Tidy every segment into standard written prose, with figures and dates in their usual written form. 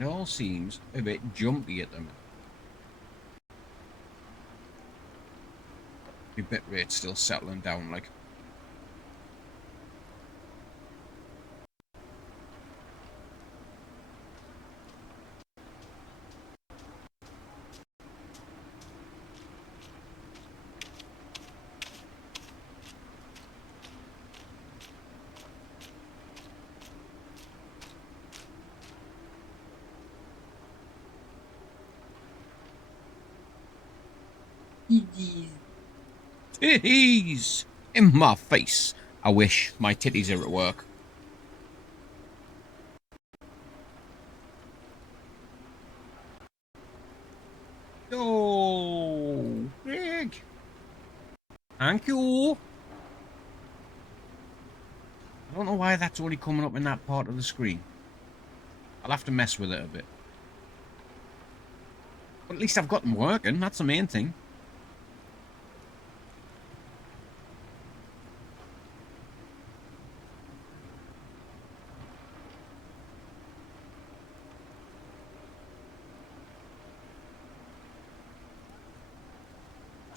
It all seems a bit jumpy at the minute. The bit rate's still settling down, like. Titties in my face. I wish my titties are at work. Oh, Greg. Thank you. I don't know why that's only coming up in that part of the screen. I'll have to mess with it a bit. But at least I've got them working. That's the main thing.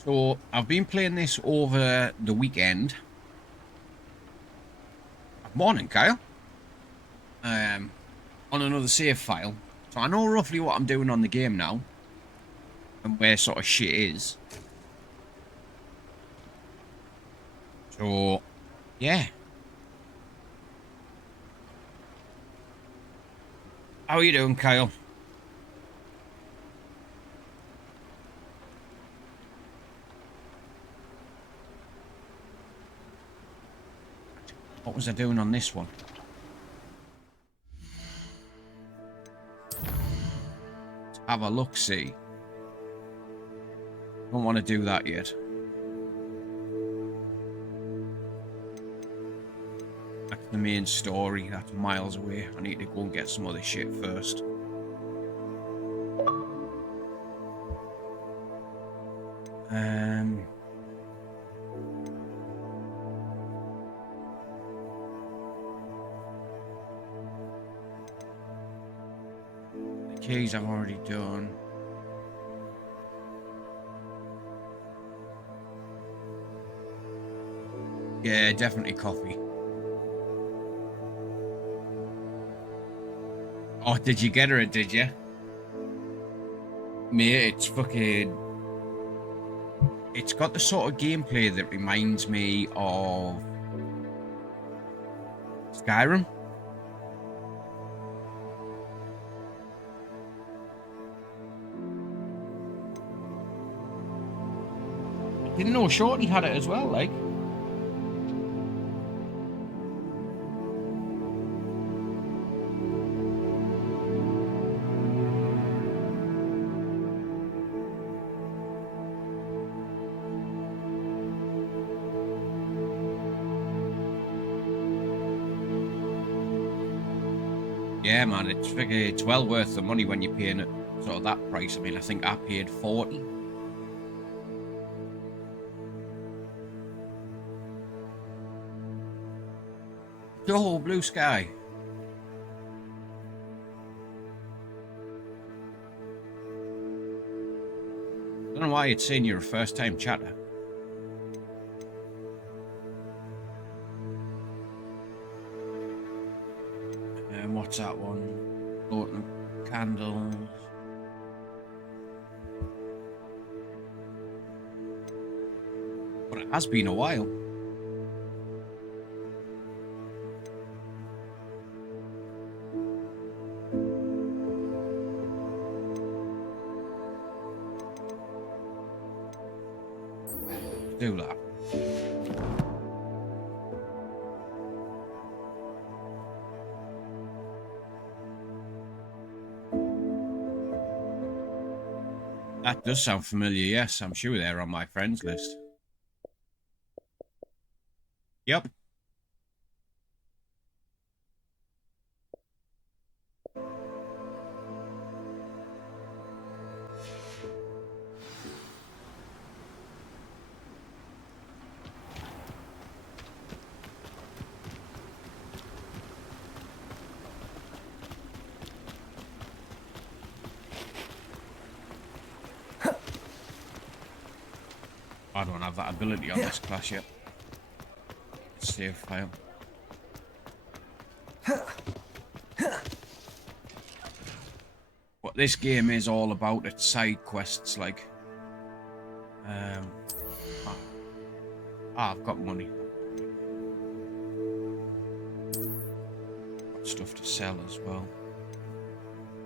So I've been playing this over the weekend. Morning, Kyle. On another save file. So I know roughly what I'm doing on the game now. And where sort of shit is. So, yeah. How are you doing, Kyle? What was I doing on this one? Let's have a look-see. Don't want to do that yet. That's the main story. That's miles away. I need to go and get some other shit first. The keys I've already done. Yeah, definitely coffee. Oh, did you get her? Did you? Mate, it's fucking... It's got the sort of gameplay that reminds me of Skyrim. Didn't know Shorty had it as well, like. Yeah, man, it's well worth the money when you're paying it sort of that price. I mean, I think I paid 40. Oh, blue sky. Don't know why it's saying you're a first-time chatter. And what's that one? Floating candles. But it has been a while. Do that. That does sound familiar, yes. I'm sure they're on my friends list. Yep. I don't have that ability on this class yet. Save file. What this game is all about, it's side quests like. I've got money. Got stuff to sell as well.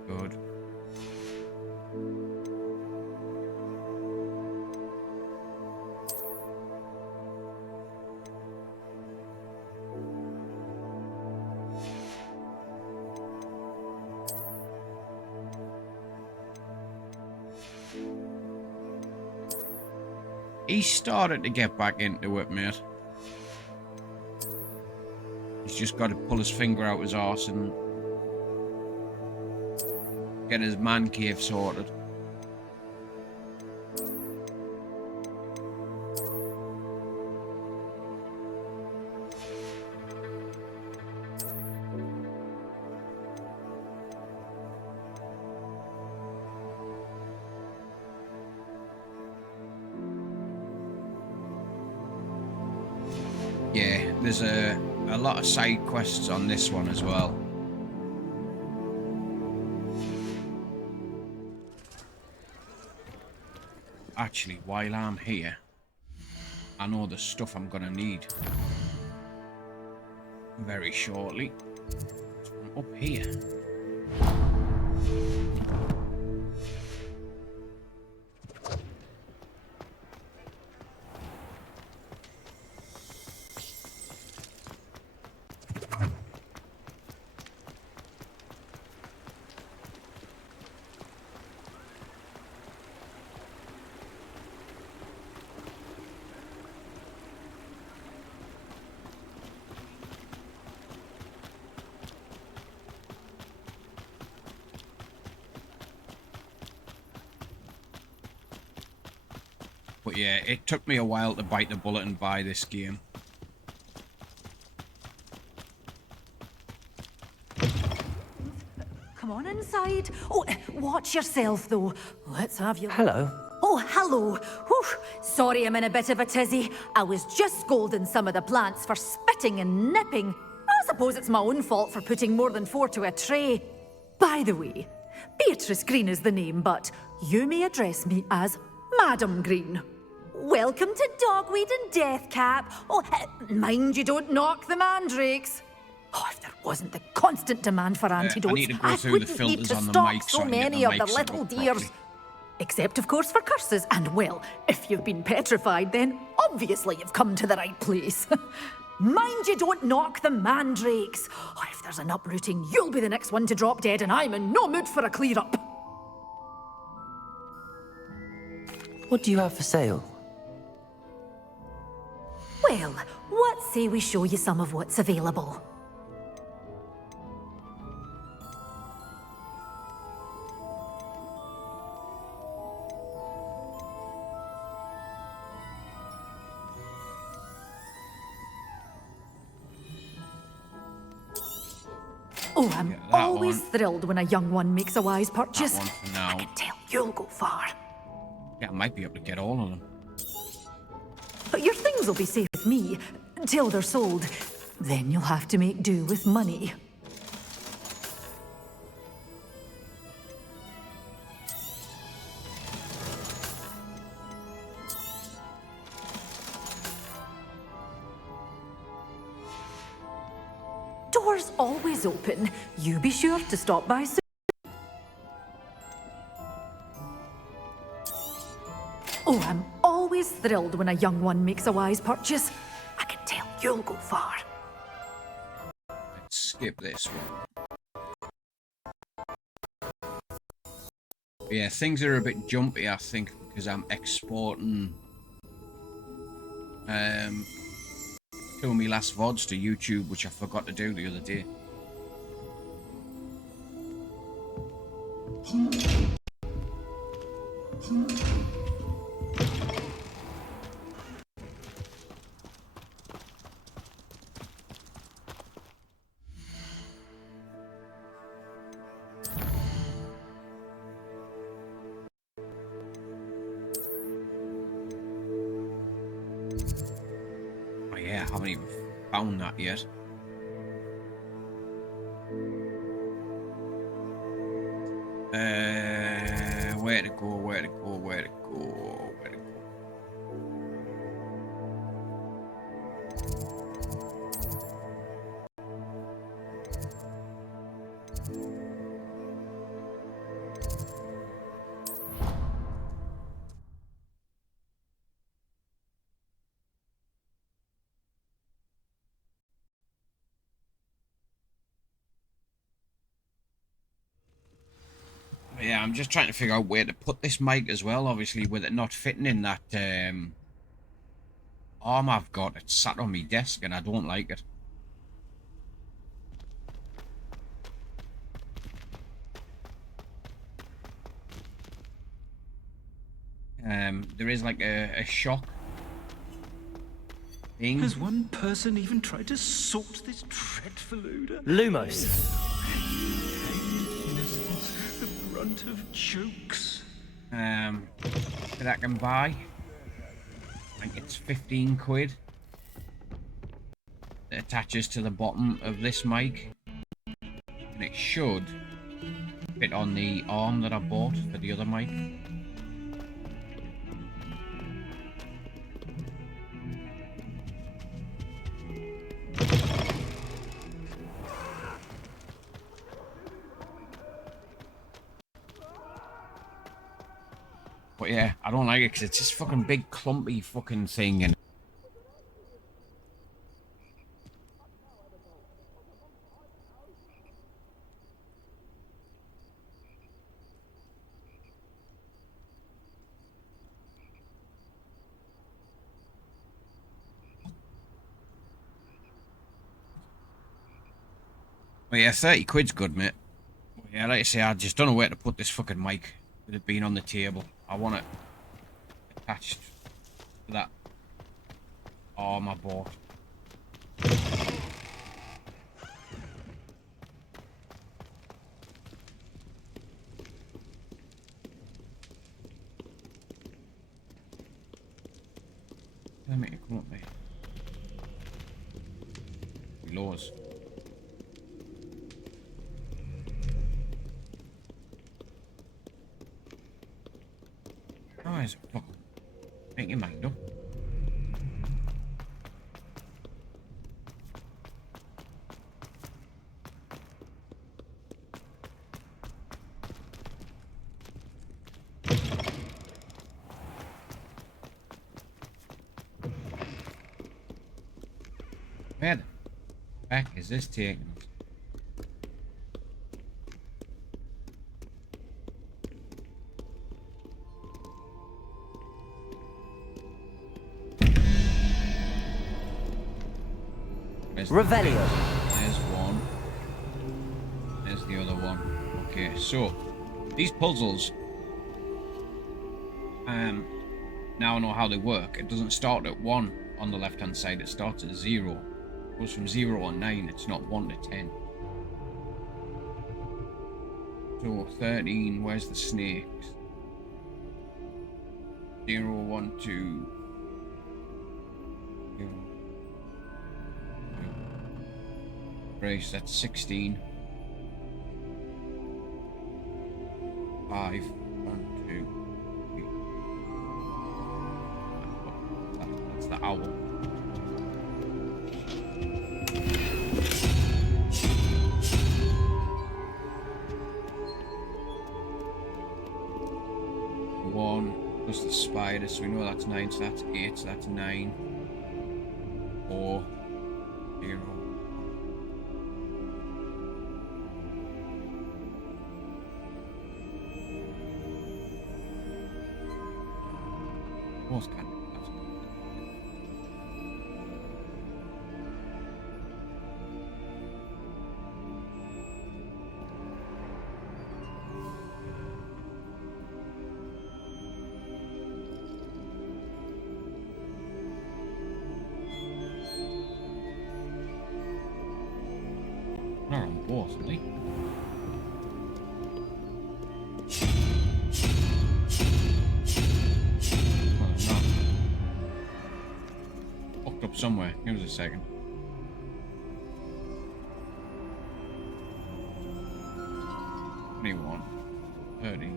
Good. He's started to get back into it, mate. He's just got to pull his finger out his arse and get his man cave sorted. Yeah, there's a lot of side quests on this one as well. Actually, while I'm here, I know the stuff I'm gonna need very shortly. I'm up here. But yeah, it took me a while to bite the bullet and buy this game. Come on inside. Oh, watch yourself, though. Let's have you. Hello. Oh, hello. Whew. Sorry I'm in a bit of a tizzy. I was just scolding some of the plants for spitting and nipping. I suppose it's my own fault for putting more than 4 to a tray. By the way, Beatrice Green is the name, but you may address me as Madam Green. Welcome to Dogweed and Deathcap. Oh, mind you don't knock the mandrakes. Oh, if there wasn't the constant demand for antidotes, I need to go through the wouldn't need filters to on the stock mic so so I can get many the of mic the set little up dears. properly. Except, of course, for curses. And, well, if you've been petrified, then obviously you've come to the right place. Mind you don't knock the mandrakes. Oh, if there's an uprooting, you'll be the next one to drop dead, and I'm in no mood for a clear-up. What do you have for sale? Well, what say we show you some of what's available? Oh, I'm always thrilled when a young one makes a wise purchase. That one for now. I can tell you'll go far. Yeah, I might be able to get all of them. But your things will be safe with me until they're sold. Then you'll have to make do with money. Doors always open. You be sure to stop by soon. Oh, I'm always thrilled when a young one makes a wise purchase. I can tell you'll go far. Let's skip this one. Yeah, things are a bit jumpy, I think, because I'm exporting two of my last VODs to YouTube, which I forgot to do the other day. haven't even found that yet. Where to go, where to go, where to go, where to go. Yeah, I'm just trying to figure out where to put this mic as well, obviously, with it not fitting in that arm I've got. It's sat on my desk and I don't like it. There is like a shock thing. Has one person even tried to sort this dreadful odor? Lumos. The brunt of jokes. That I can buy. I think it's 15 quid. It attaches to the bottom of this mic. And it should fit on the arm that I bought for the other mic. But yeah, I don't like it because it's this fucking big clumpy fucking thing and but yeah, 30 quid's good, mate. But yeah, like I say, I just don't know where to put this fucking mic with it being on the table. I want it attached to that arm I bought. Damn it, come up there. Laws. Oh, it's fuck. Make your mind up. Where the heck is this taking us? Revelio. There's one. There's the other one. Okay, so these puzzles, now I know how they work. It doesn't start at 1 on the left hand side, it starts at 0. It goes from 0 to 9, it's not 1 to 10. So 13, where's the snakes? 0, 1, 2. 0. Brace, that's 16. 5, 1, 2, 3. That's the owl. One plus the spider, so we know that's 9, so that's 8, so that's 9. 4, 0. Most kind of. Not on both, really. somewhere. Give us a second. Anyone? 30.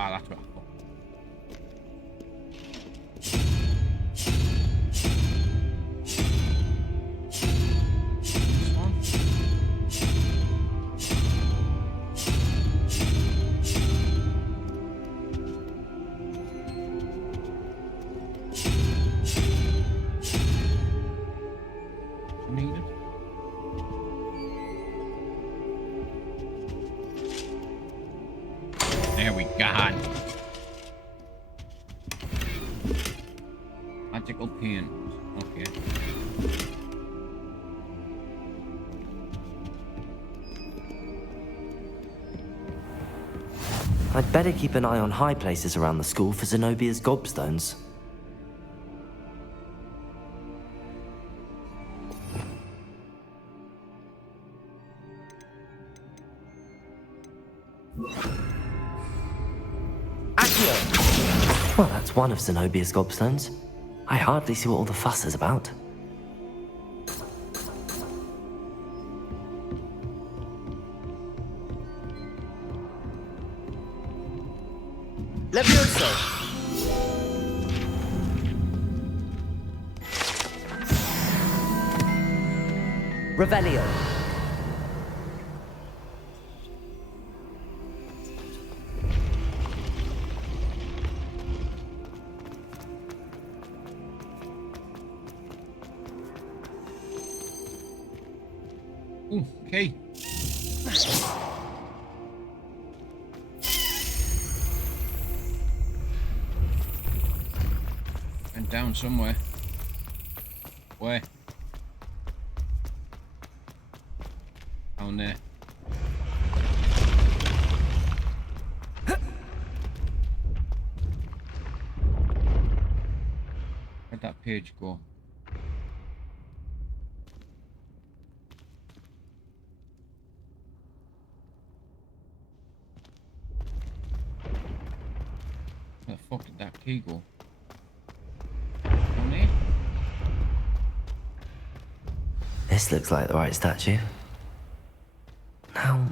Ah, that's what I thought. This one? Needed. There we go. Magical paint. Okay. I'd better keep an eye on high places around the school for Zenobia's gobstones. Well, that's one of Zenobia's gobstones. I hardly see what all the fuss is about. Levioso! Revelio. Ooh, okay. And down somewhere. Where? Down there. Where'd that page go? Where the fuck did that key go? Down there? This looks like the right statue. Now,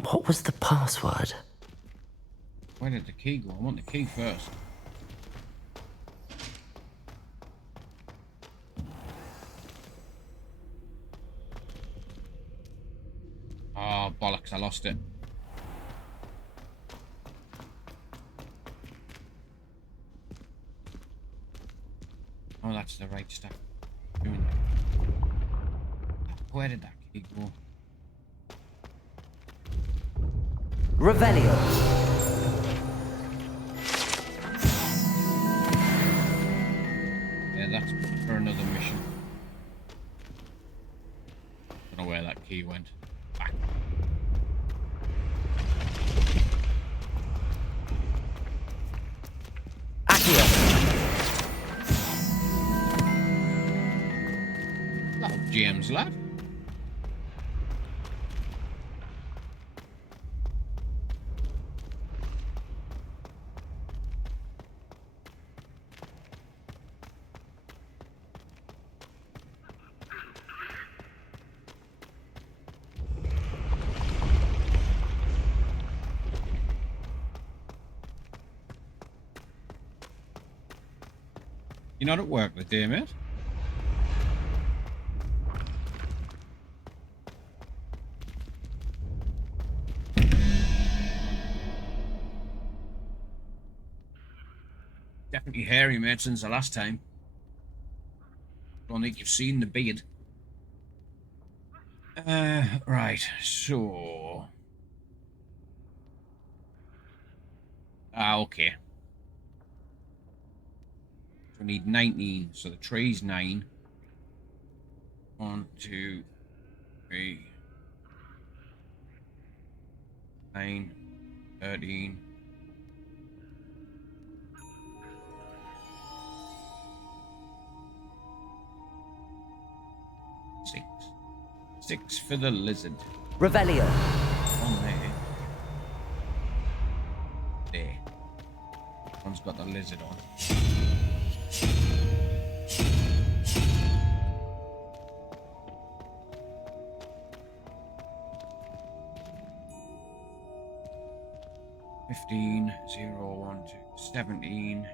what was the password? Where did the key go? I want the key first. Oh, bollocks, I lost it. Oh, that's the right stuff. Doing that. Where did that key go? Revelio. Yeah, that's for another mission. Don't know where that key went. Back. Accio. Hello, James, lad. You're not at work today, mate? Definitely hairy, mate, since the last time. Don't think you've seen the beard. Right, so... okay. So we need 19, so the tree's 9. 1, 2, 3, 9, 13. 6. 6 for the lizard. Revelio. On there. There. One's got the lizard on. $15, 0, 1, 2, 17.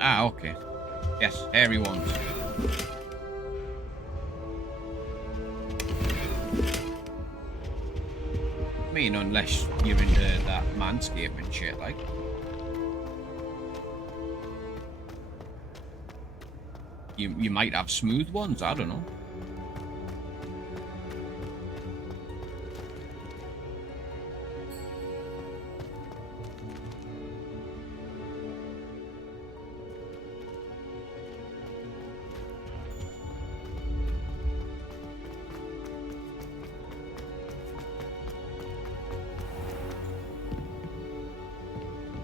Ah, okay. Yes, hairy ones. I mean, unless you're into that manscaping shit, like. You might have smooth ones, I don't know.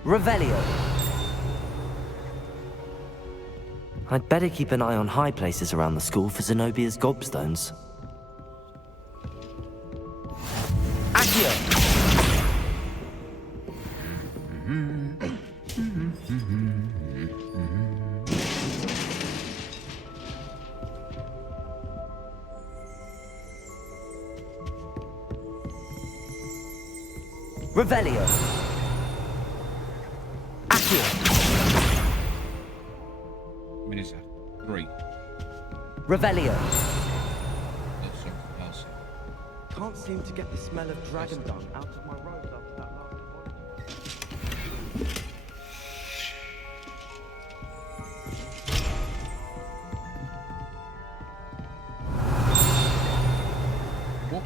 Revelio. I'd better keep an eye on high places around the school for Zenobia's gobstones. Accio. Revelio. Accio. How many is that? 3. Revelio. That's something else. Can't seem to get the smell of dragon dung out of my robes after that last voyage. Whoop.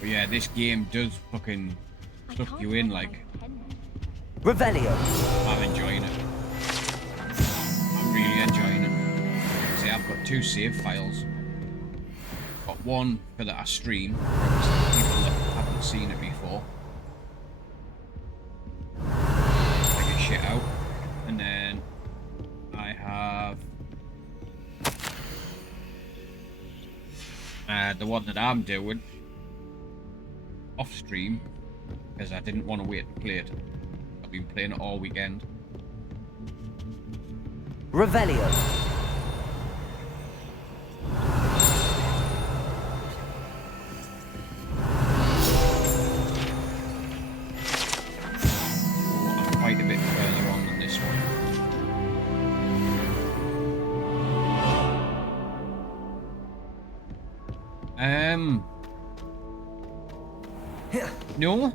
But yeah, this game does fucking suck you in, like. Revelio. I'm enjoying it. I'm really enjoying it. See, I've got 2 save files. Got one for that I stream, for people that haven't seen it before. Take a shit out. And then I have the one that I'm doing off stream because I didn't want to wait to play it. I've been playing it all weekend. Revelio. I'm quite a bit further on than this one. No.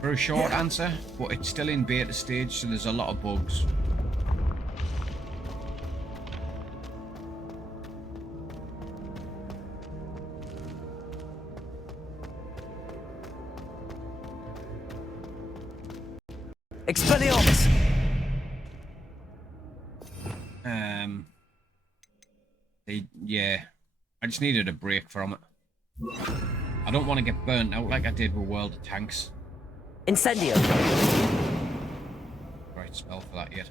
For a short answer, but it's still in beta stage, so there's a lot of bugs. Expelliarmus. Yeah, I just needed a break from it. I don't want to get burnt out like I did with World of Tanks. Incendio. Right spell for that yet.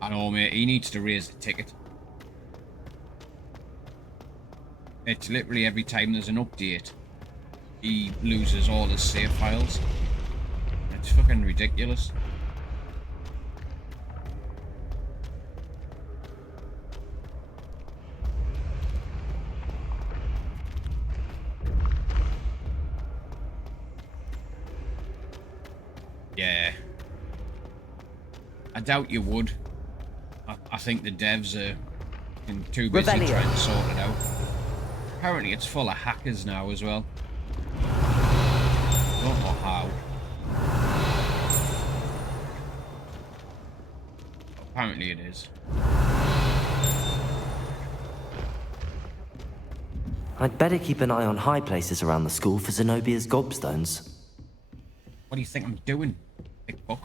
I know, mate. He needs to raise the ticket. It's literally every time there's an update, he loses all his save files. It's fucking ridiculous. Yeah. I doubt you would. I think the devs are too busy Rebellion. trying to sort it out. Apparently it's full of hackers now as well. Don't know how. Apparently it is. I'd better keep an eye on high places around the school for Zenobia's gobstones. What do you think I'm doing, big buck?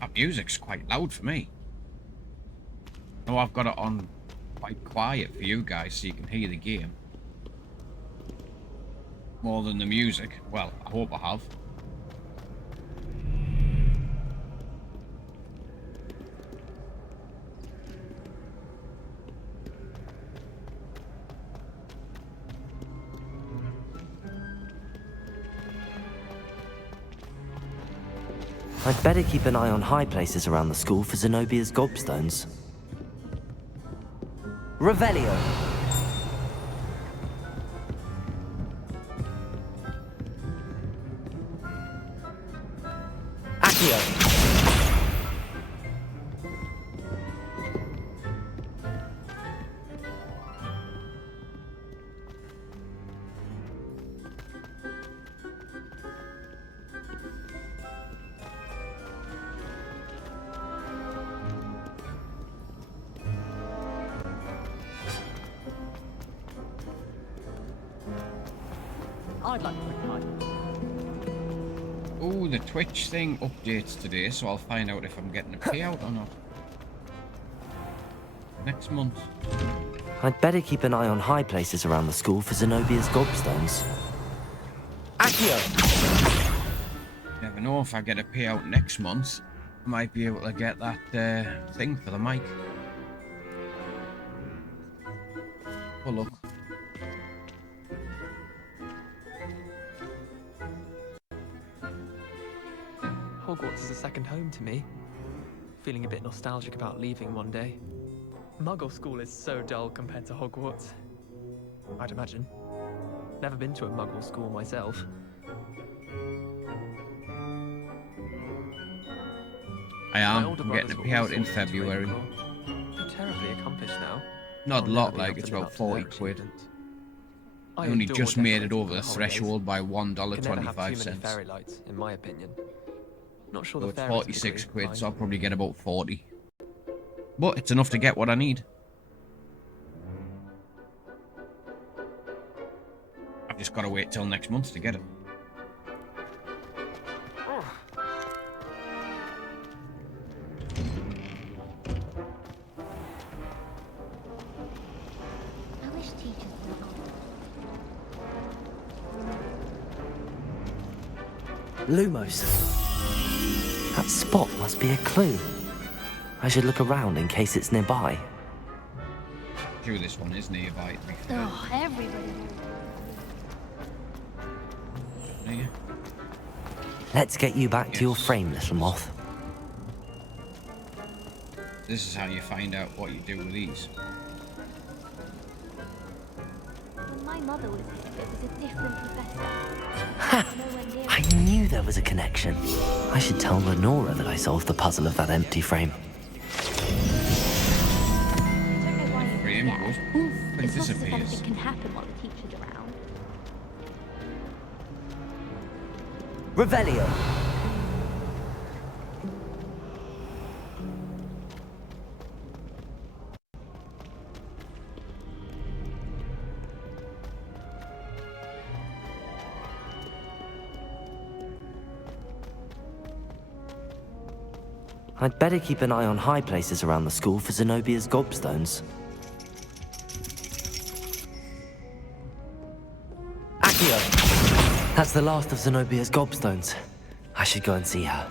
That music's quite loud for me. No, I've got it on quite quiet for you guys so you can hear the game. More than the music. Well, I hope I have. I'd better keep an eye on high places around the school for Zenobia's gobstones. Revelio. Accio. I'd like to ignite. Oh, the Twitch thing updates today, so I'll find out if I'm getting a payout or not. Next month. I'd better keep an eye on high places around the school for Zenobia's gobstones. Accio. Never know, if I get a payout next month, I might be able to get that thing for the mic. Oh look. Hogwarts is a second home to me. Feeling a bit nostalgic about leaving one day. Muggle school is so dull compared to Hogwarts. I'd imagine. Never been to a Muggle school myself. I My am. older I'm getting a brothers were payout all in sorted into February. Ravenclaw. They're terribly accomplished now. Not I'll a lot, never be like able it's to live about up to their 40 quid. achievement. I I only adore just made it decorating over for the the holidays. threshold by Can never have too many $1.25. fairy lights, in my opinion. Not sure So the it's fairies 46 agree, quid, so I'll either. probably get about 40. But it's enough to get what I need. I've just got to wait till next month to get it. I wish teachers were on. Lumos. That spot must be a clue. I should look around in case it's nearby. Sure, this one is nearby. To be fair. Oh, everybody. Yeah. Let's get you back to your frame, little moth. This is how you find out what you do with these. When my mother was here, it was a different professor. Ha! Nowhere near I knew there was a connection. I should tell Lenora that I solved the puzzle of that empty frame. I don't know why you Frame forget. goes poof and It's not as if disappears. anything can happen while the teacher's around. Revelio. I'd better keep an eye on high places around the school for Zenobia's gobstones. Accio! That's the last of Zenobia's gobstones. I should go and see her.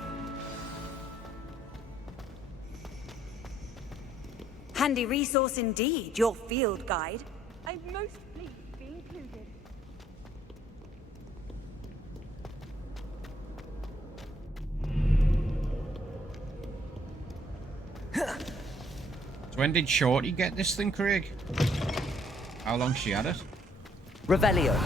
Handy resource indeed, your field guide. I'm most pleased to be included. So when did Shorty get this thing, Craig? How long she had it? Revelio.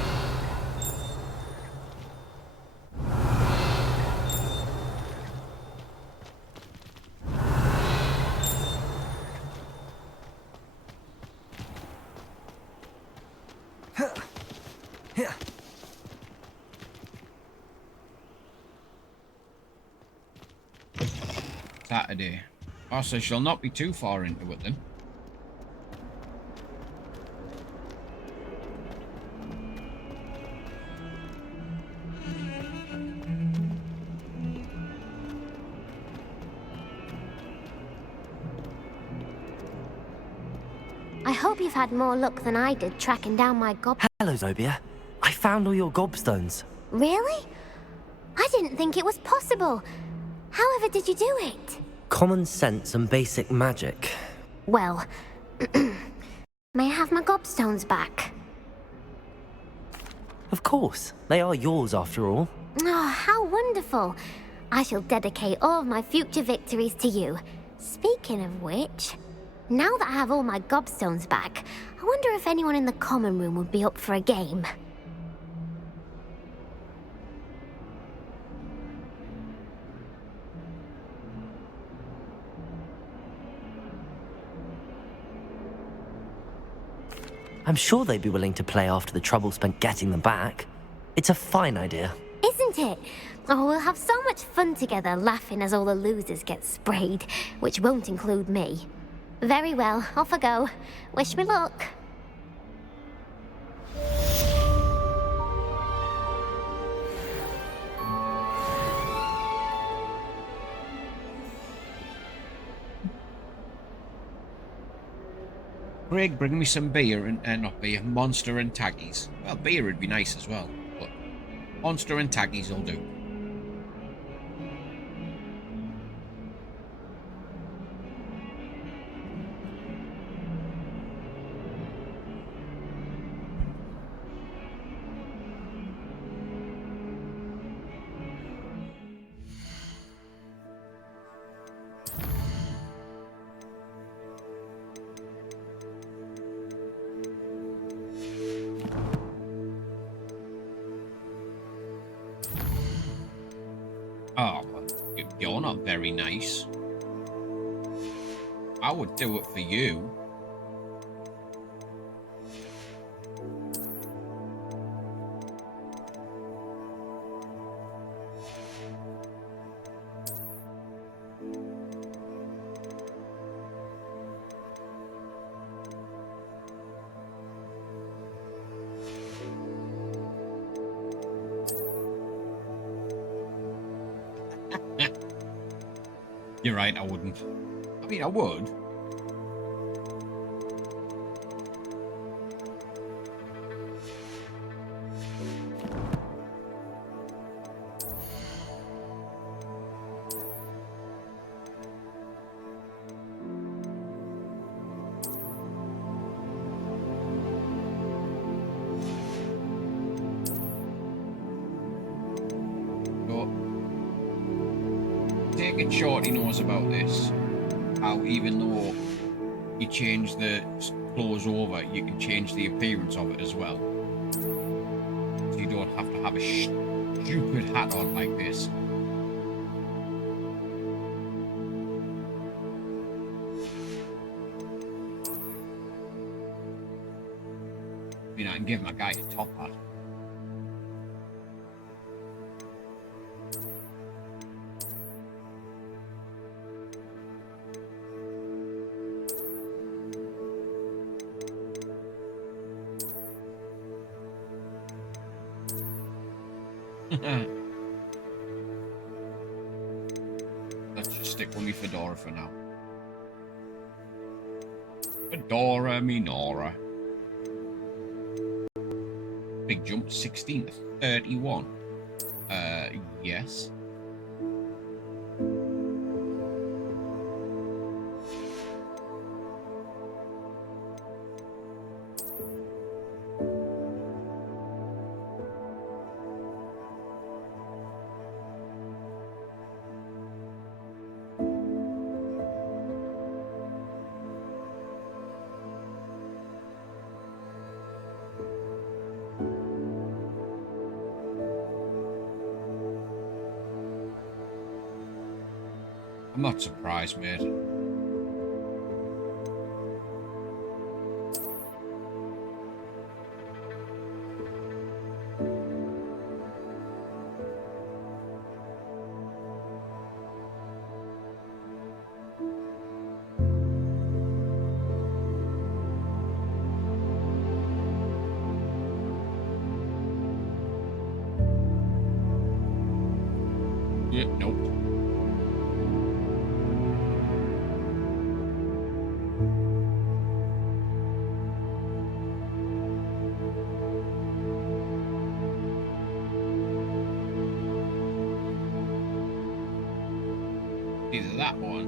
Saturday. Oh, so she'll not be too far into it then. I hope you've had more luck than I did tracking down my gob. Hello, Zenobia. I found all your gobstones. Really? I didn't think it was possible. However did you do it? Common sense and basic magic. Well, may I have my gobstones back? Of course. They are yours after all. Oh, how wonderful. I shall dedicate all of my future victories to you. Speaking of which, now that I have all my gobstones back, I wonder if anyone in the common room would be up for a game. I'm sure they'd be willing to play after the trouble spent getting them back. It's a fine idea. Isn't it? Oh, we'll have so much fun together laughing as all the losers get sprayed, which won't include me. Very well, off I go. Wish me luck. Craig, bring me some beer and not beer, Monster and Taggies. Well, beer would be nice as well, but Monster and Taggies will do. Oh, well, you're not very nice. I would do it for you. You're right, I wouldn't. I mean, I would. Taking Shorty knows about this. How even though you change the clothes over, you can change the appearance of it as well. So you don't have to have a stupid hat on like this. I mean, I can give my guy a top hat. Let's just stick with me fedora for now. Fedora Minora. Big jump, 16 to 31. Yes. I'm not surprised, mate. Yeah, nope. Either that one,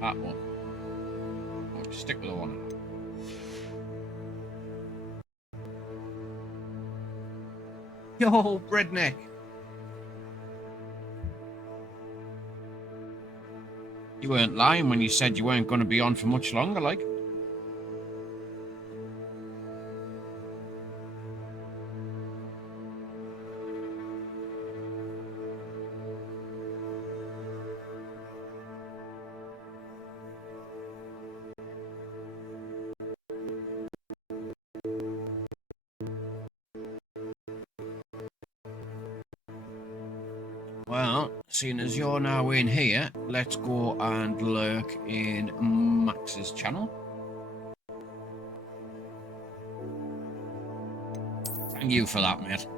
that one, or stick with the one. Yo, Redneck. You weren't lying when you said you weren't going to be on for much longer, like. Well, seeing as you're now in here, let's go and lurk in Max's channel. Thank you for that, mate.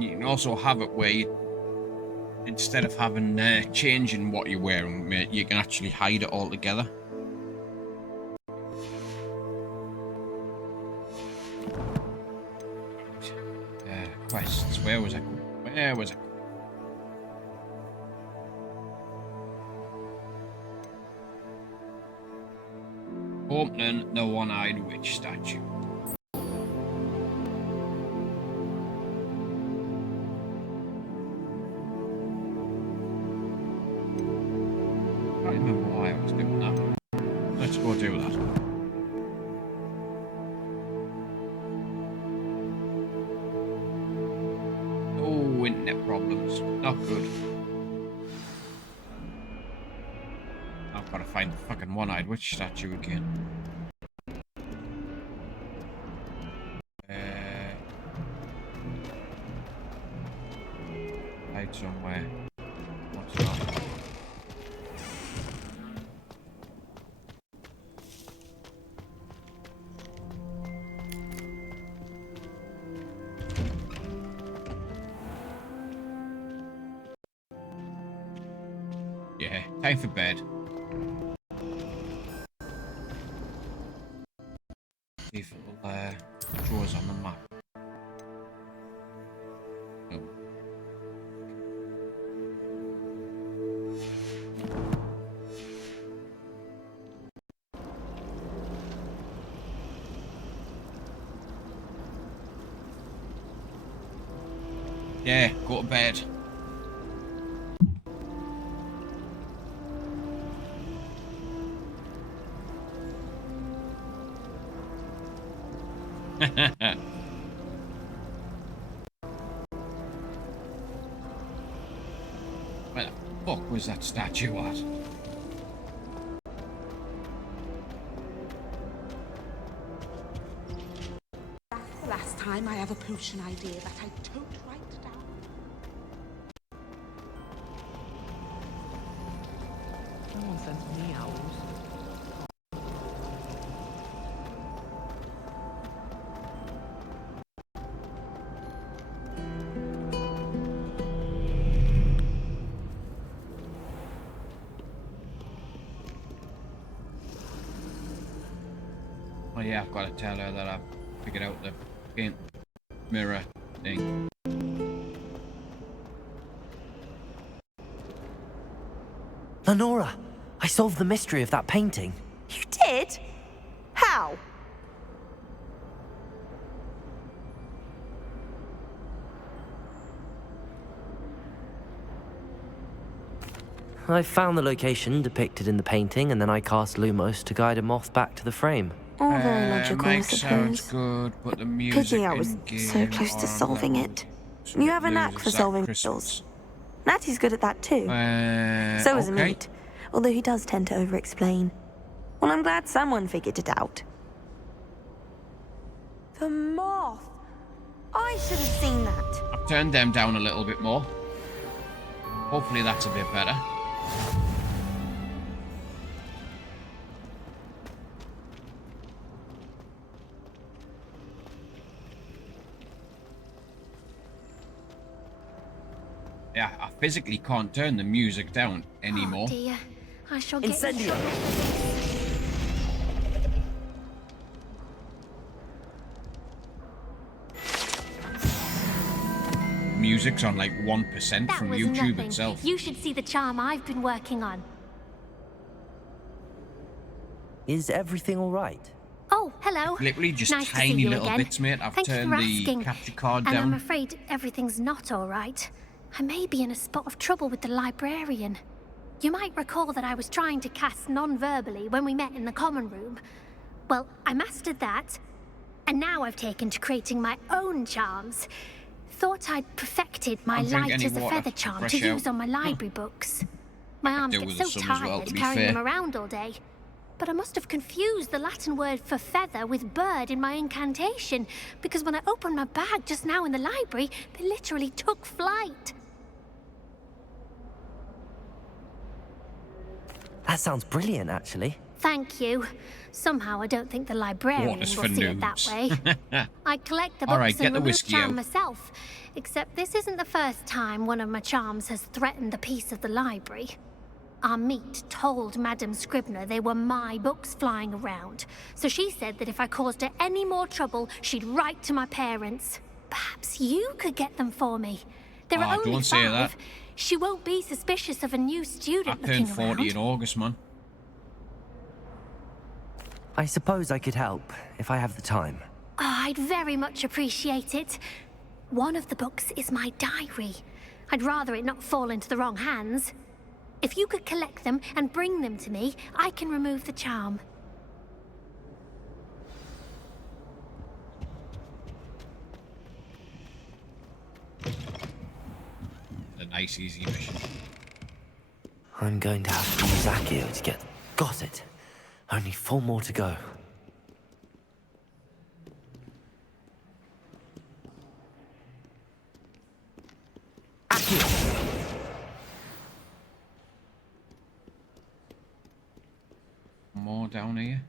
You can also have it where you, instead of having changing what you're wearing, mate, you can actually hide it altogether. Quests. Where was I? Where was I? Opening the one-eyed witch statue. I can't remember why I was doing that. Let's go do that. Oh, internet problems. Not good. I've got to find the fucking one-eyed witch statue again. Hide somewhere. What's that? Yeah, time for bed. See if it'll draw us on the map. No. Yeah, go to bed. Where the fuck was that statue at? That's the last time I have a potion idea that I don't write down. No one said Oh yeah, I've got to tell her that I've figured out the paint mirror thing. Lenora, I solved the mystery of that painting. You did? How? I found the location depicted in the painting, and then I cast Lumos to guide a moth back to the frame. All very logical, I Mike sounds suppose. good, but the music Pity I was in-game so close to on solving level it. You have a knack for loses at solving Christmas. riddles. Natty's good at that too. So is okay. Amit, although he does tend to over-explain. Well, I'm glad someone figured it out. The moth! I should have seen that. I've turned them down a little bit more. Hopefully that's a bit better. Yeah, I physically can't turn the music down anymore. Oh dear, I shall get in Incendio. trouble. Music's on like 1% That from was YouTube nothing. itself. You should see the charm I've been working on. Is everything all right? Oh, hello. Literally just Nice to see tiny you little again. bits, mate. I've Thank you turned for the asking. capture card And I'm down. afraid everything's not all right. I may be in a spot of trouble with the librarian. You might recall that I was trying to cast non-verbally when we met in the common room. Well, I mastered that, and now I've taken to creating my own charms. Thought I'd perfected my Don't drink light any as a water. feather charm Fresh to out. use on my library books. My arms do get with so some as well, tired to be carrying them fair. around all day. But I must have confused the Latin word for feather with bird in my incantation, because when I opened my bag just now in the library, they literally took flight. That sounds brilliant, actually. Thank you. Somehow I don't think the librarian will Water's see for it that noobs. way. I collect the books All right, get and the remove whiskey charm out. myself. Except this isn't the first time one of my charms has threatened the peace of the library. Amit told Madame Scribner they were my books flying around, so she said that if I caused her any more trouble, she'd write to my parents. Perhaps you could get them for me. There are only don't say 5. that. She won't be suspicious of a new I student looking turned 40 around. in August, man. I suppose I could help, if I have the time. Oh, I'd very much appreciate it. One of the books is my diary. I'd rather it not fall into the wrong hands. If you could collect them and bring them to me, I can remove the charm. A nice, easy mission. I'm going to have to use Accio to get... Got it. Only 4 more to go. Accio! More down here.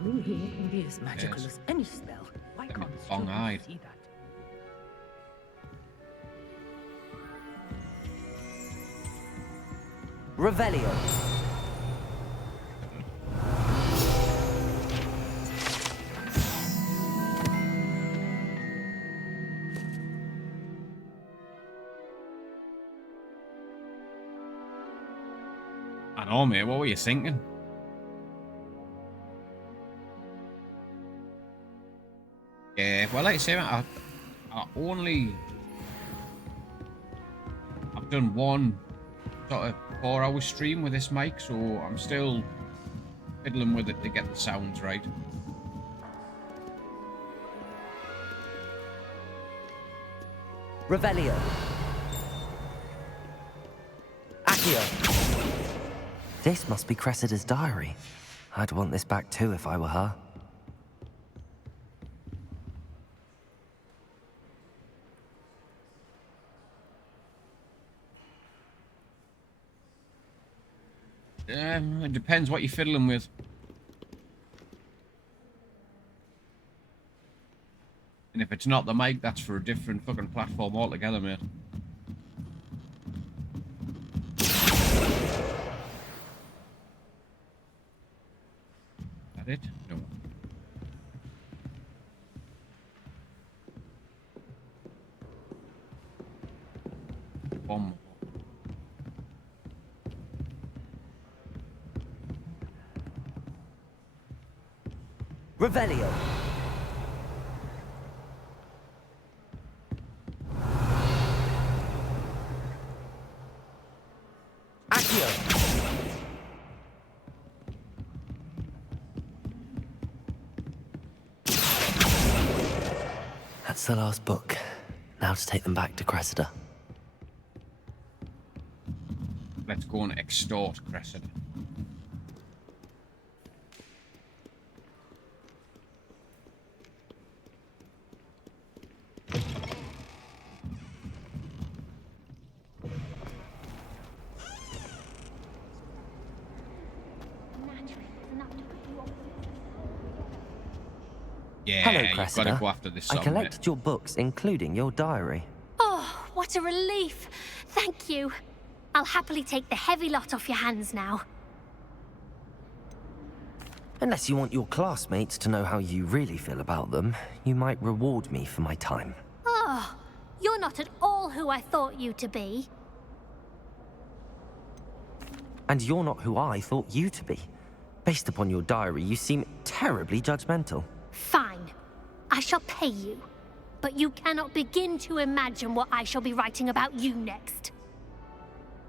Blue here can be as magical Yes. as any spell. Why Them can't long-eyed. children see that? Revelio. I know, mate. What were you thinking? Yeah, well, like I say, mate, I only... I've done one sort of 4-hour stream with this mic, so I'm still fiddling with it to get the sounds right. Revelio. Accio. This must be Cressida's diary. I'd want this back too if I were her. It depends what you're fiddling with. And if it's not the mic, that's for a different fucking platform altogether, mate. That it? No. Bomb. Revelio. Accio. That's the last book. Now to take them back to Cressida. Let's go and extort Cressida. Yeah, Hello, you've Cressida. got to go after this song, I collected your books, including your diary. Oh, what a relief. Thank you. I'll happily take the heavy lot off your hands now. Unless you want your classmates to know how you really feel about them, you might reward me for my time. Oh, you're not at all who I thought you to be. And you're not who I thought you to be. Based upon your diary, you seem terribly judgmental. Fine. I shall pay you. But you cannot begin to imagine what I shall be writing about you next.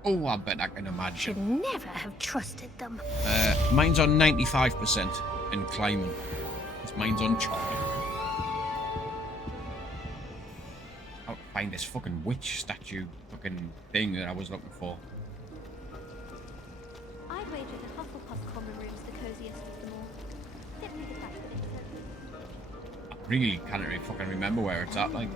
Oh, I bet I can Should imagine. never have trusted them. Mine's on 95% in climbing. Mine's on chocolate. I'll find this fucking witch statue fucking thing that I was looking for. I'd wager the Hufflepuff common room's the coziest of them all. Don't think it's actually. I really can't really fucking remember where it's at, like.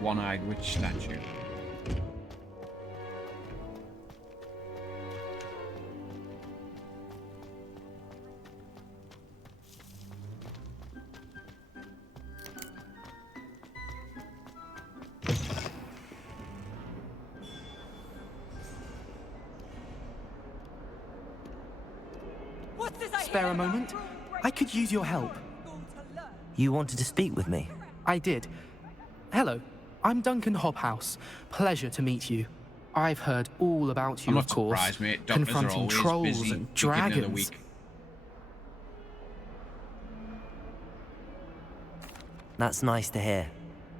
One-eyed witch statue. Spare a moment? I could use your help. You wanted to speak with me? I did. Hello, I'm Duncan Hobhouse. Pleasure to meet you. I've heard all about you, I'm of not course. surprised, mate. Doctors are Confronting always trolls busy and beginning of the dragons. week. That's nice to hear.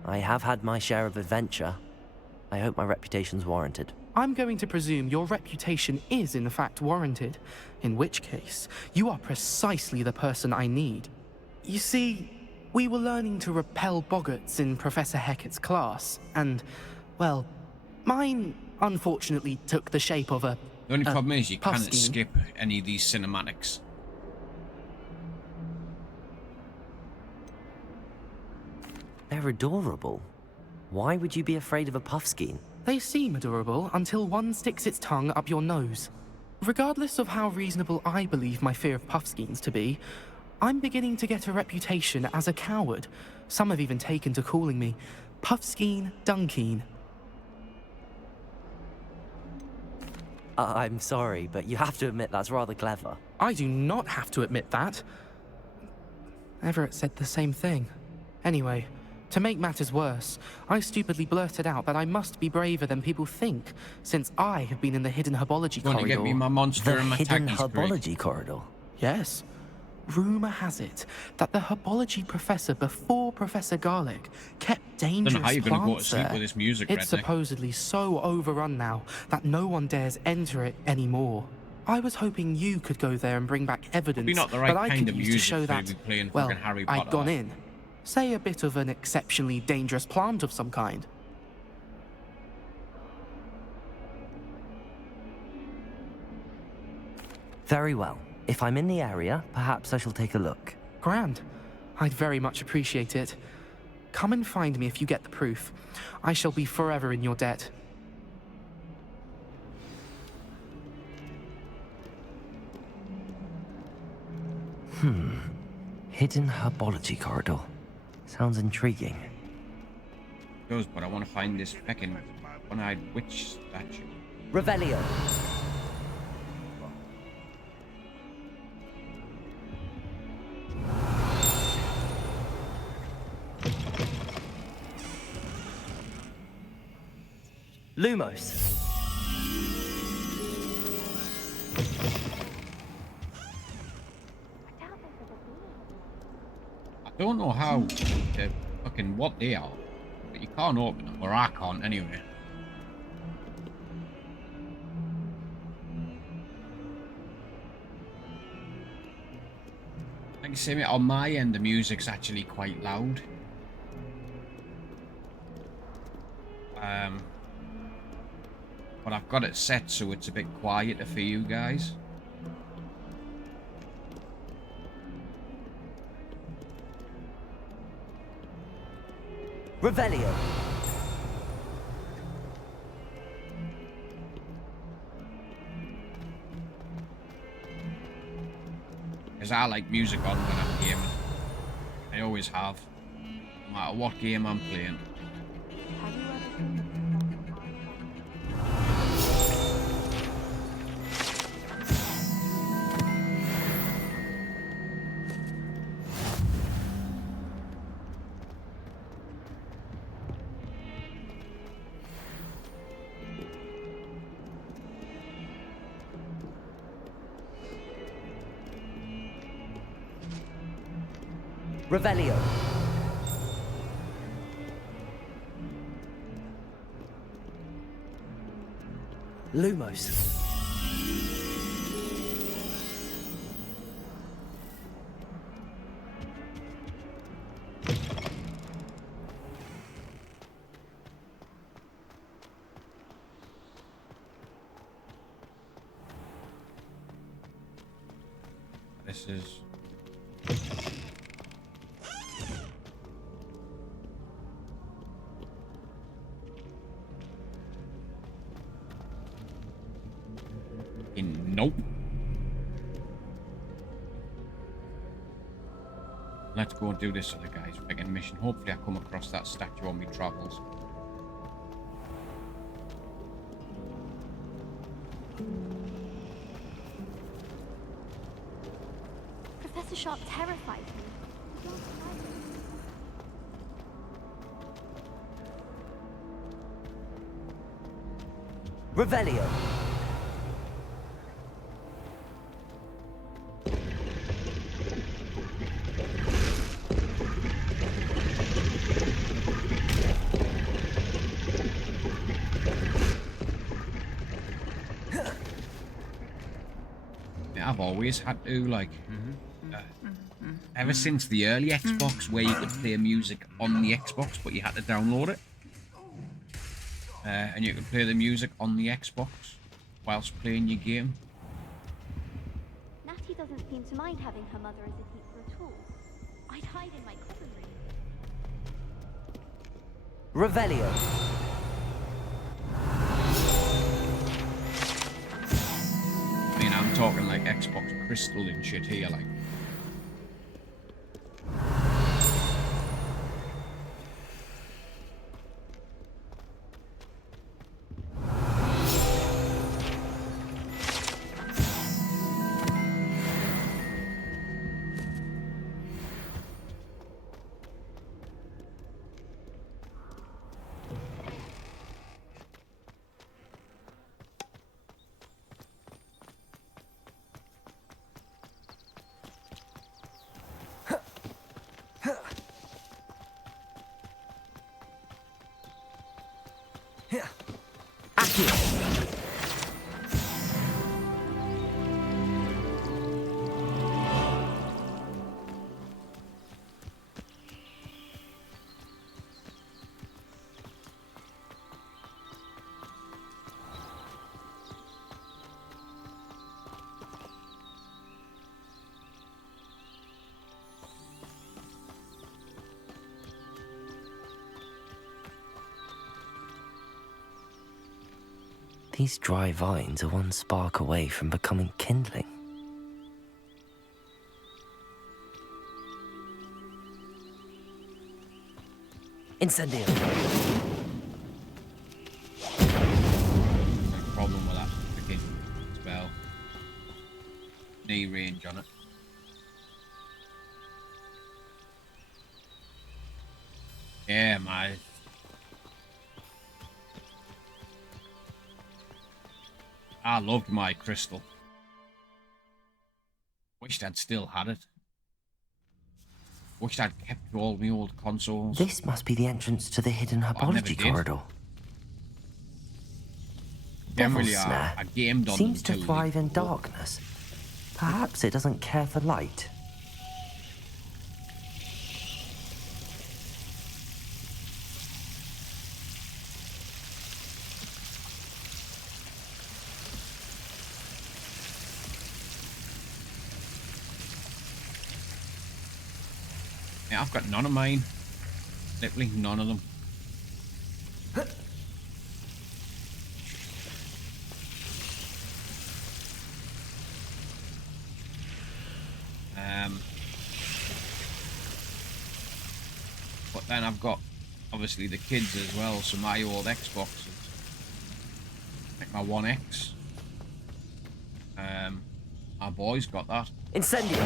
I have had my share of adventure. I hope my reputation's warranted. I'm going to presume your reputation is in fact warranted, in which case, you are precisely the person I need. You see, we were learning to repel boggarts in Professor Hecat's class, and, well, mine unfortunately took the shape of a The only problem is you can't Puffskein. skip any of these cinematics. They're adorable. Why would you be afraid of a Puffskein? They seem adorable until one sticks its tongue up your nose. Regardless of how reasonable I believe my fear of Puffskeins to be, I'm beginning to get a reputation as a coward. Some have even taken to calling me Puffskein Dunkeen. I'm sorry, but you have to admit that's rather clever. I do not have to admit that. Everett said the same thing. Anyway, to make matters worse, I stupidly blurted out that I must be braver than people think, since I have been in the hidden herbology Want to corridor. get me my monster The and my hidden taggy's herbology corridor. Yes. Rumour has it that the herbology professor before Professor Garlic kept dangerous how you're gonna go to plants sleep there. with this music, It's redneck. supposedly so overrun now that no one dares enter it anymore. I was hoping you could go there and bring back evidence Probably not the right that I kind could of use to music show for that, you to be playing well, fucking Harry I'd Potter. gone in. Say a bit of an exceptionally dangerous plant of some kind. Very well. If I'm in the area, perhaps I shall take a look. Grand. I'd very much appreciate it. Come and find me if you get the proof. I shall be forever in your debt. Hidden herbology corridor. Sounds intriguing. It does, but I want to find this feckin' one-eyed witch statue. Revelio. Lumos. I don't know how fucking what they are, but you can't open them, or I can't anyway. Like I say, mate, on my end the music's actually quite loud. But I've got it set so it's a bit quieter for you guys. Revelio. Because I like music on when I'm gaming. I always have. No matter what game I'm playing. Revelio. Lumos. This is... Nope. Let's go and do this other guy's friggin' mission. Hopefully I come across that statue on my travels. Professor Sharp terrifies me. Revelio. I've always had to, like, ever since the early Xbox, where you could play music on the Xbox, but you had to download it. And you could play the music on the Xbox whilst playing your game. Natty doesn't seem to mind having her mother as a teacher at all. I'd hide in my common room. Revelio. I mean, I'm talking like Xbox Crystal and shit here, like. These dry vines are one spark away from becoming kindling. Incendio. No problem with that freaking spell. Knee range on it. Yeah, mate. I loved my crystal. Wished I'd still had it. Wished I'd kept all my old consoles. This must be the entrance to the hidden herbology corridor. Generally, Devil's Snare I gamed on seems to them thrive in darkness. Perhaps it doesn't care for light. Yeah, I've got none of mine. Literally none of them. But then I've got obviously the kids as well, so my old Xboxes, like my One X. My boy's got that. Incendio.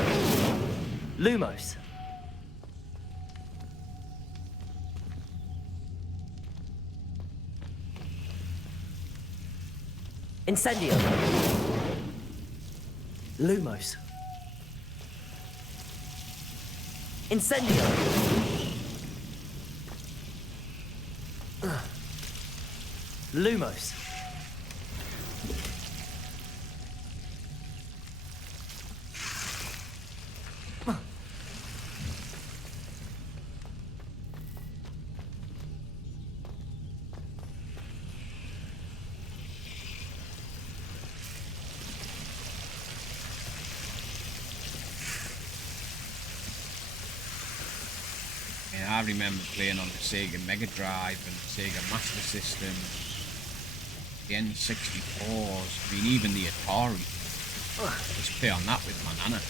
Lumos. Incendio. Lumos. Incendio. Lumos. I remember playing on the Sega Mega Drive and the Sega Master System, the N64s, I mean even the Atari. Just play on that with my nana.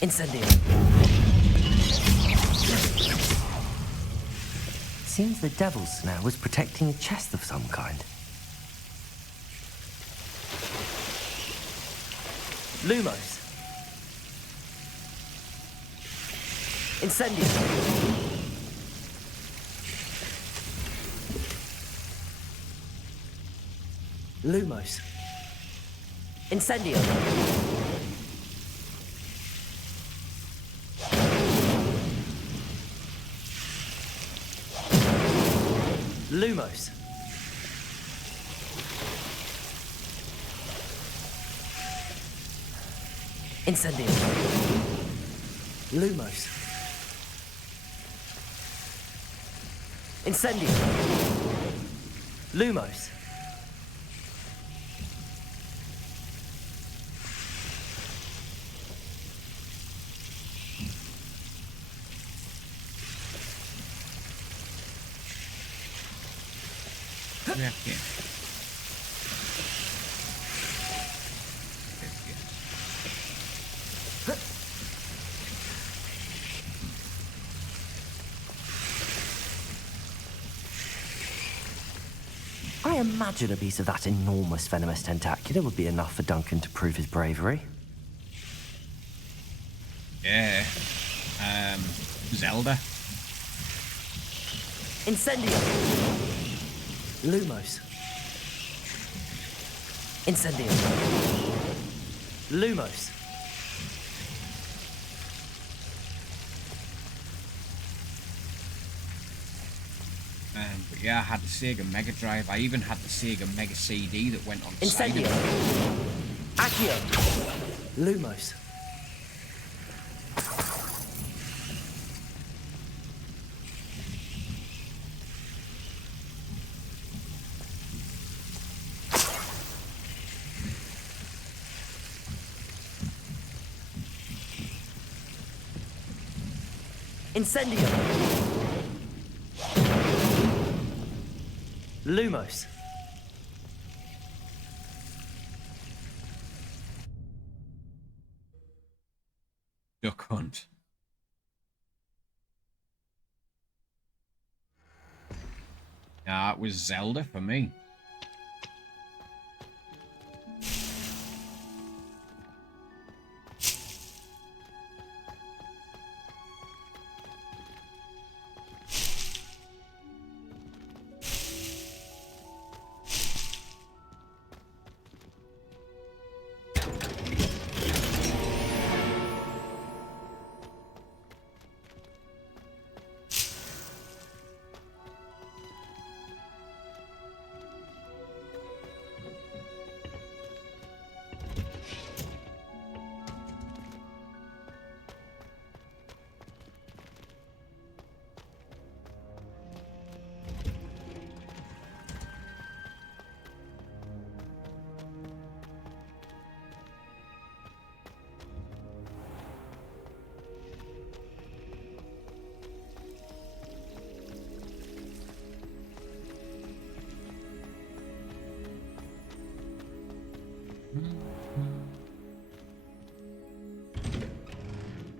Incendio. Seems the Devil's Snare was protecting a chest of some kind. Lumos. Incendio. Lumos. Incendio. Lumos. Incendio. Lumos. Incendio. Lumos. Yeah, yeah. I imagine a piece of that enormous venomous tentacula would be enough for Duncan to prove his bravery. Yeah. Zelda. Incendio. Lumos. Incendio. Lumos. But yeah, I had the Sega Mega Drive. I even had the Sega Mega CD that went on Incendio. Accio. Lumos. Incendio. Lumos. Duck hunt. Nah, it was Zelda for me.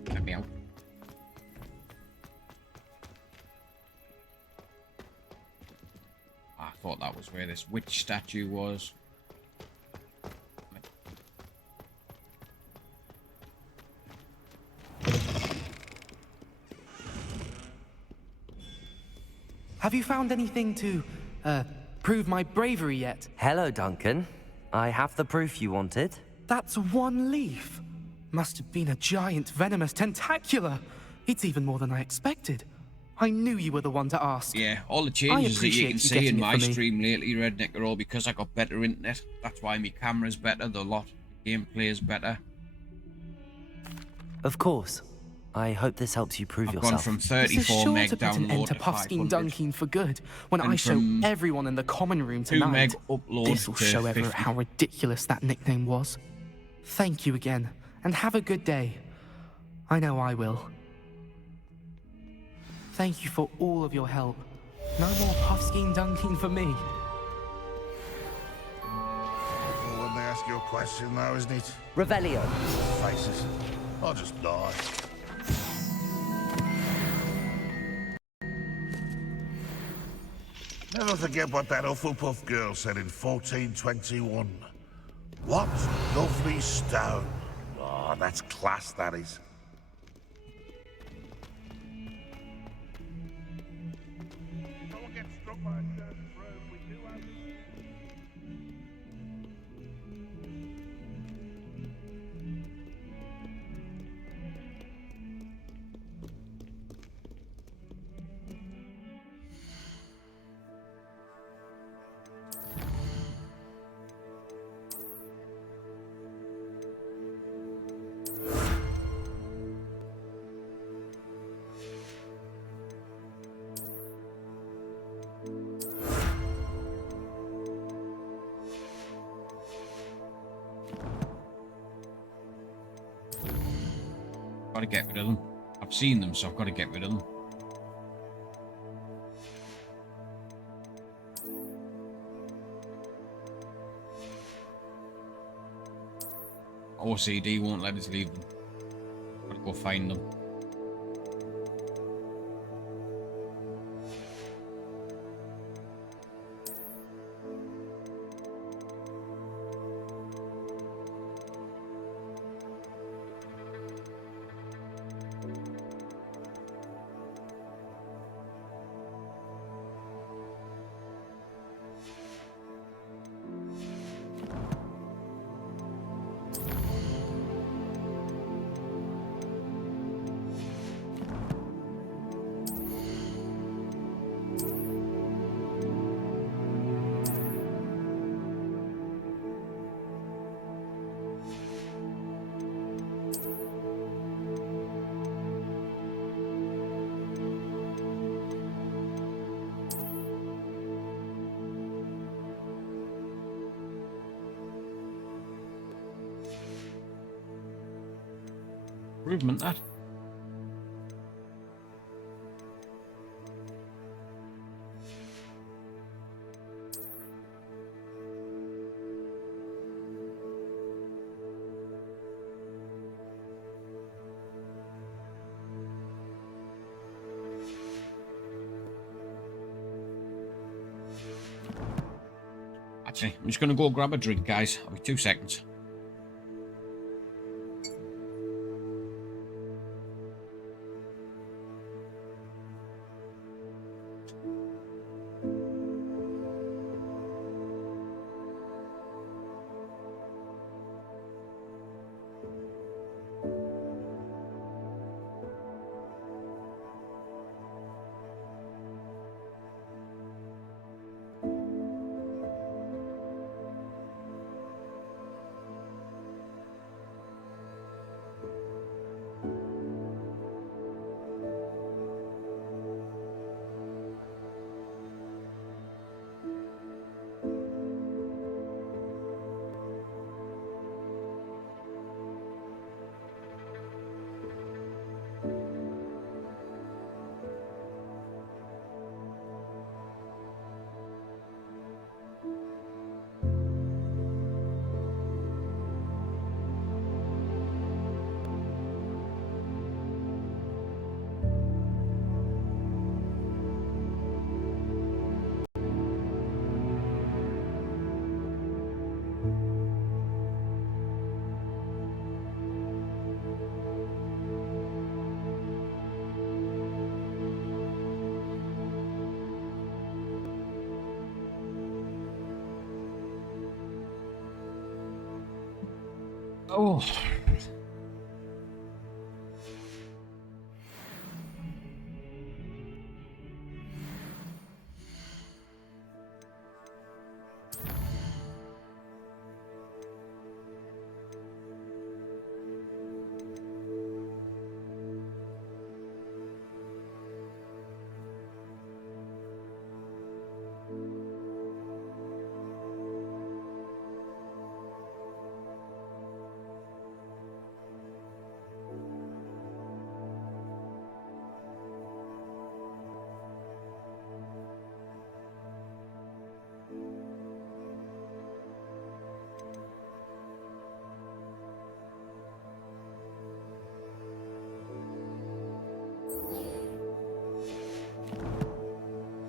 Let me out. I thought that was where this witch statue was. Have you found anything to, prove my bravery yet? Hello, Duncan. I have the proof you wanted. That's one leaf. Must have been a giant venomous tentacula. It's even more than I expected. I knew you were the one to ask. Yeah, all the changes that you can see in getting it my for me. stream lately, Redneck, are all because I got better internet. That's why my camera's better, the gameplay is better. Of course. I hope this helps you prove I've yourself. gone from This is 34 sure meg to put an end download to to Puffskein 500. Dunking for good when And I show from everyone in the common room 2 tonight. meg upload This will to show 50. Everett how ridiculous that nickname was. Thank you again, and have a good day. I know I will. Thank you for all of your help. No more Puffskein Dunking for me. Well, when they ask you a question now, isn't it? Revelio. Face it. I'll just lie. Never forget what that Hufflepuff girl said in 1421. What lovely stone. Oh, that's class, that is. Someone gets struck by a certain throw, we do have... Gotta get rid of them. I've seen them, so I've got to get rid of them. OCD won't let us leave them. Gotta go find them. Improvement, that. Actually, I'm just going to go grab a drink, guys. I'll be 2 seconds. Oh.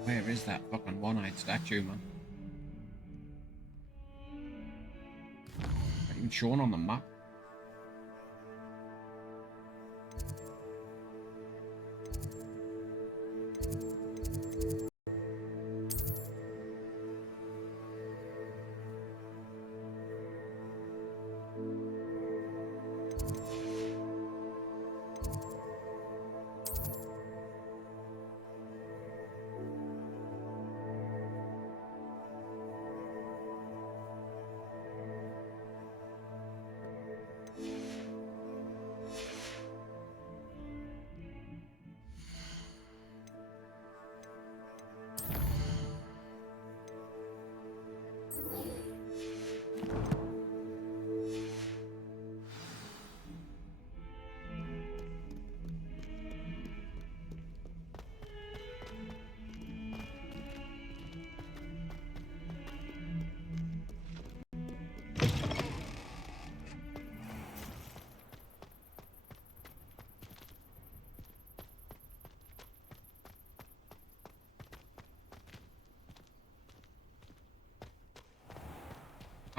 Where is that fucking one-eyed statue, man? Not even shown on the map.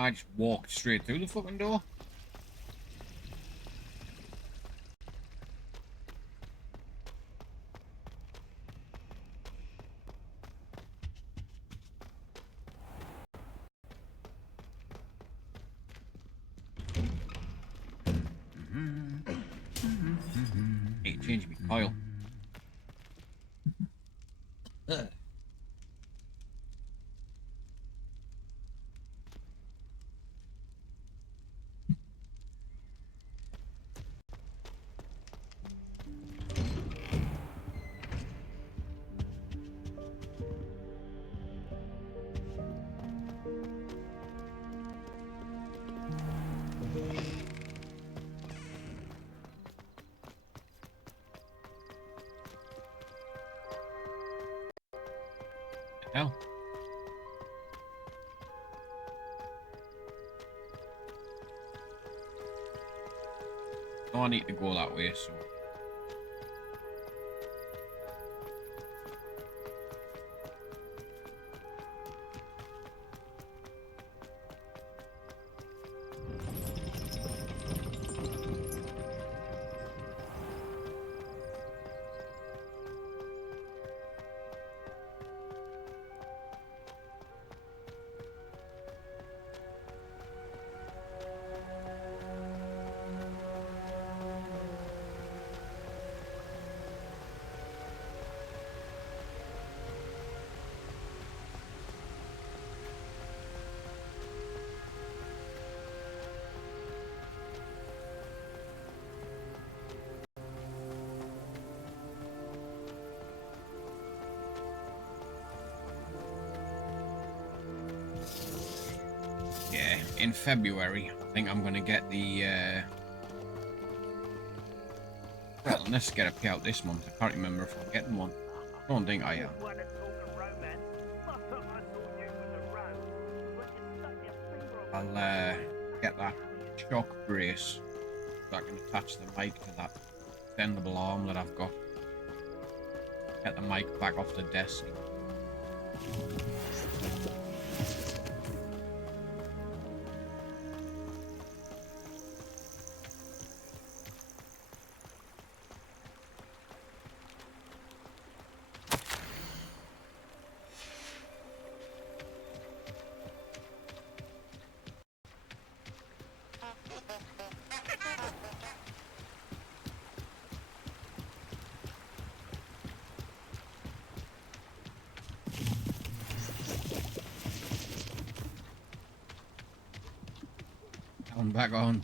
I just walked straight through the fucking door. Need to change my coil. Hell. Oh, I need to go that way, so. in February, I think I'm going to get the... Well, let's get a payout this month. I can't remember if I'm getting one. I don't think I am. I'll get that shock brace so I can attach the mic to that extendable arm that I've got. Get the mic back off the desk. I'm back on.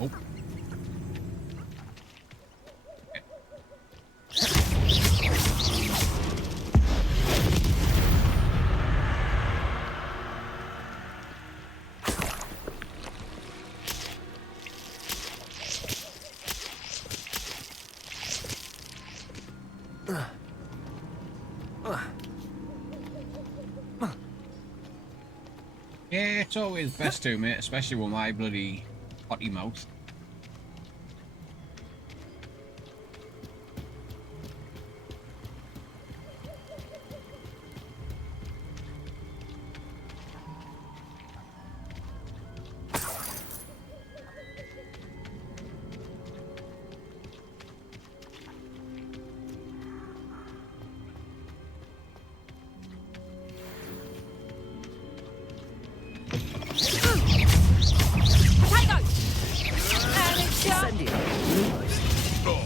Oh. Yeah, it's always best to, mate, especially with my bloody potty mouth.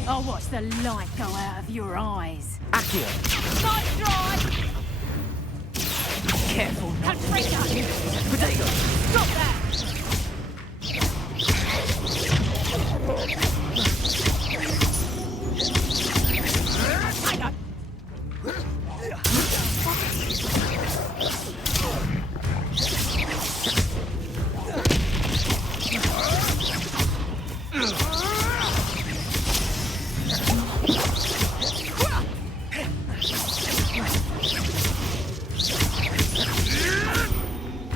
I'll watch the light go out of your eyes. Accio. Nice try! Careful not to break up. Potato. Stop that!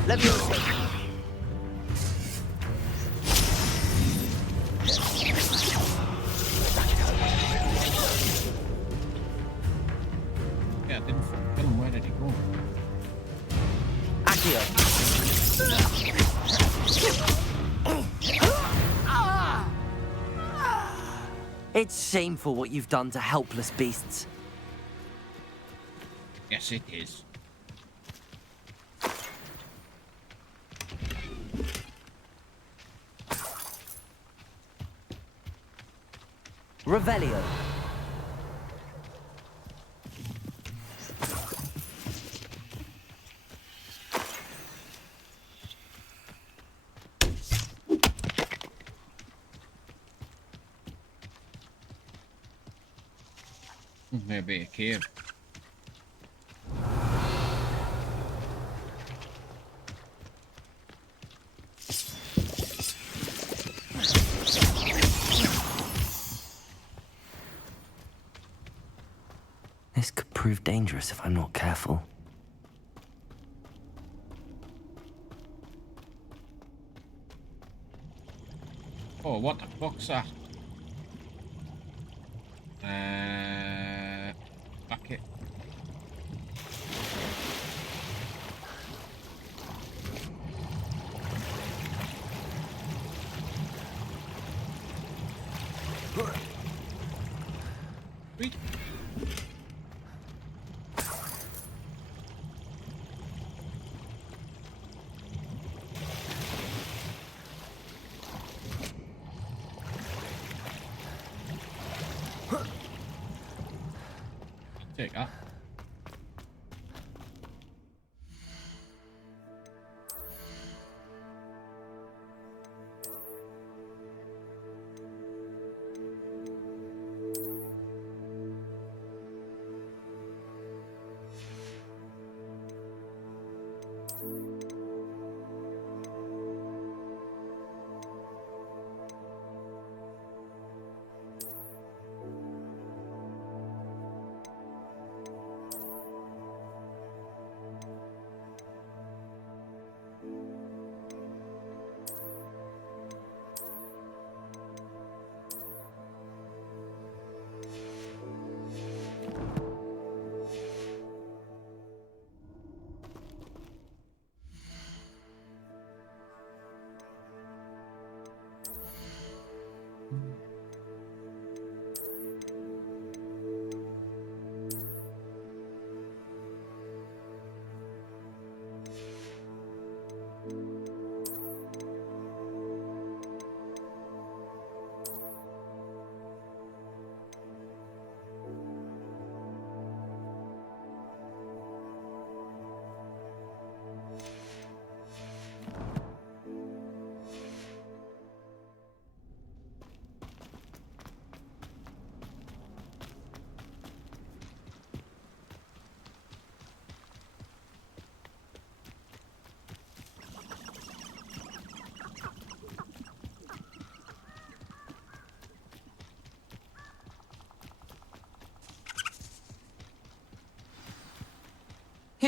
Let me Yeah, I didn't kill him. Where did he go? Accio. It's shameful what you've done to helpless beasts. Yes, it is. Revelio. Maybe a cave. This could prove dangerous if I'm not careful. Oh, what the fuck's that? Bucket. Sweet. Take that.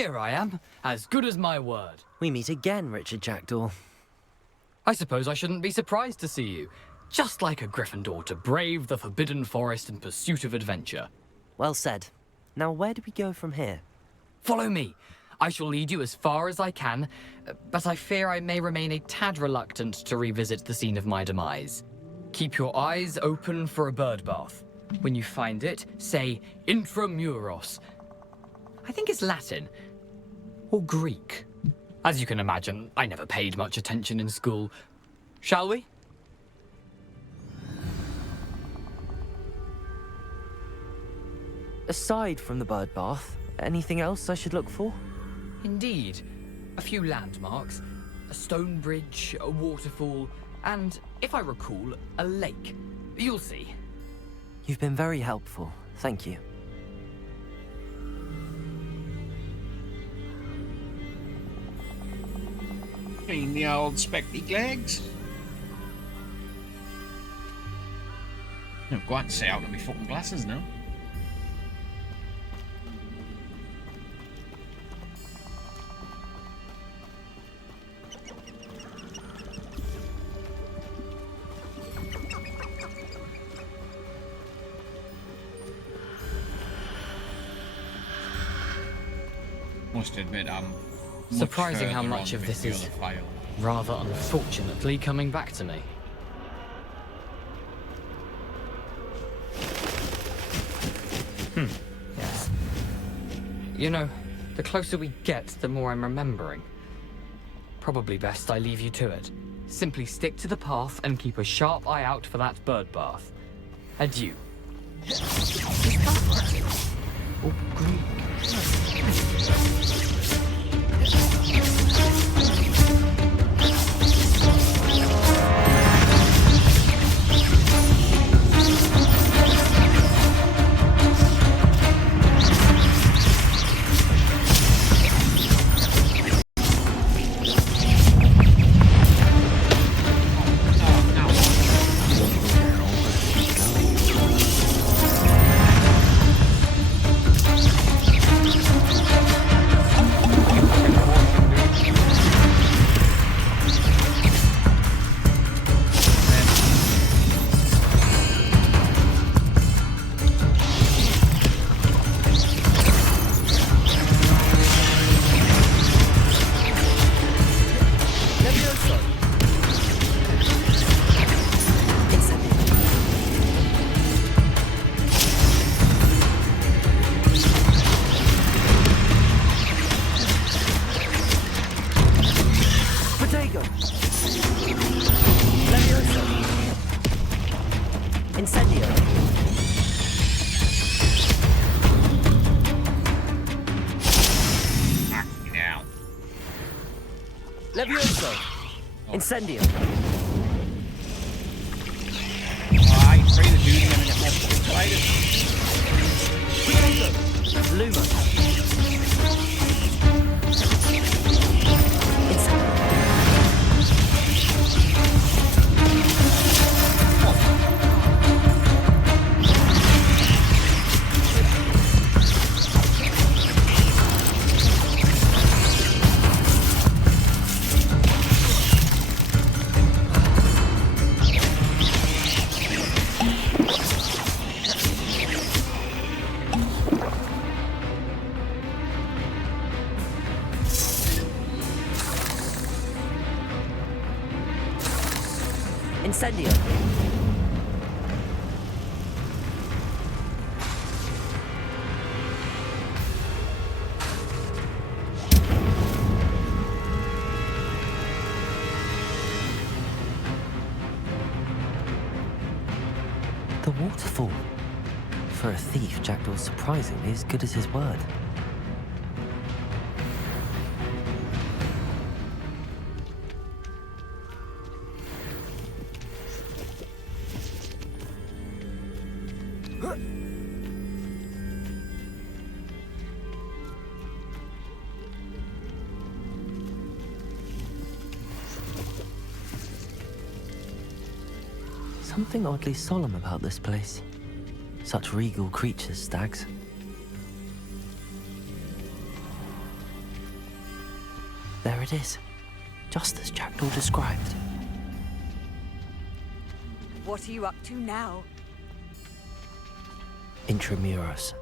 Here I am, as good as my word. We meet again, Richard Jackdaw. I suppose I shouldn't be surprised to see you. Just like a Gryffindor to brave the Forbidden Forest in pursuit of adventure. Well said. Now where do we go from here? Follow me. I shall lead you as far as I can, but I fear I may remain a tad reluctant to revisit the scene of my demise. Keep your eyes open for a bird bath. When you find it, say Intramuros. I think it's Latin. Or Greek. As you can imagine, I never paid much attention in school. Shall we? Aside from the bird bath, anything else I should look for? Indeed. A few landmarks, a stone bridge, a waterfall, and, if I recall, a lake. You'll see. You've been very helpful. Thank you. Clean the old specty legs. No, go out and say out of my fucking glasses now. Must admit, I'm surprising how much of this is rather unfortunately coming back to me. Yes. You know, the closer we get, the more I'm remembering. Probably best I leave you to it. Simply stick to the path and keep a sharp eye out for that bird bath. Adieu. Oh, Greek. Incendio. Alright, free the dude and get more excited. Luma. Incendio. The waterfall. For a thief, Jackdaw's surprisingly as good as his word. Something oddly solemn about this place. Such regal creatures, stags. There it is. Just as Jackdaw described. What are you up to now? Intramuros.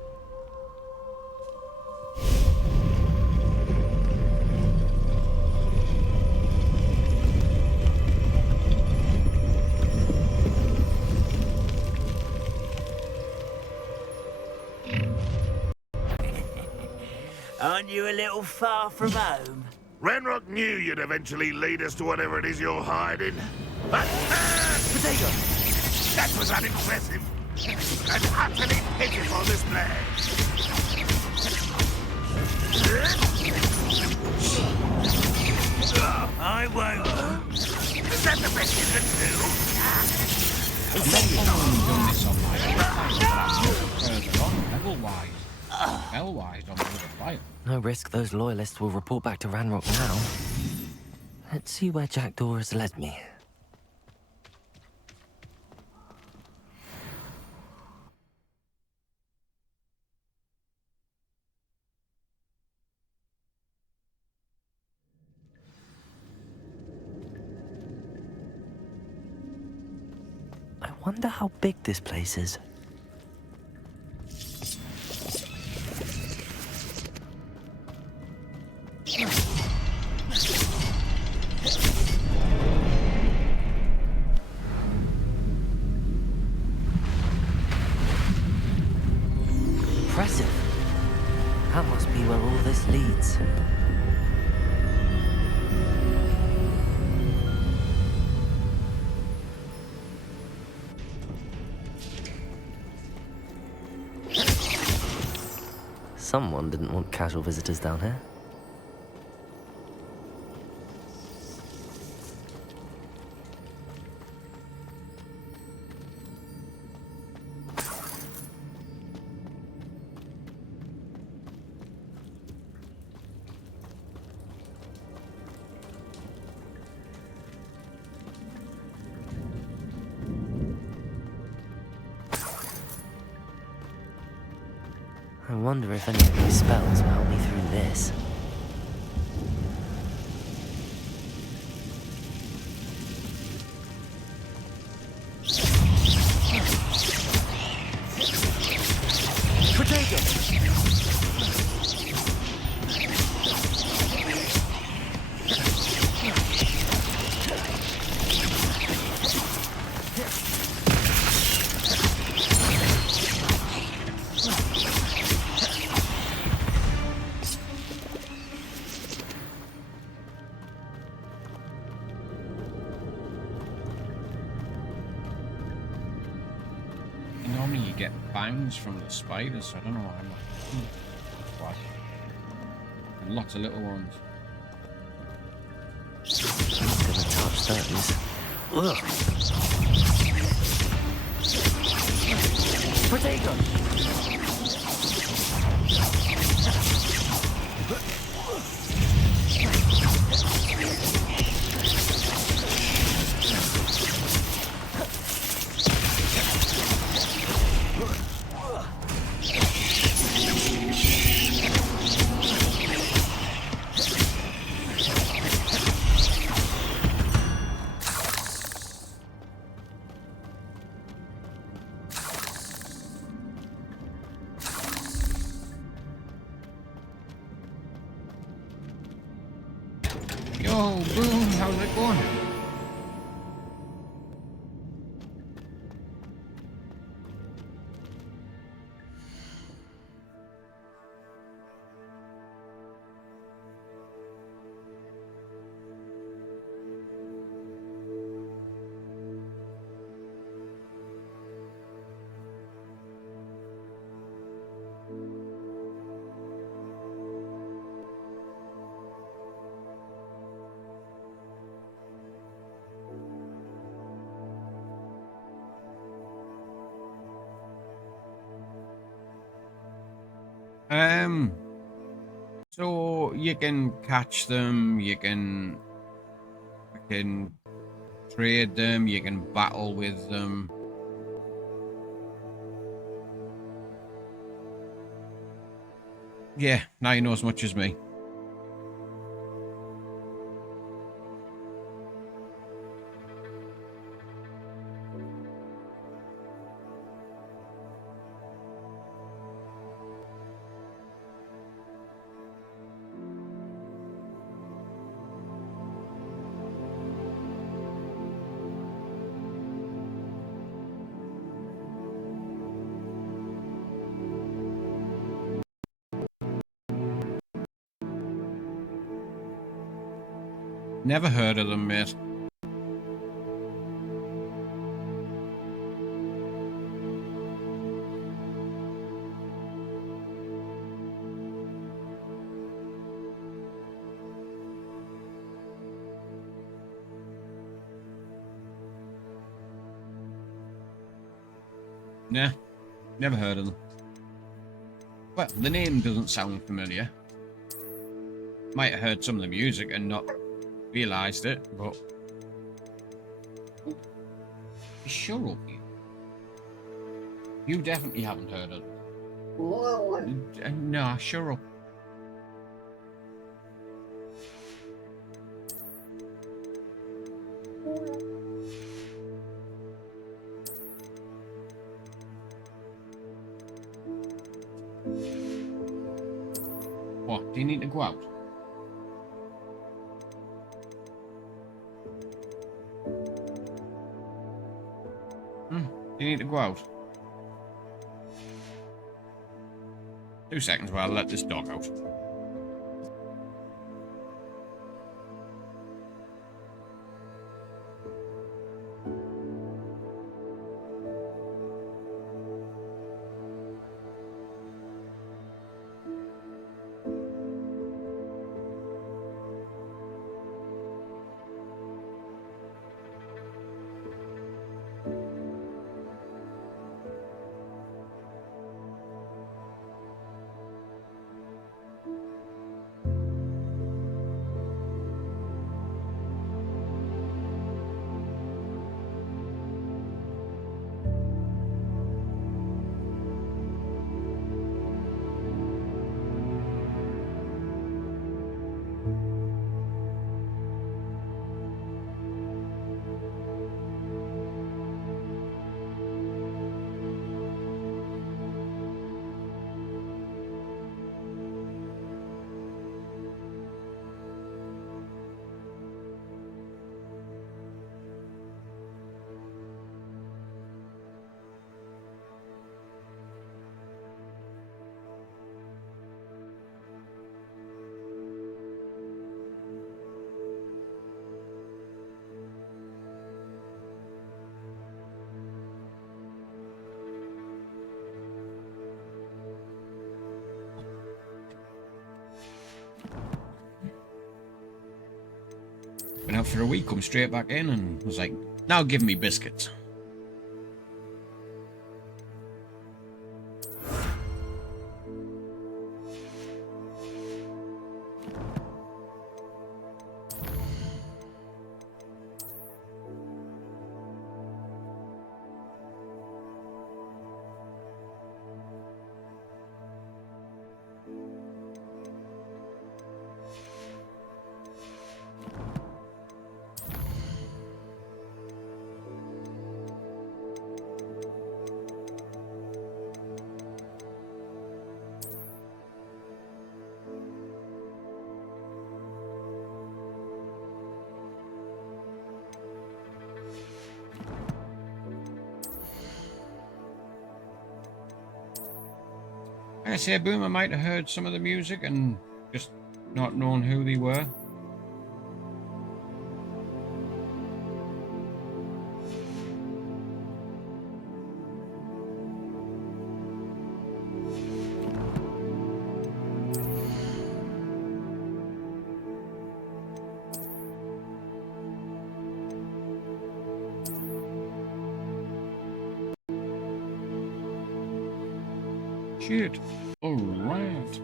Aren't you a little far from home? Ranrock knew you'd eventually lead us to whatever it is you're hiding. Potato! That was unimpressive. An utterly pitiful display. I won't. Is that the best you can do? I've done this on my own, further on, level-wise. Spell-wise, on the other file. No risk those loyalists will report back to Ranrock now. Let's see where Jackdaw has led me. I wonder how big this place is. Impressive. That must be where all this leads. Someone didn't want casual visitors down here. I wonder if any of these spells will help me through this. Normally you get bangs from the spiders, so I don't know why I'm not. What? And lots of little ones. I'm gonna touch those. Ugh. Potato! Yo, boom, how's it going? So you can catch them, you can trade them, you can battle with them. Yeah, now you know as much as me. Never heard of them, mate. Nah, never heard of them. Well, the name doesn't sound familiar. Might have heard some of the music and not realised it, but... Shut up, you. You definitely haven't heard of them. No, shut up. What, do you need to go out? Do you need to go out? 2 seconds while I let this dog out. Been out for a week, come straight back in and was like, now give me biscuits. Like I say, Boom, I might have heard some of the music and just not known who they were. Shit. All right.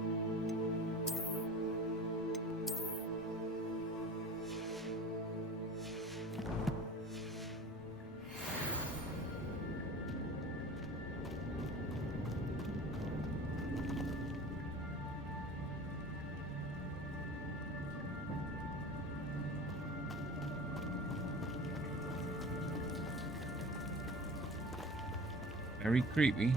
Very creepy.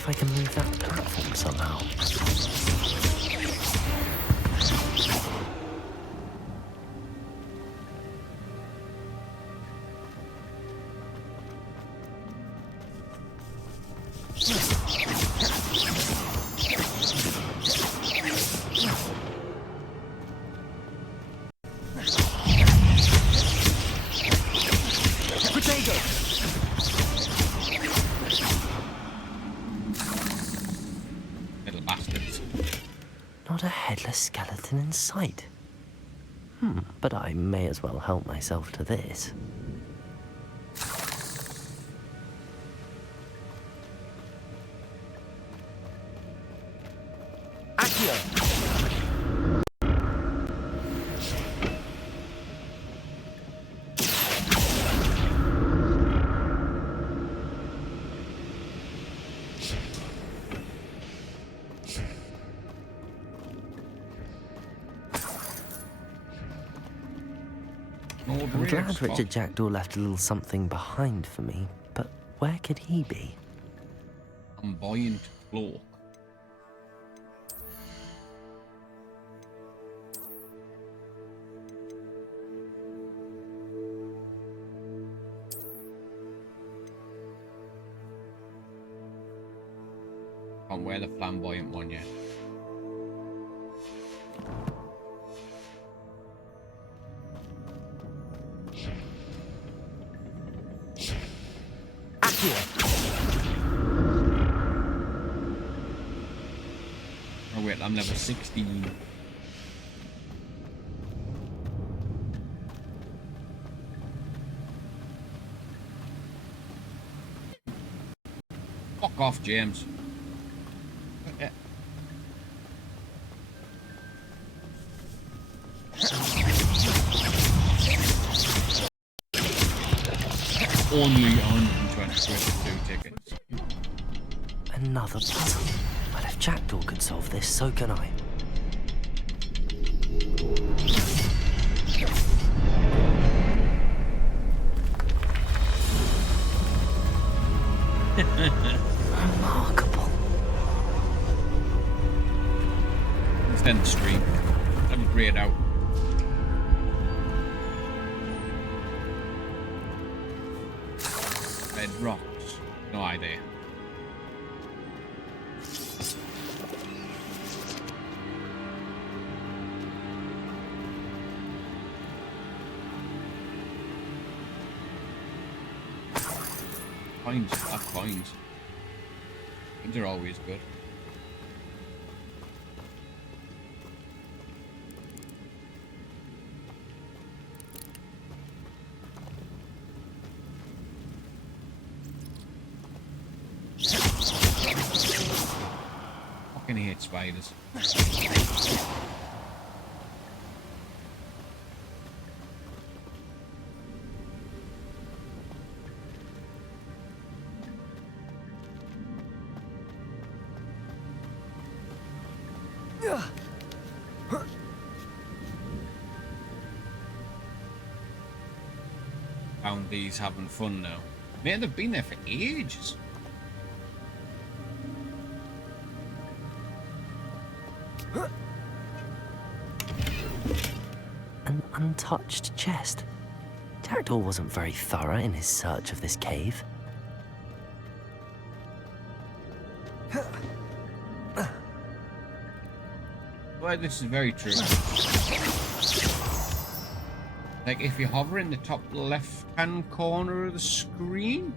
if I can move that platform somehow. Little bastards. Not a headless skeleton in sight. But I may as well help myself to this. I'm glad Richard Jackdaw left a little something behind for me, but where could he be? Flamboyant cloak. Can't wear the flamboyant one yet. Oh wait, I'm level 16. Fuck off, James. Only 122 tickets. Another puzzle. Well, if Jackdaw could solve this, so can I. Remarkable. Let's end the stream. Let me grade out. Red rocks. No idea. Coins. I love coins. Coins are always good. Fucking hate spiders. Found these having fun now. Man, they've been there for ages. An untouched chest. Jackdaw wasn't very thorough in his search of this cave. Well, this is very true. Like, if you hover in the top left-hand corner of the screen...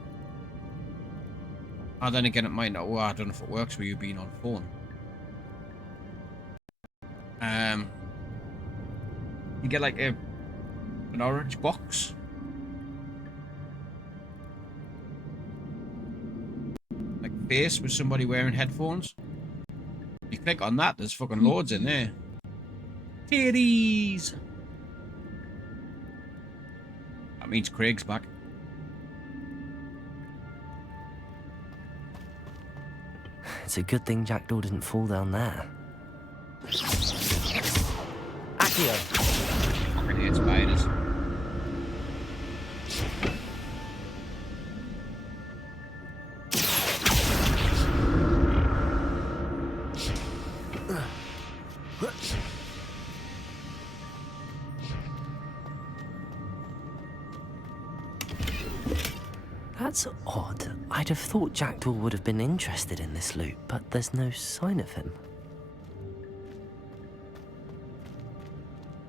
Oh, then again, it might not. Well, I don't know if it works with you being on phone. You get, like, an orange box. Like, face with somebody wearing headphones. You click on that, there's fucking loads in there. Titties! That means Craig's back. It's a good thing Jackdaw didn't fall down there. Accio! Fucking hate spiders. That's odd. I'd have thought Jackdaw would have been interested in this loot, but there's no sign of him.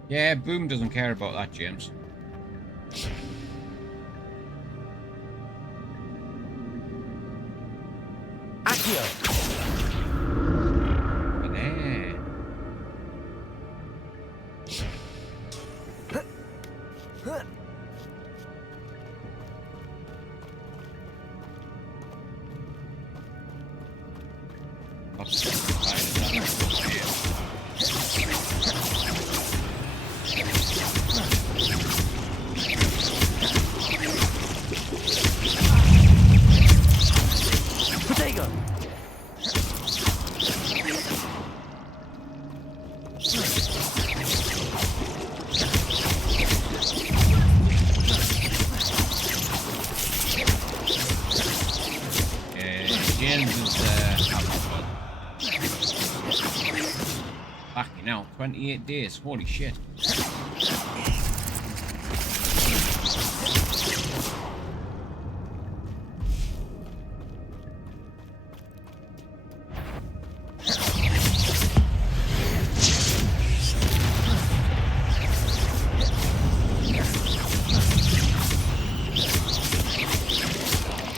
Yeah, Boom doesn't care about that, James. Accio! Over there. Potato! James is fucking hell, 28 days. Holy shit.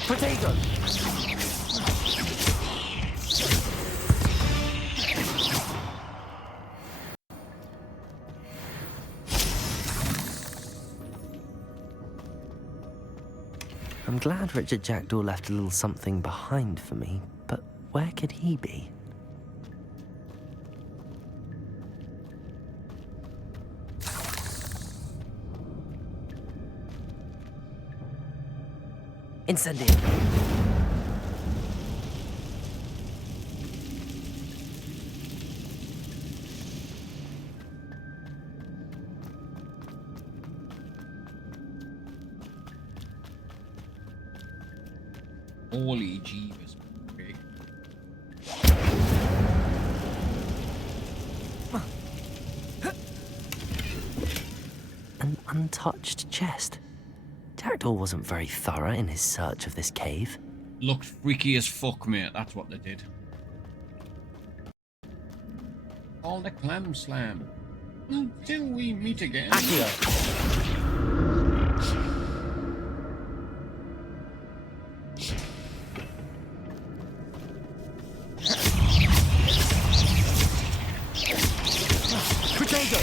Potato! I'm glad Richard Jackdaw left a little something behind for me, but where could he be? Incendio! Holy jeebus. Okay. An untouched chest. Jackdaw wasn't very thorough in his search of this cave. Looked freaky as fuck, mate. That's what they did. All the clam slam. Until we meet again. Accio! Potato!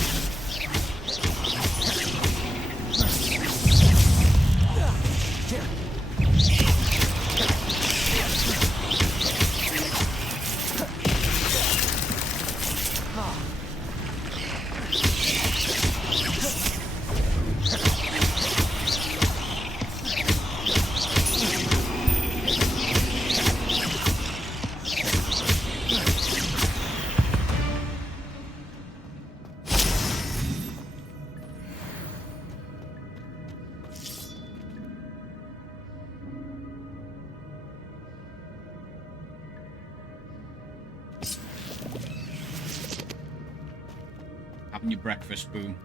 Having your breakfast, Boom.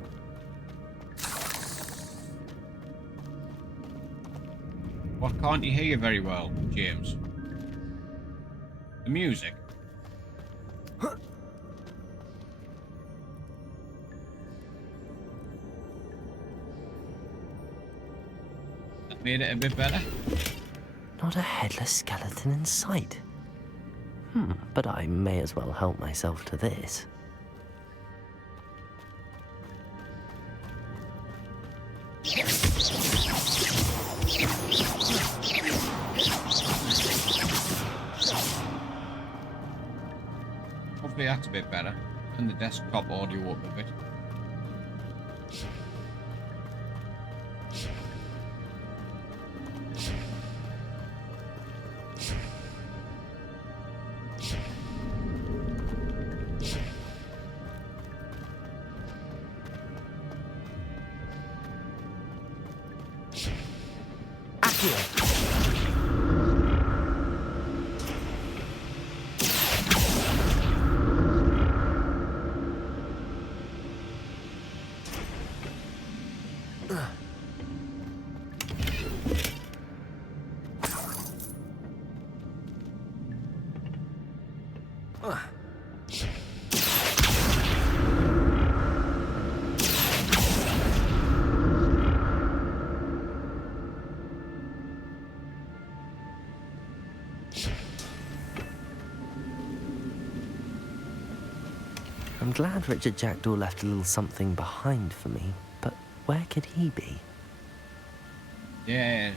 What can't you hear very well, James? The music. That made it a bit better. Not a headless skeleton in sight. But I may as well help myself to this. Hopefully that's a bit better. And the desktop audio up a bit. I'm glad Richard Jackdaw left a little something behind for me, but where could he be? Yeah.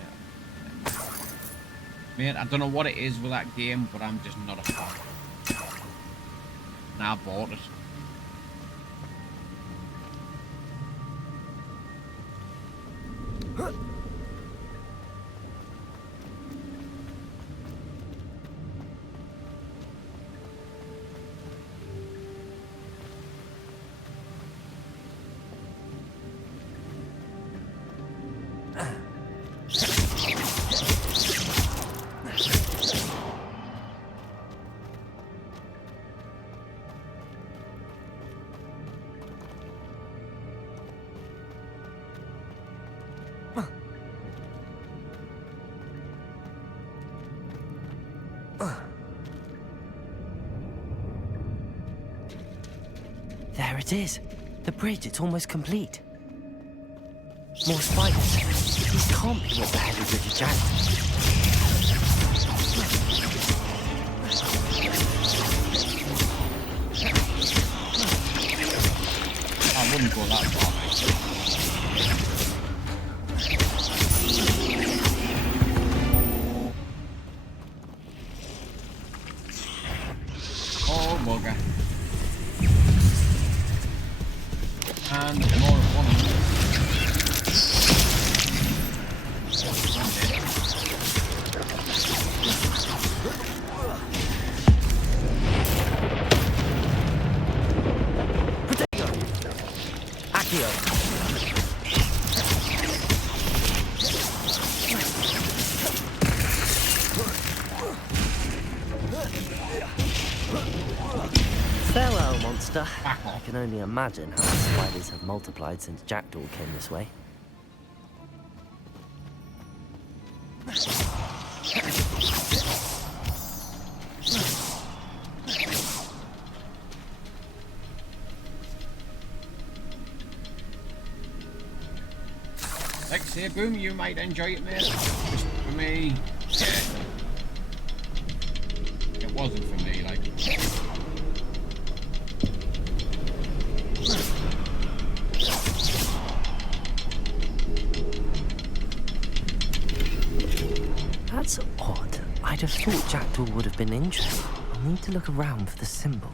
Man, I don't know what it is with that game, but I'm just not a fan. And I bought it. There it is. The bridge, it's almost complete. More spiders. These can't be what the hell is Richard Jackdaw. I wouldn't go that far, mate. Oh, bugger. And more of one of them. Farewell, monster. I can only imagine how the spiders have multiplied since Jackdaw came this way. Like say, Boom, you might enjoy it, mate. Just for me, yeah. It wasn't for me, like. That's odd. I'd have thought Jackdaw would have been interested. I'll need to look around for the symbol.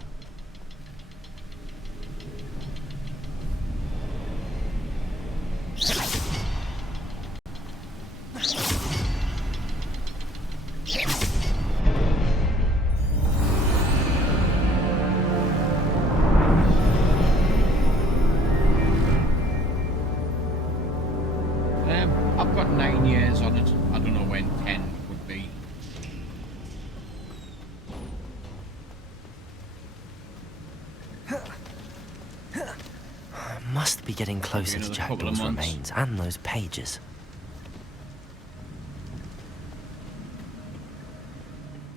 I've got 9 years on it. I don't know when 10 would be. Must be getting closer to Jackdaw's remains and those pages.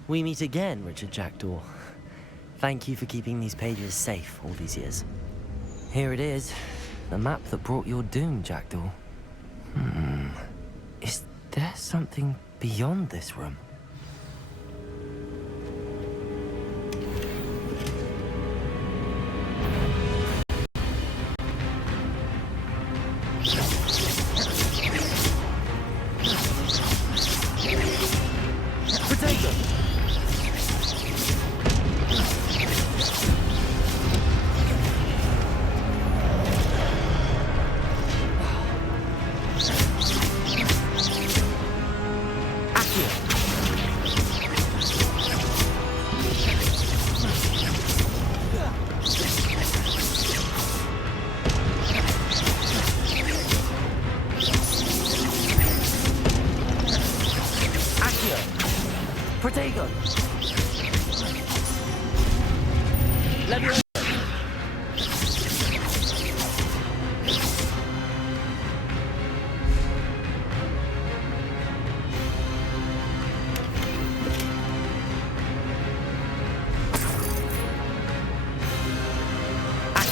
We meet again, Richard Jackdaw. Thank you for keeping these pages safe all these years. Here it is, the map that brought your doom, Jackdaw. Is there something beyond this room?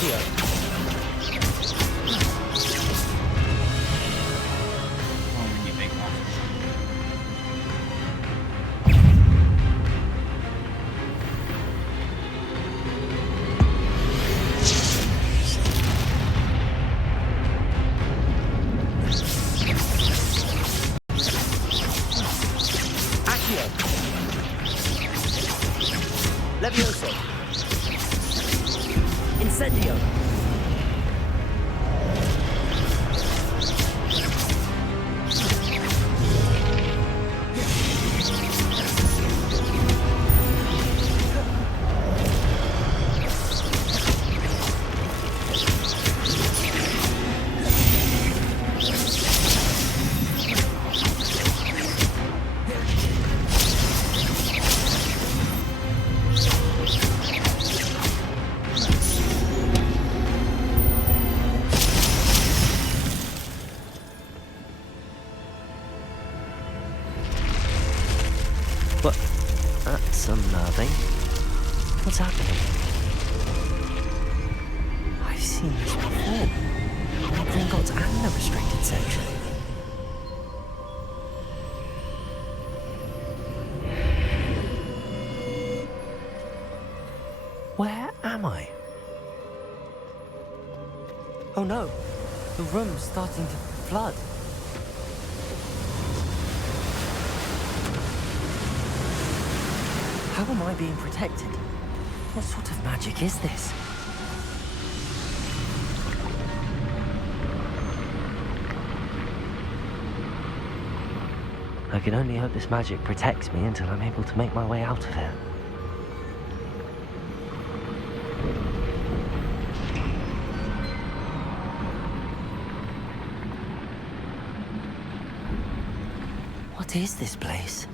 Incendio. Oh, you big one. Accio. Levioso. Incendio. What? That's unnerving. What's happening? I've seen this before. The Gringotts and the restricted section. Where am I? Oh no, the room's starting to flood. How am I being protected? What sort of magic is this? I can only hope this magic protects me until I'm able to make my way out of here. What is this place?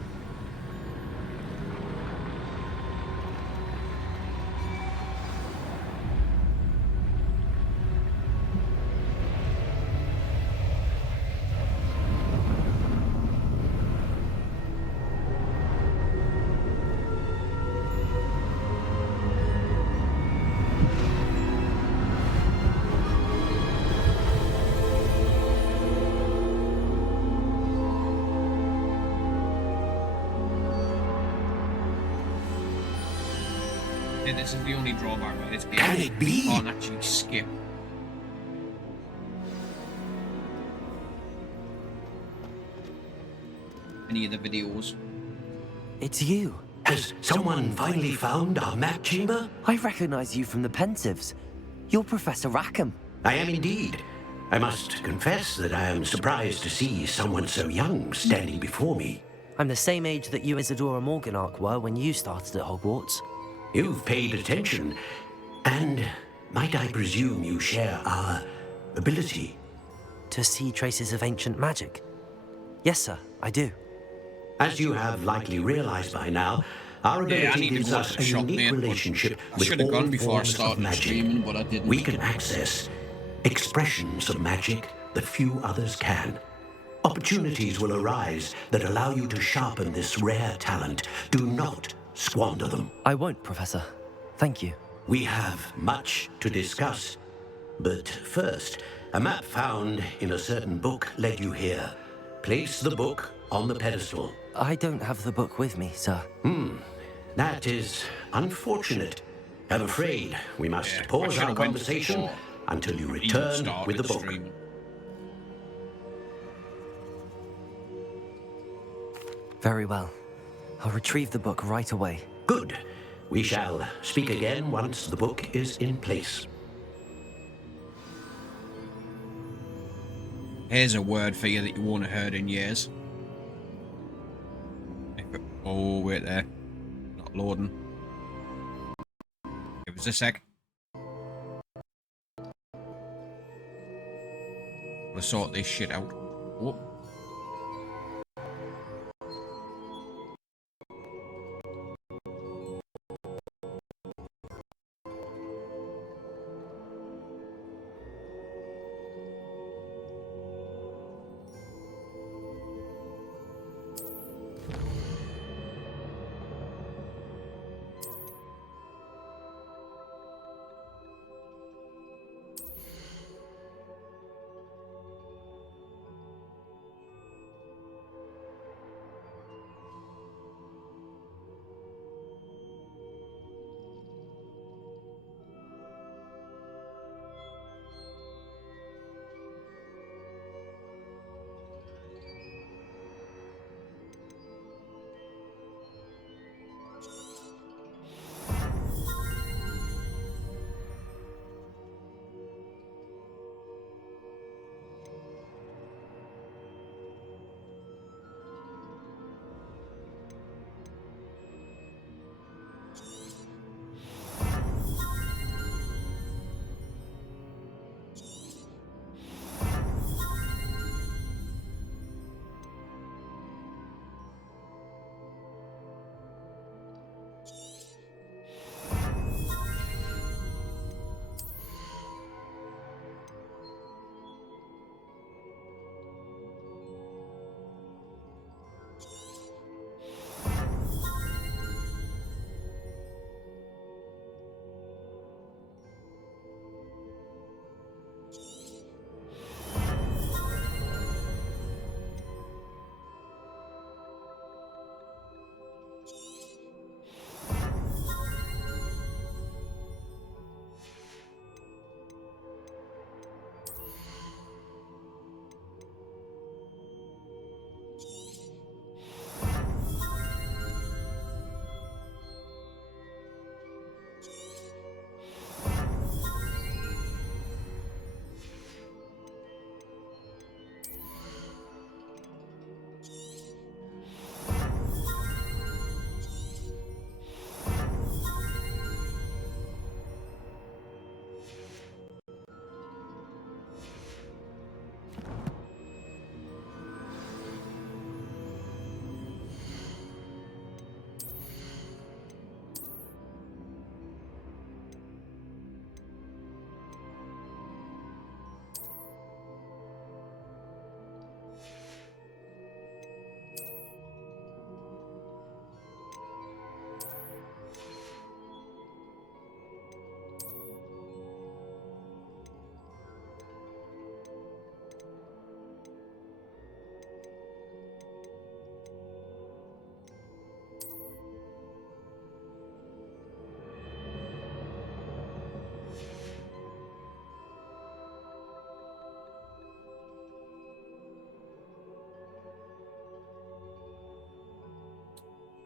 Yeah, this is the only drawback with this game. Can it be? You can't actually skip. Any of the videos. It's you. Has someone finally found our map chamber? I recognize you from the Pensives. You're Professor Rackham. I am indeed. I must confess that I am surprised to see someone so young standing before me. I'm the same age that you Isadora Morganach were when you started at Hogwarts. You've paid attention, and might I presume you share our ability? To see traces of ancient magic? Yes, sir, I do. As you have likely realized by now, our ability gives us a unique relationship with all forms of magic. But I didn't. We can access expressions of magic that few others can. Opportunities will arise that allow you to sharpen this rare talent. Do not squander them. I won't, Professor. Thank you. We have much to discuss. But first, a map found in a certain book led you here. Place the book on the pedestal. I don't have the book with me, sir. That is unfortunate. I'm afraid we must pause our conversation until you return with the book. Very well. I'll retrieve the book right away. Good. We shall speak again once the book is in place. Here's a word for you that you won't have heard in years. Oh, wait there. Not loading. Give us a sec. We'll sort this shit out. Oh.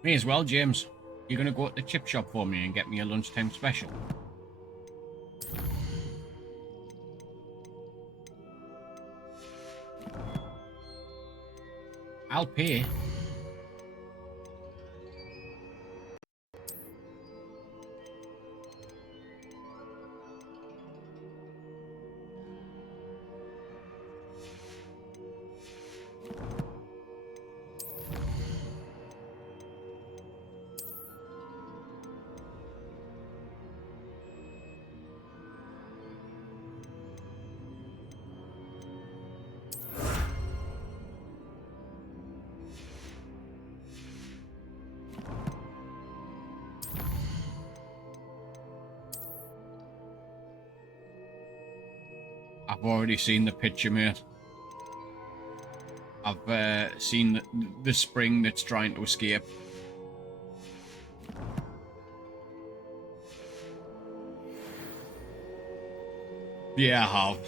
May as well, James. You're gonna go to the chip shop for me and get me a lunchtime special. I'll pay. I've already seen the picture, mate. I've seen the spring that's trying to escape. Yeah, I have.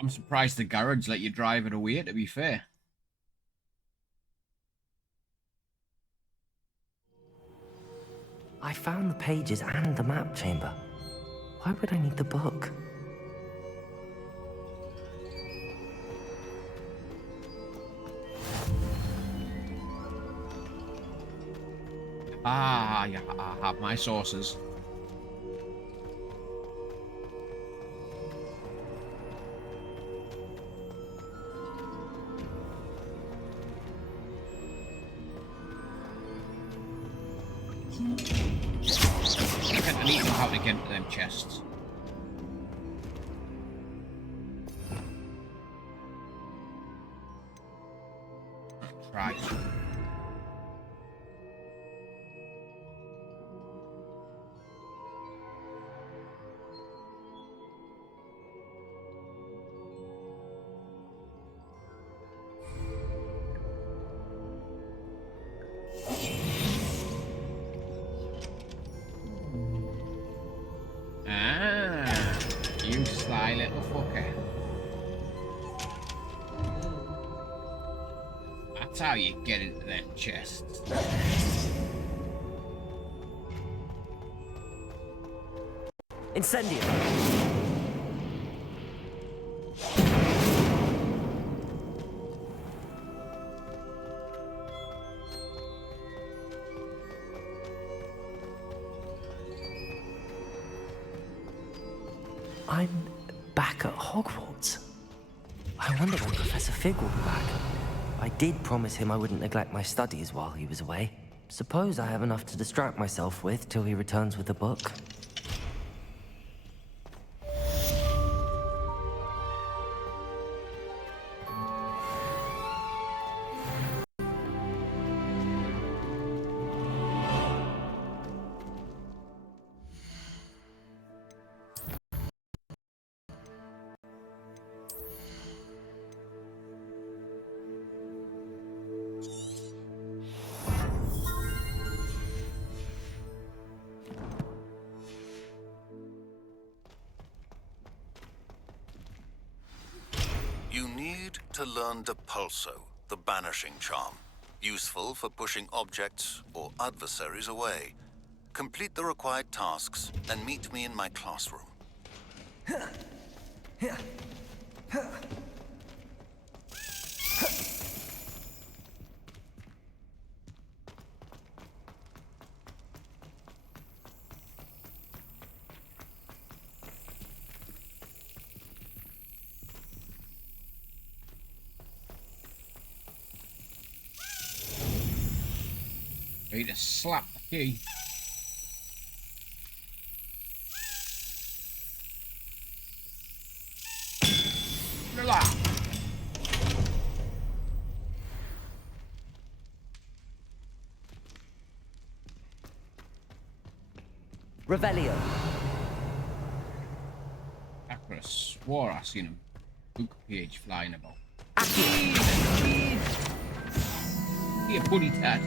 I'm surprised the garage let you drive it away, to be fair. I found the pages and the map chamber. Why would I need the book? Ah, yeah, I have my sources. I need to know how to get into them chests. Right. You sly little fucker. That's how you get into them chests. Incendio! I'm back at Hogwarts. I wonder when Professor Fig will be back. I did promise him I wouldn't neglect my studies while he was away. Suppose I have enough to distract myself with till he returns with the book. You need to learn Depulso, the banishing charm. Useful for pushing objects or adversaries away. Complete the required tasks and meet me in my classroom. Ready to slap the key. Relax. Revelio. I could have swore I seen him. Book page flying about. Here, putty tat.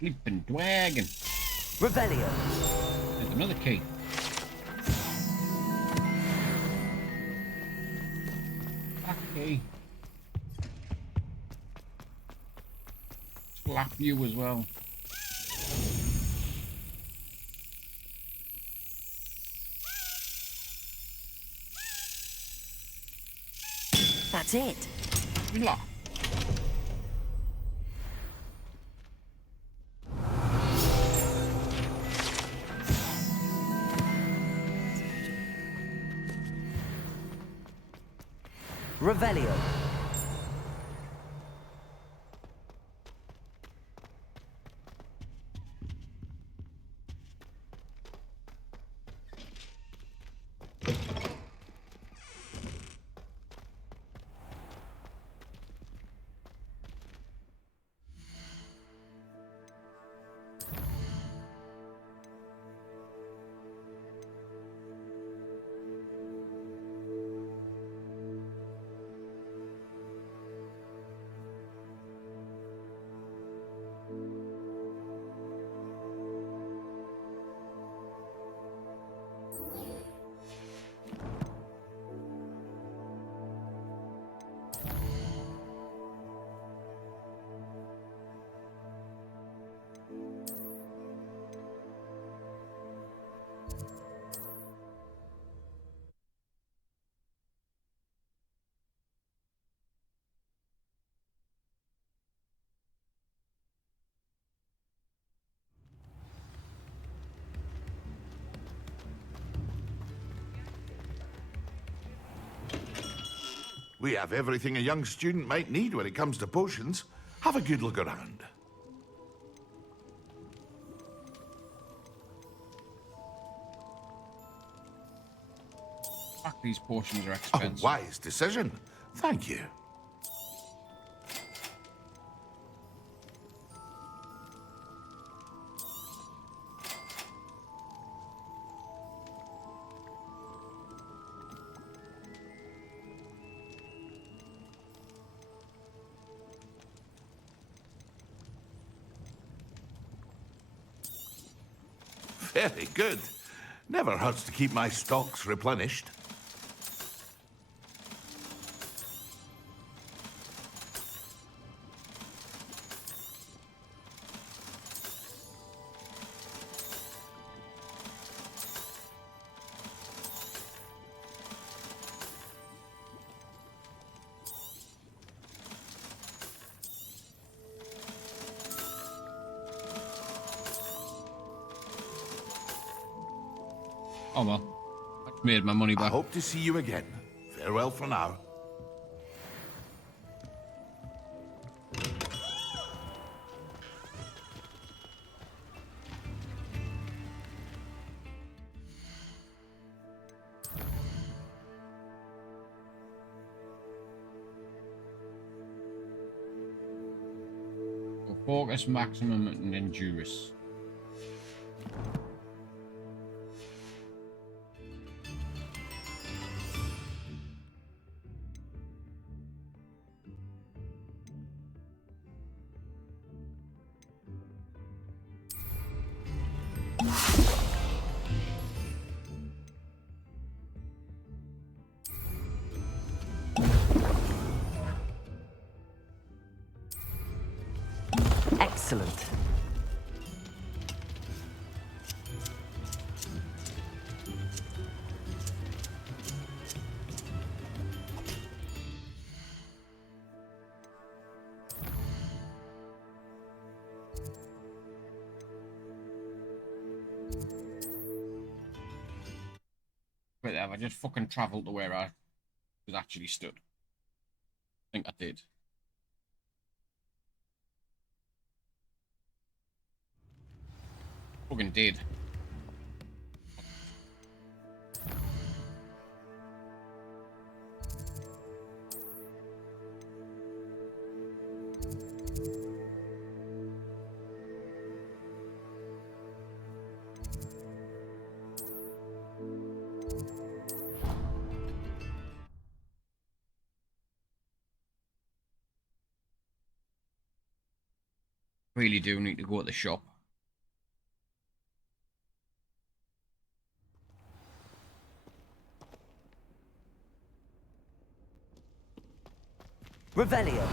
Flippin' dragon. Revelio. There's another key. Okay. Slap you as well. That's it. Relax. Revelio. We have everything a young student might need when it comes to potions. Have a good look around. Fuck, these potions are A expensive. wise decision. Thank you. Very good. Never hurts to keep my stocks replenished. Oh well. I've made my money back. I hope to see you again. Farewell for now. Focus, maximum, and endurance. Excellent. Wait, have I just fucking travelled to where I was actually stood? I think I did. Fucking did. Really do need to go to the shop. Revelio.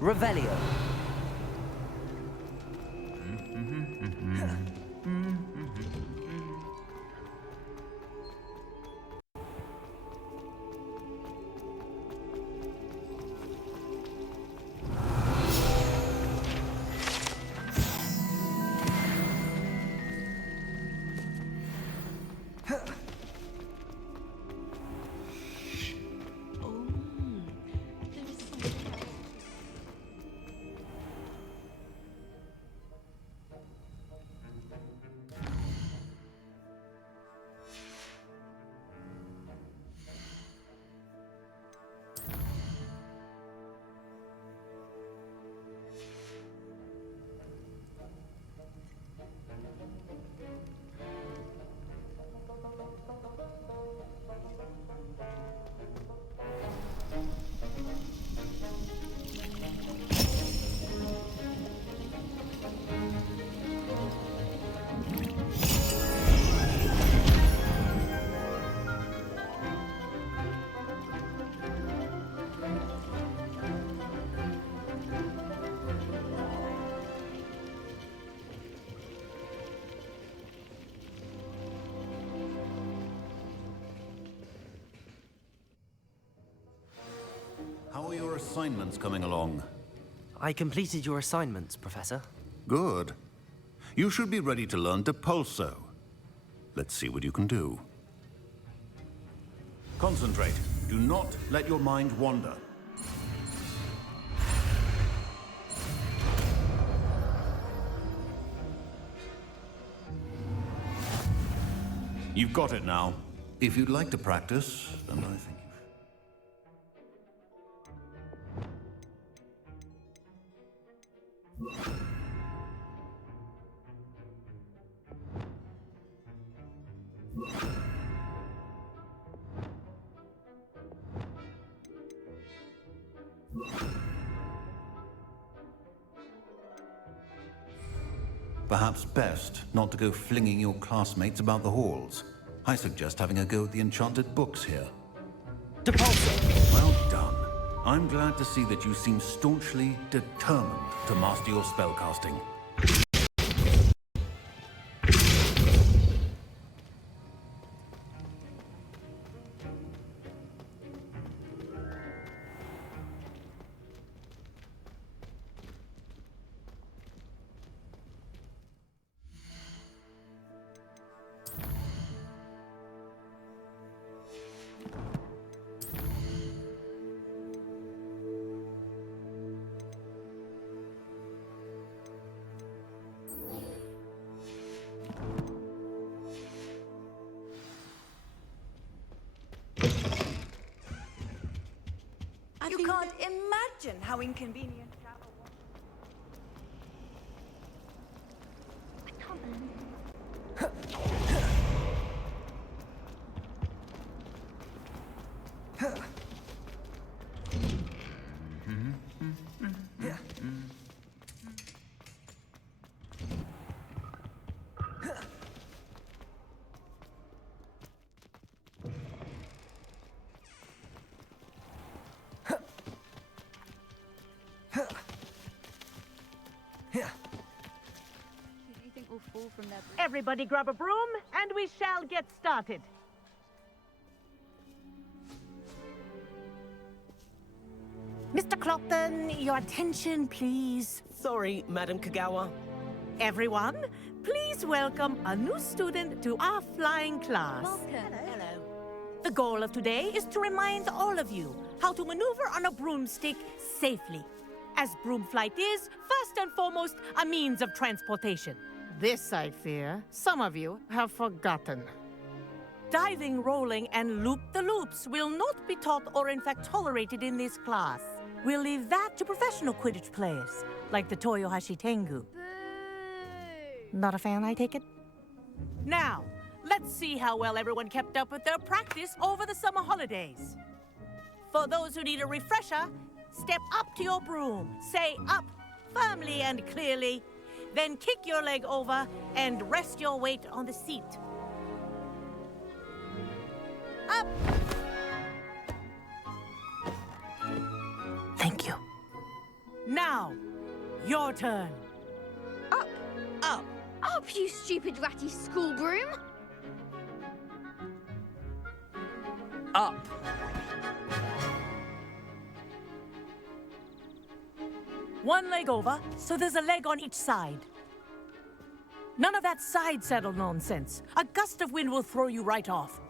Revelio. How are your assignments coming along? I completed your assignments, Professor. Good. You should be ready to learn Depulso. Let's see what you can do. Concentrate. Do not let your mind wander. You've got it now. If you'd like to practice, then I think perhaps best not to go flinging your classmates about the halls. I suggest having a go at the enchanted books here. Depulso! Well done. I'm glad to see that you seem staunchly determined to master your spellcasting. You can't imagine how inconvenient travel was. I can't believe from their... Everybody grab a broom, and we shall get started. Mr. Clopton, your attention, please. Sorry, Madam Kagawa. Everyone, please welcome a new student to our flying class. Welcome. Hello. The goal of today is to remind all of you how to maneuver on a broomstick safely, as broom flight is, first and foremost, a means of transportation. This, I fear, some of you have forgotten. Diving, rolling, and loop-the-loops will not be taught or in fact tolerated in this class. We'll leave that to professional Quidditch players, like the Toyohashi Tengu. Not a fan, I take it? Now, let's see how well everyone kept up with their practice over the summer holidays. For those who need a refresher, step up to your broom, say up firmly and clearly, then kick your leg over and rest your weight on the seat. Up! Thank you. Now, your turn. Up! Up! Up, you stupid ratty school broom! Up! One leg over, so there's a leg on each side. None of that side saddle nonsense. A gust of wind will throw you right off.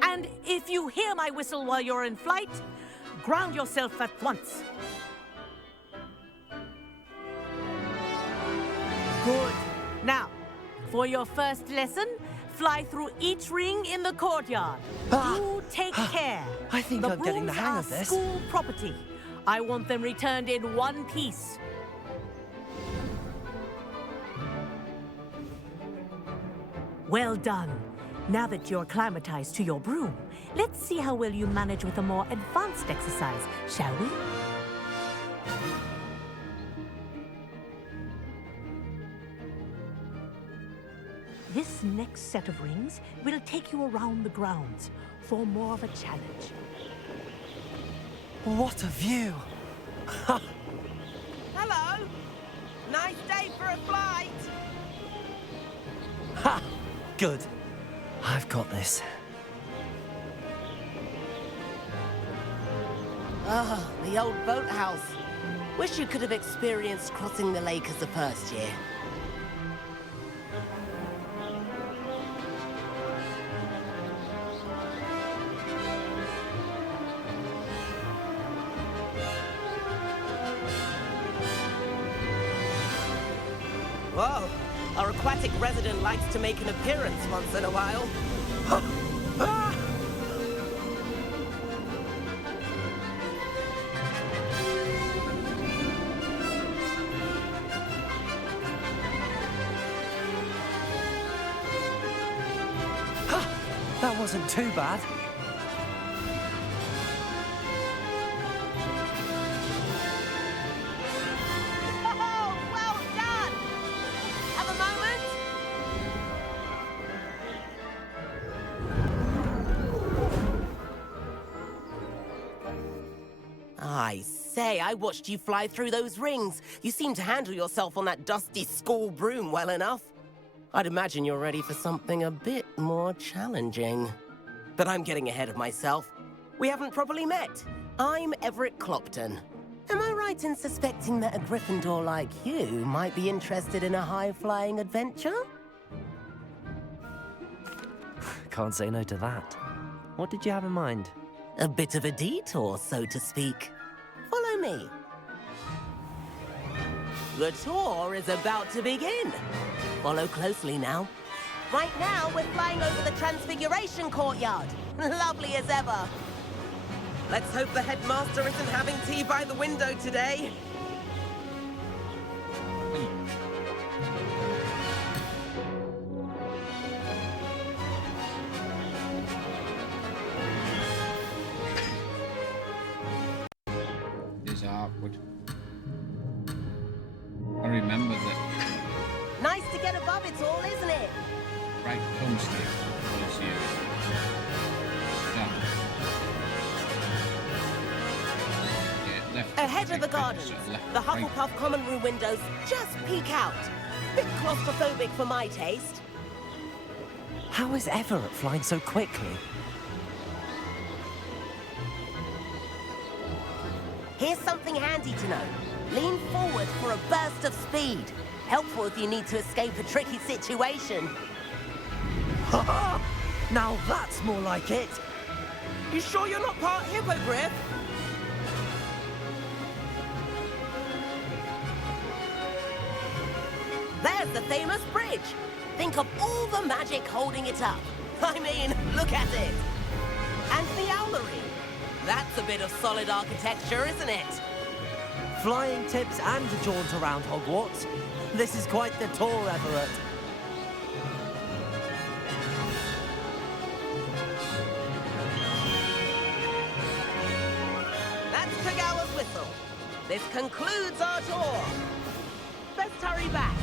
And if you hear my whistle while you're in flight, ground yourself at once. Good. Now, for your first lesson, fly through each ring in the courtyard. Do take care. I think I'm getting the hang of this. School property. I want them returned in one piece. Well done. Now that you're acclimatized to your broom, let's see how well you manage with a more advanced exercise, shall we? This next set of rings will take you around the grounds for more of a challenge. What a view! Hello! Nice day for a flight! Ha! Good. I've got this. Ah, the old boathouse. Wish you could have experienced crossing the lake as a first year. Whoa, our aquatic resident likes to make an appearance once in a while. That wasn't too bad. Oh, well done! Have a moment? I say, I watched you fly through those rings. You seem to handle yourself on that dusty school broom well enough. I'd imagine you're ready for something a bit more challenging. But I'm getting ahead of myself. We haven't properly met. I'm Everett Clopton. Am I right in suspecting that a Gryffindor like you might be interested in a high-flying adventure? Can't say no to that. What did you have in mind? A bit of a detour, so to speak. Follow me. The tour is about to begin. Follow closely now. Right now, we're flying over the Transfiguration Courtyard. Lovely as ever. Let's hope the headmaster isn't having tea by the window today. This is awkward. I remember that. Nice to get above it all, isn't it? Right thumbstick was used. left. Ahead of the gardens, Sort of left, the right. Hufflepuff common room windows just peek out. Bit claustrophobic for my taste. How is Everett flying so quickly? Here's something handy to know. Lean forward for a burst of speed. Helpful if you need to escape a tricky situation. Now that's more like it. You sure you're not part hippogriff? There's the famous bridge. Think of all the magic holding it up. I mean, look at it. And the owlery. That's a bit of solid architecture, isn't it? Flying tips and a jaunt around Hogwarts. This is quite the tour, Everett. That's Kagawa's whistle. This concludes our tour. Best hurry back.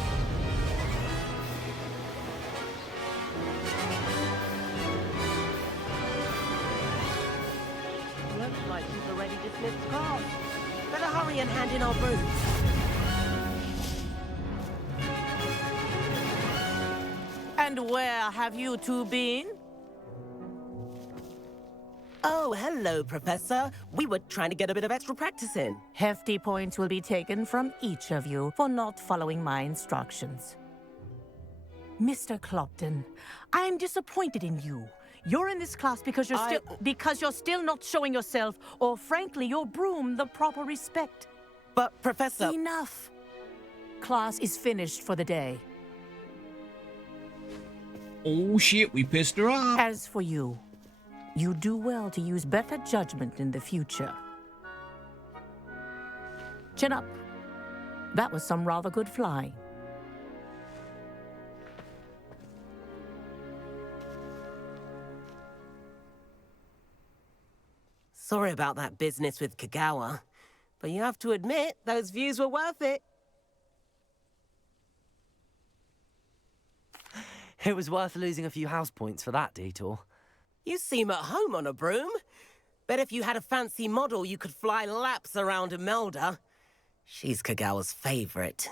Looks like you've already dismissed class. Better hurry and hand in our brooms. And where have you two been? Oh, hello, Professor. We were trying to get a bit of extra practice in. Hefty points will be taken from each of you for not following my instructions. Mr. Clopton, I'm disappointed in you. You're in this class because you're still not showing yourself, or frankly, your broom the proper respect. But, Professor... Enough. Class is finished for the day. Oh shit, we pissed her off. As for you, you do well to use better judgment in the future. Chin up. That was some rather good flying. Sorry about that business with Kagawa, but you have to admit, those views were worth it. It was worth losing a few house points for that detour. You seem at home on a broom. Bet if you had a fancy model, you could fly laps around Imelda. She's Kagawa's favorite.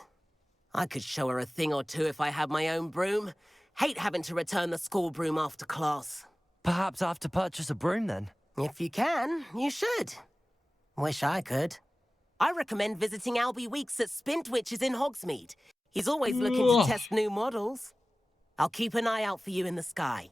I could show her a thing or two if I had my own broom. Hate having to return the school broom after class. Perhaps I have to purchase a broom then. If you can, you should. Wish I could. I recommend visiting Albie Weeks at Spintwitches in Hogsmeade. He's always looking to test new models. I'll keep an eye out for you in the sky.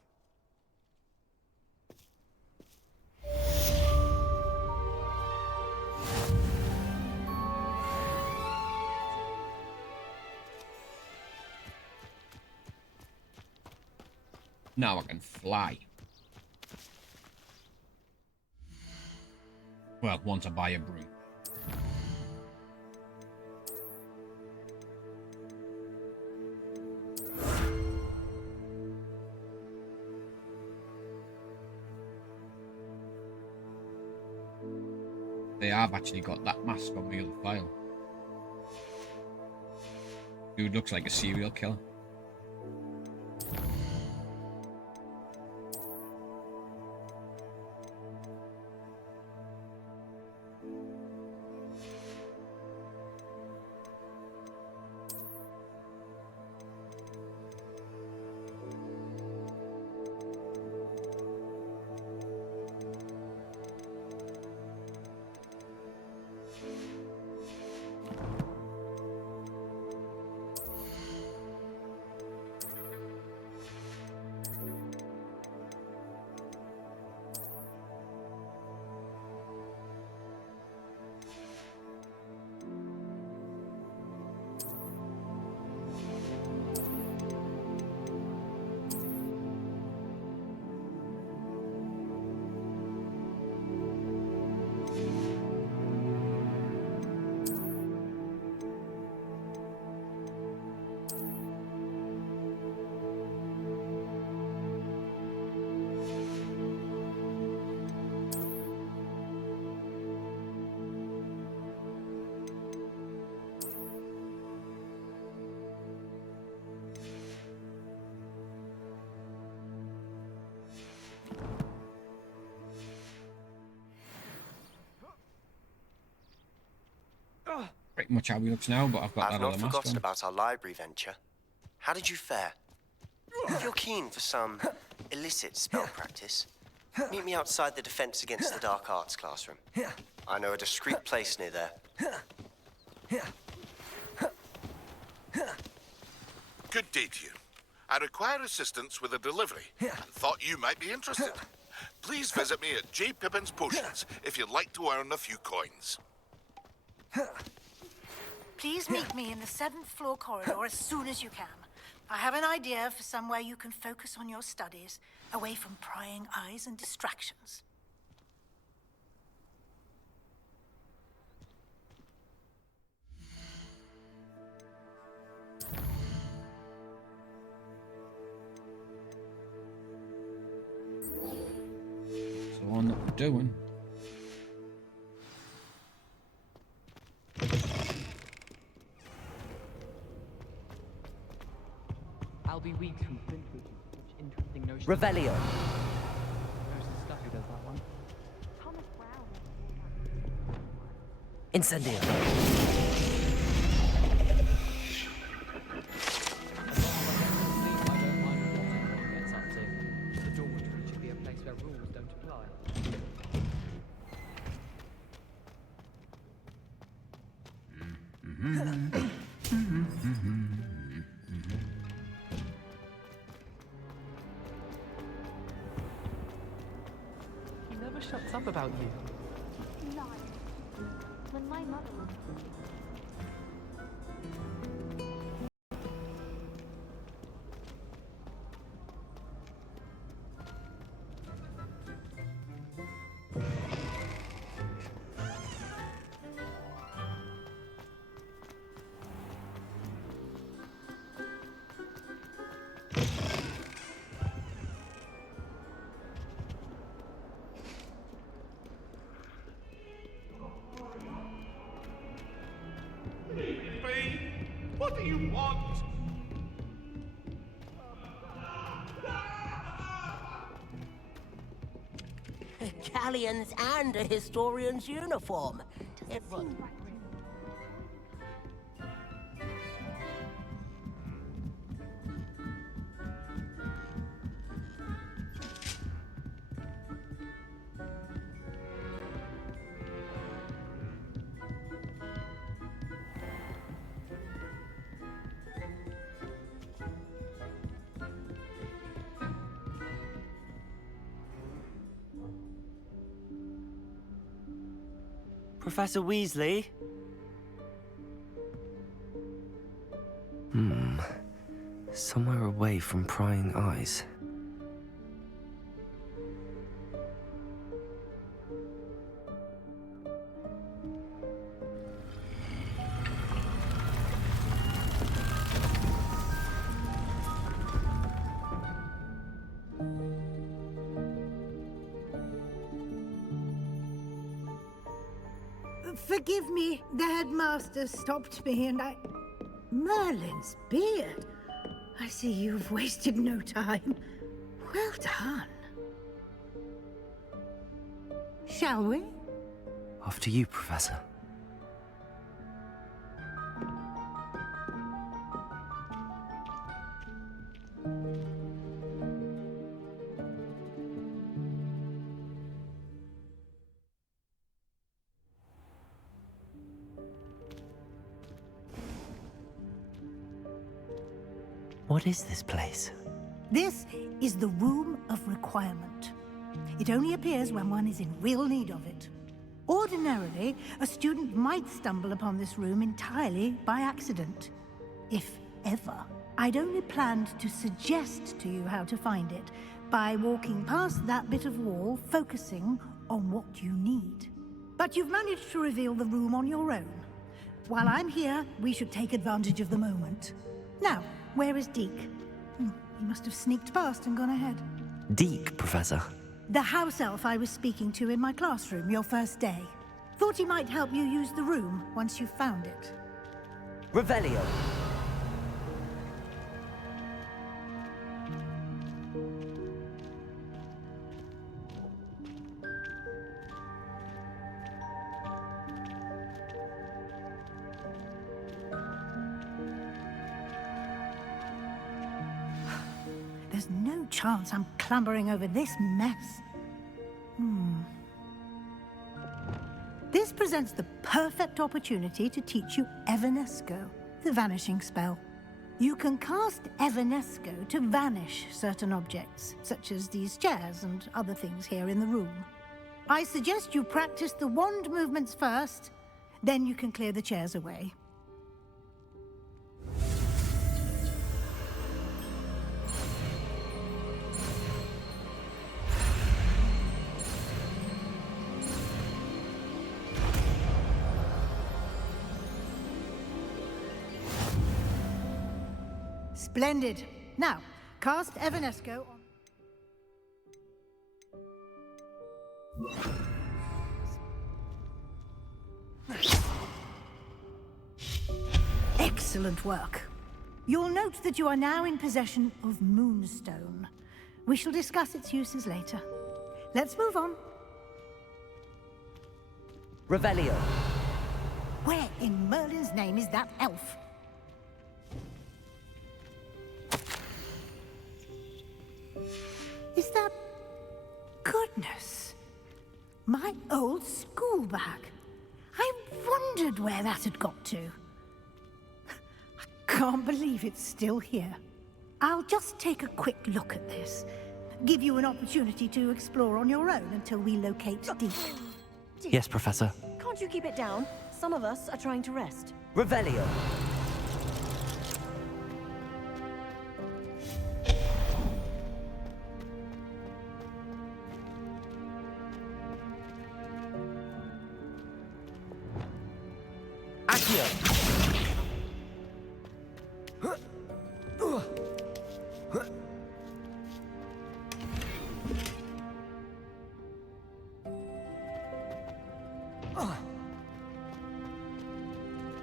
Now I can fly. Well, once I buy a broom. They have actually got that mask on the other file. Dude looks like a serial killer. much how he looks now, but I've got I've that not other mask forgotten on. about our library venture. How did you fare? If you're keen for some illicit spell practice, meet me outside the Defense Against the Dark Arts classroom. I know a discreet place near there. Good day to you. I require assistance with a delivery and thought you might be interested. Please visit me at J. Pippin's Potions if you'd like to earn a few coins. Please meet me in the 7th floor corridor as soon as you can. I have an idea for somewhere you can focus on your studies, away from prying eyes and distractions. It's the one that we're doing. I'll be weak through print with you. Such interesting notions. Revelio. There's the stuff who does that one. Thomas Brown. Incendio. The dormitory should be a place where rules don't apply. He never shuts up about you. No. When my mother was... What do you want? Galleons and a historian's uniform. It was... Professor Weasley? Somewhere away from prying eyes. Forgive me, the headmaster stopped me and I... Merlin's beard. I see you've wasted no time. Well done. Shall we? After you, Professor. What is this place? This is the Room of Requirement. It only appears when one is in real need of it. Ordinarily, a student might stumble upon this room entirely by accident. If ever. I'd only planned to suggest to you how to find it by walking past that bit of wall, focusing on what you need. But you've managed to reveal the room on your own. While I'm here, we should take advantage of the moment. Now, where is Deke? He must have sneaked past and gone ahead. Deke, Professor. The house elf I was speaking to in my classroom your first day. Thought he might help you use the room once you found it. Revelio. There's no chance I'm clambering over this mess. This presents the perfect opportunity to teach you Evanesco, the vanishing spell. You can cast Evanesco to vanish certain objects, such as these chairs and other things here in the room. I suggest you practice the wand movements first, then you can clear the chairs away. Splendid. Now, cast Evanesco on... Excellent work. You'll note that you are now in possession of Moonstone. We shall discuss its uses later. Let's move on. Revelio. Where in Merlin's name is that elf? Is that... Goodness. My old school bag. I wondered where that had got to. I can't believe it's still here. I'll just take a quick look at this. Give you an opportunity to explore on your own until we locate Deep. Yes, Professor. Can't you keep it down? Some of us are trying to rest. Revelio.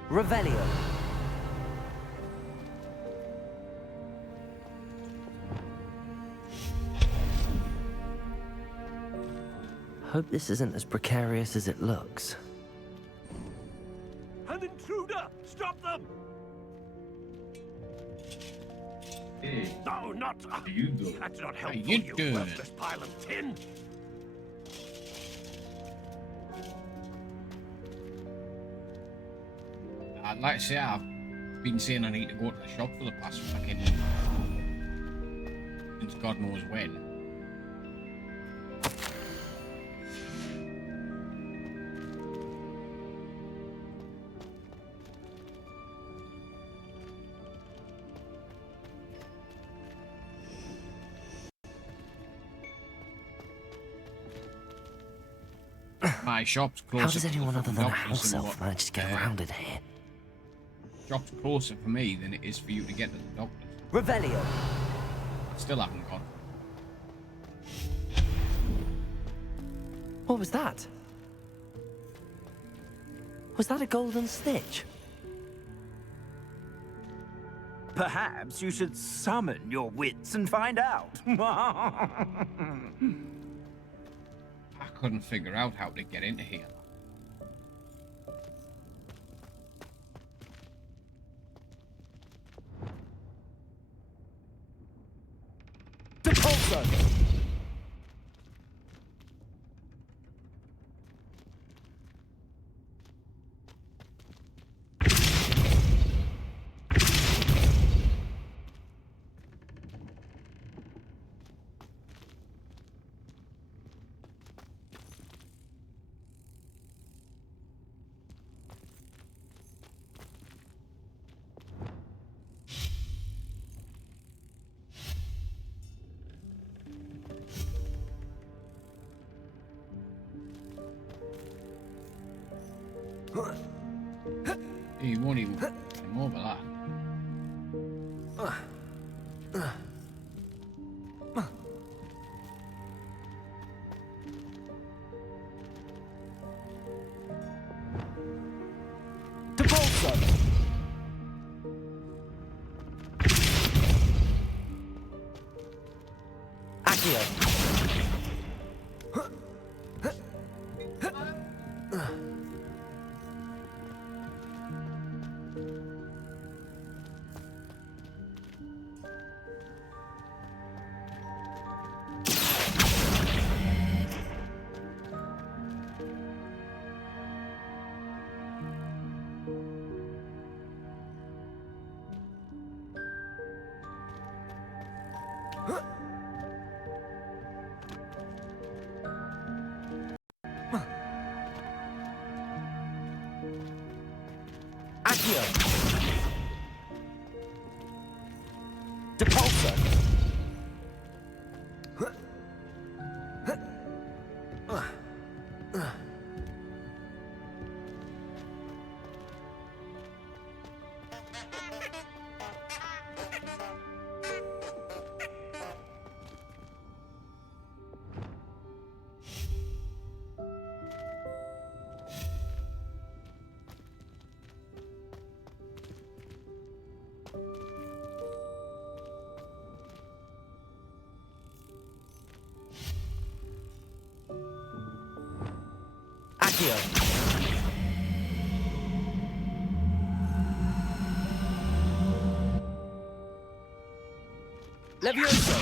Revelio. Hope this isn't as precarious as it looks. An intruder! Stop them! Hey, No, not... how you doing? That's not How helpful, you you doing? worthless pile of tin! I'd like to say I've been saying I need to go to the shop for the past fucking... since God knows when. My shop's closer. How does anyone to the other than a doctors house than elf what, manage to get around in here? Shop's closer for me than it is for you to get to the doctor. Revelio. Still haven't gone. What was that? Was that a golden stitch? Perhaps you should summon your wits and find out. I couldn't figure out how to get into here. Depulso! He won't even come over that. Depulso! Accio. Accio! Depulsor! Accio! Levioso!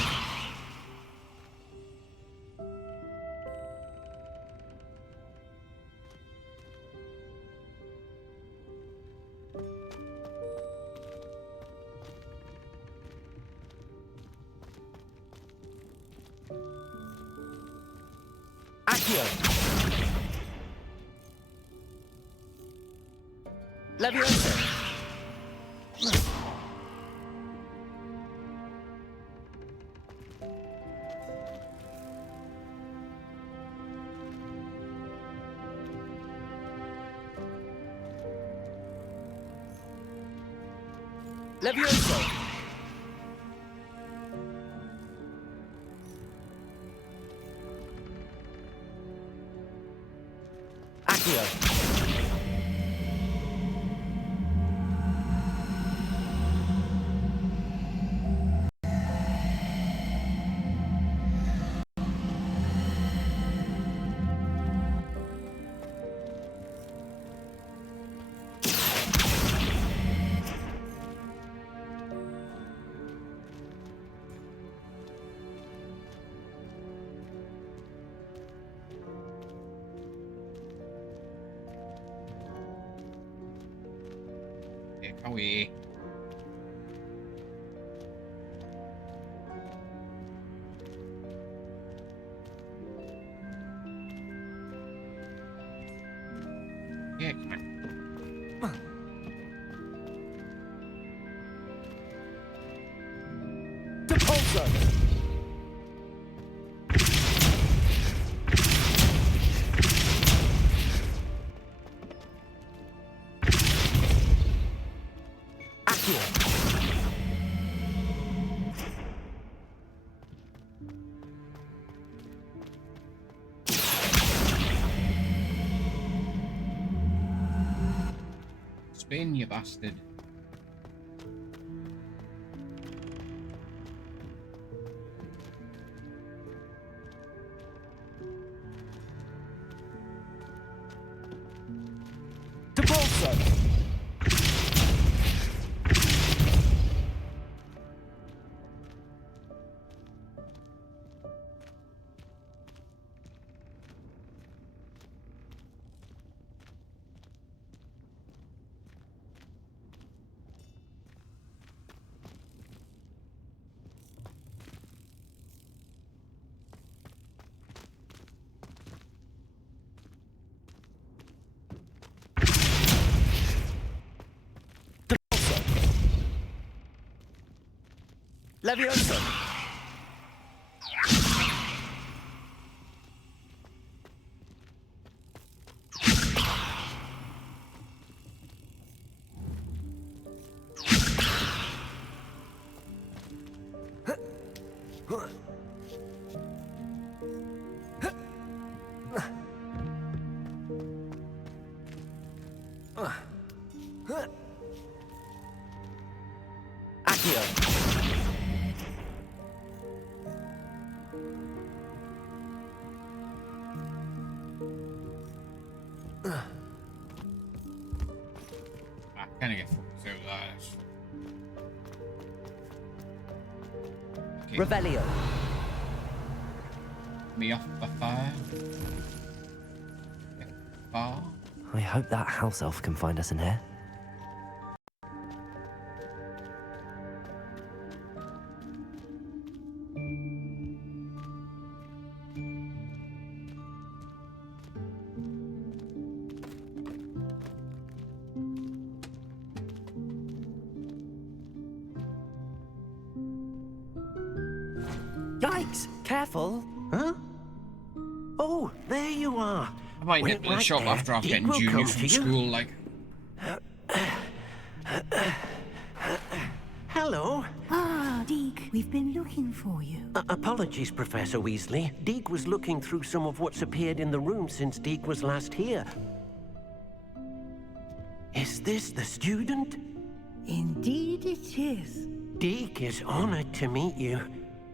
Accio! Levioso! Levioso! Accio! Take away. Yeah, come on. Depulsor! Accio! Spin, you bastard. Depulsor! Levioso! Accio! I kind of get fucked through that. Okay. Revelio! Me off the fire. Far. I hope that house elf can find us in here. Yikes! Careful! Huh? Oh, there you are. I might nip to the shop after I've getting juniors from school, like. Hello. Ah, Deke, we've been looking for you. Apologies, Professor Weasley. Deke was looking through some of what's appeared in the room since Deke was last here. Is this the student? Indeed it is. Deke is honored to meet you.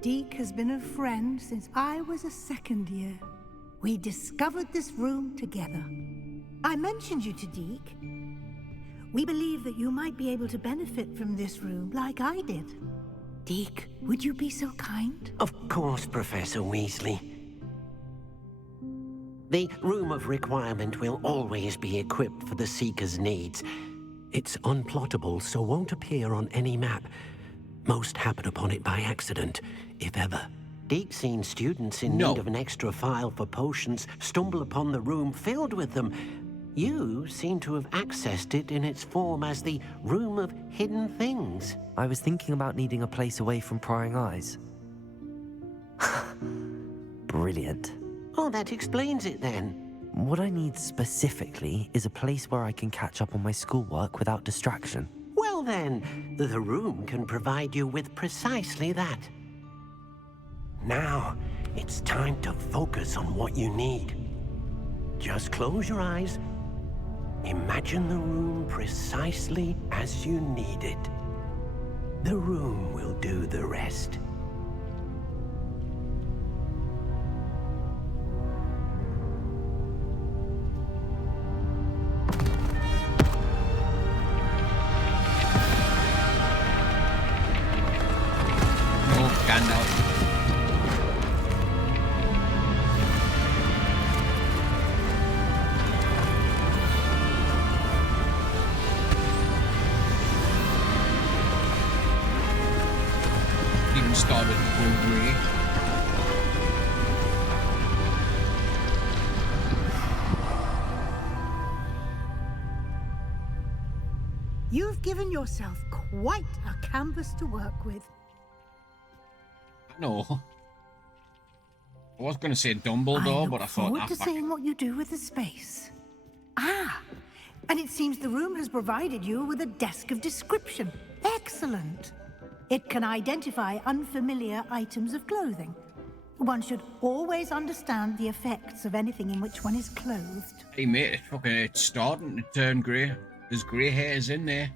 Deke has been a friend since I was a second year. We discovered this room together. I mentioned you to Deke. We believe that you might be able to benefit from this room like I did. Deke, would you be so kind? Of course, Professor Weasley. The Room of Requirement will always be equipped for the Seeker's needs. It's unplottable, so won't appear on any map. Most happen upon it by accident, if ever. Deke's seen students in need of an extra file for potions stumble upon the room filled with them. You seem to have accessed it in its form as the Room of Hidden Things. I was thinking about needing a place away from prying eyes. Brilliant. Oh, that explains it then. What I need specifically is a place where I can catch up on my schoolwork without distraction. Well then, the room can provide you with precisely that. Now, it's time to focus on what you need. Just close your eyes. Imagine the room precisely as you need it. The room will do the rest. You've given yourself quite a canvas to work with. No. I was going to say Dumbledore, but I thought... Forward to seeing what you do with the space. Ah, and it seems the room has provided you with a desk of description. Excellent. It can identify unfamiliar items of clothing. One should always understand the effects of anything in which one is clothed. Hey mate, it's starting to turn grey. There's grey hairs in there.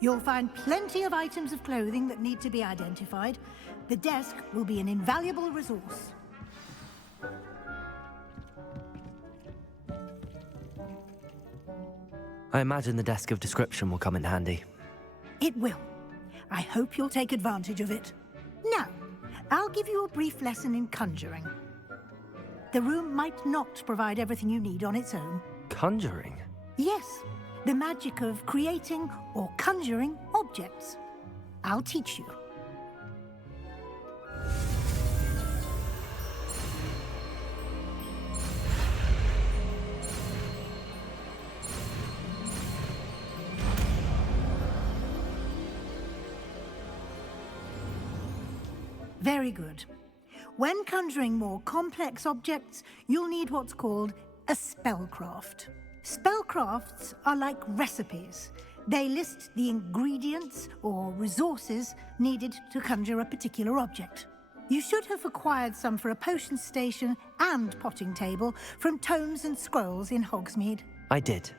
You'll find plenty of items of clothing that need to be identified. The desk will be an invaluable resource. I imagine the desk of description will come in handy. It will. I hope you'll take advantage of it. Now, I'll give you a brief lesson in conjuring. The room might not provide everything you need on its own. Conjuring? Yes, the magic of creating or conjuring objects. I'll teach you. Very good. When conjuring more complex objects, you'll need what's called a spellcraft. Spellcrafts are like recipes. They list the ingredients or resources needed to conjure a particular object. You should have acquired some for a potion station and potting table from tomes and scrolls in Hogsmeade. I did.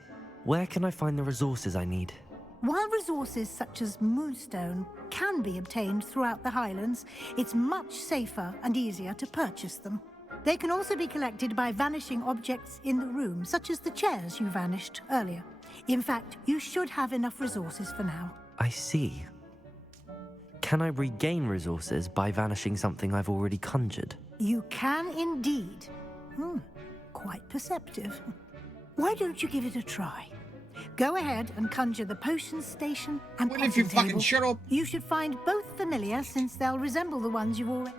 Where can I find the resources I need? While resources such as Moonstone can be obtained throughout the Highlands, it's much safer and easier to purchase them. They can also be collected by vanishing objects in the room, such as the chairs you vanished earlier. In fact, you should have enough resources for now. I see. Can I regain resources by vanishing something I've already conjured? You can indeed. Quite perceptive. Why don't you give it a try? Go ahead and conjure the potion station and What if you potting fucking table. shut up? You should find both familiar, since they'll resemble the ones you've already...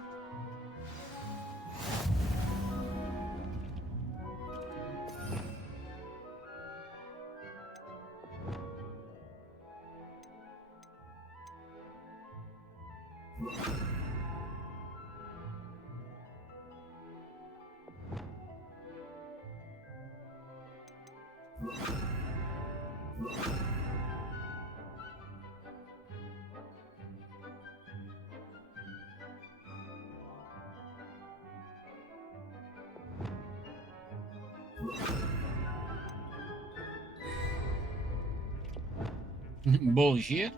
Bullshit.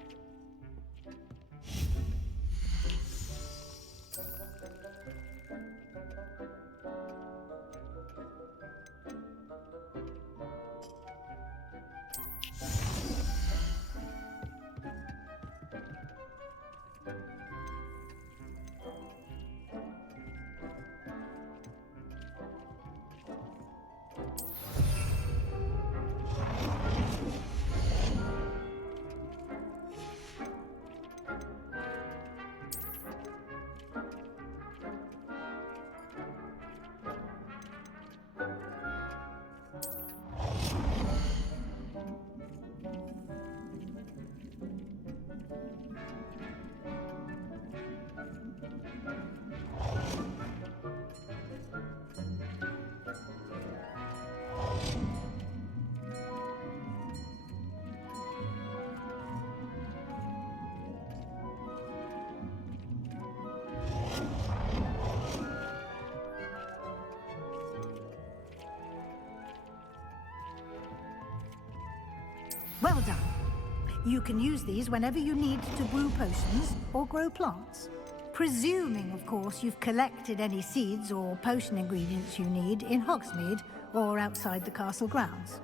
Well done. You can use these whenever you need to brew potions or grow plants. Presuming, of course, you've collected any seeds or potion ingredients you need in Hogsmeade or outside the castle grounds.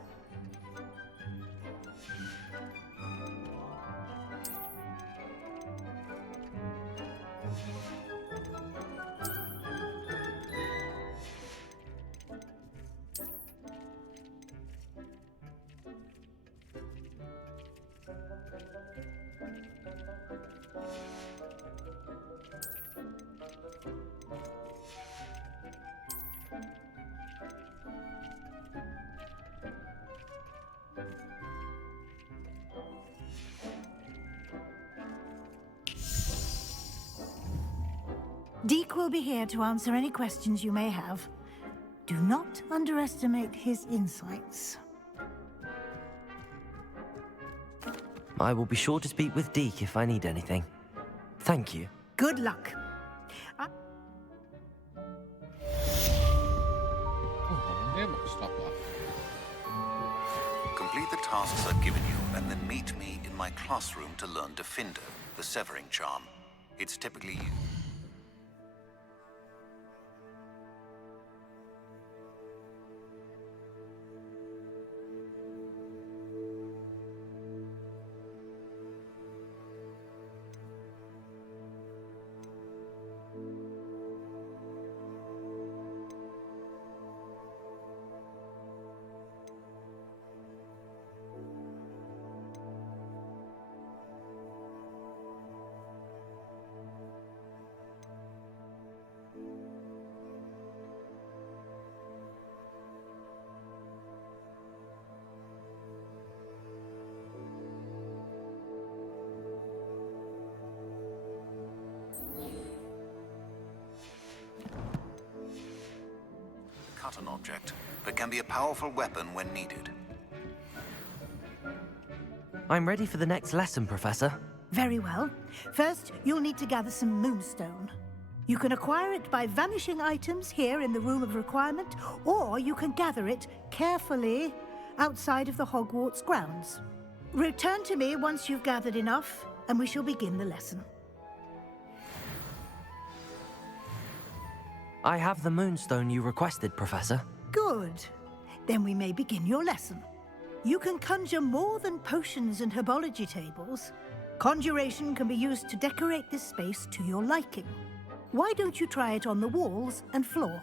Deke will be here to answer any questions you may have. Do not underestimate his insights. I will be sure to speak with Deke if I need anything. Thank you. Good luck. Stop that. Complete the tasks I've given you, and then meet me in my classroom to learn Defender, the Severing Charm. It's typically used. Cut an object, but can be a powerful weapon when needed. I'm ready for the next lesson, Professor. Very well. First, you'll need to gather some moonstone. You can acquire it by vanishing items here in the Room of Requirement, or you can gather it carefully outside of the Hogwarts grounds. Return to me once you've gathered enough, and we shall begin the lesson. I have the moonstone you requested, Professor. Good. Then we may begin your lesson. You can conjure more than potions and herbology tables. Conjuration can be used to decorate this space to your liking. Why don't you try it on the walls and floor?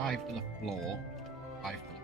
5 to the floor. 5 to the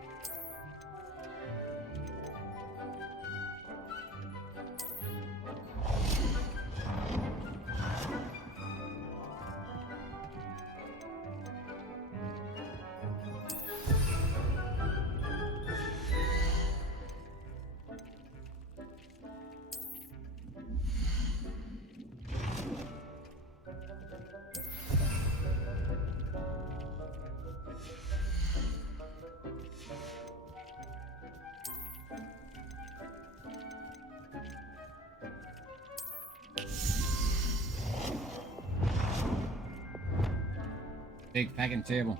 big packing table.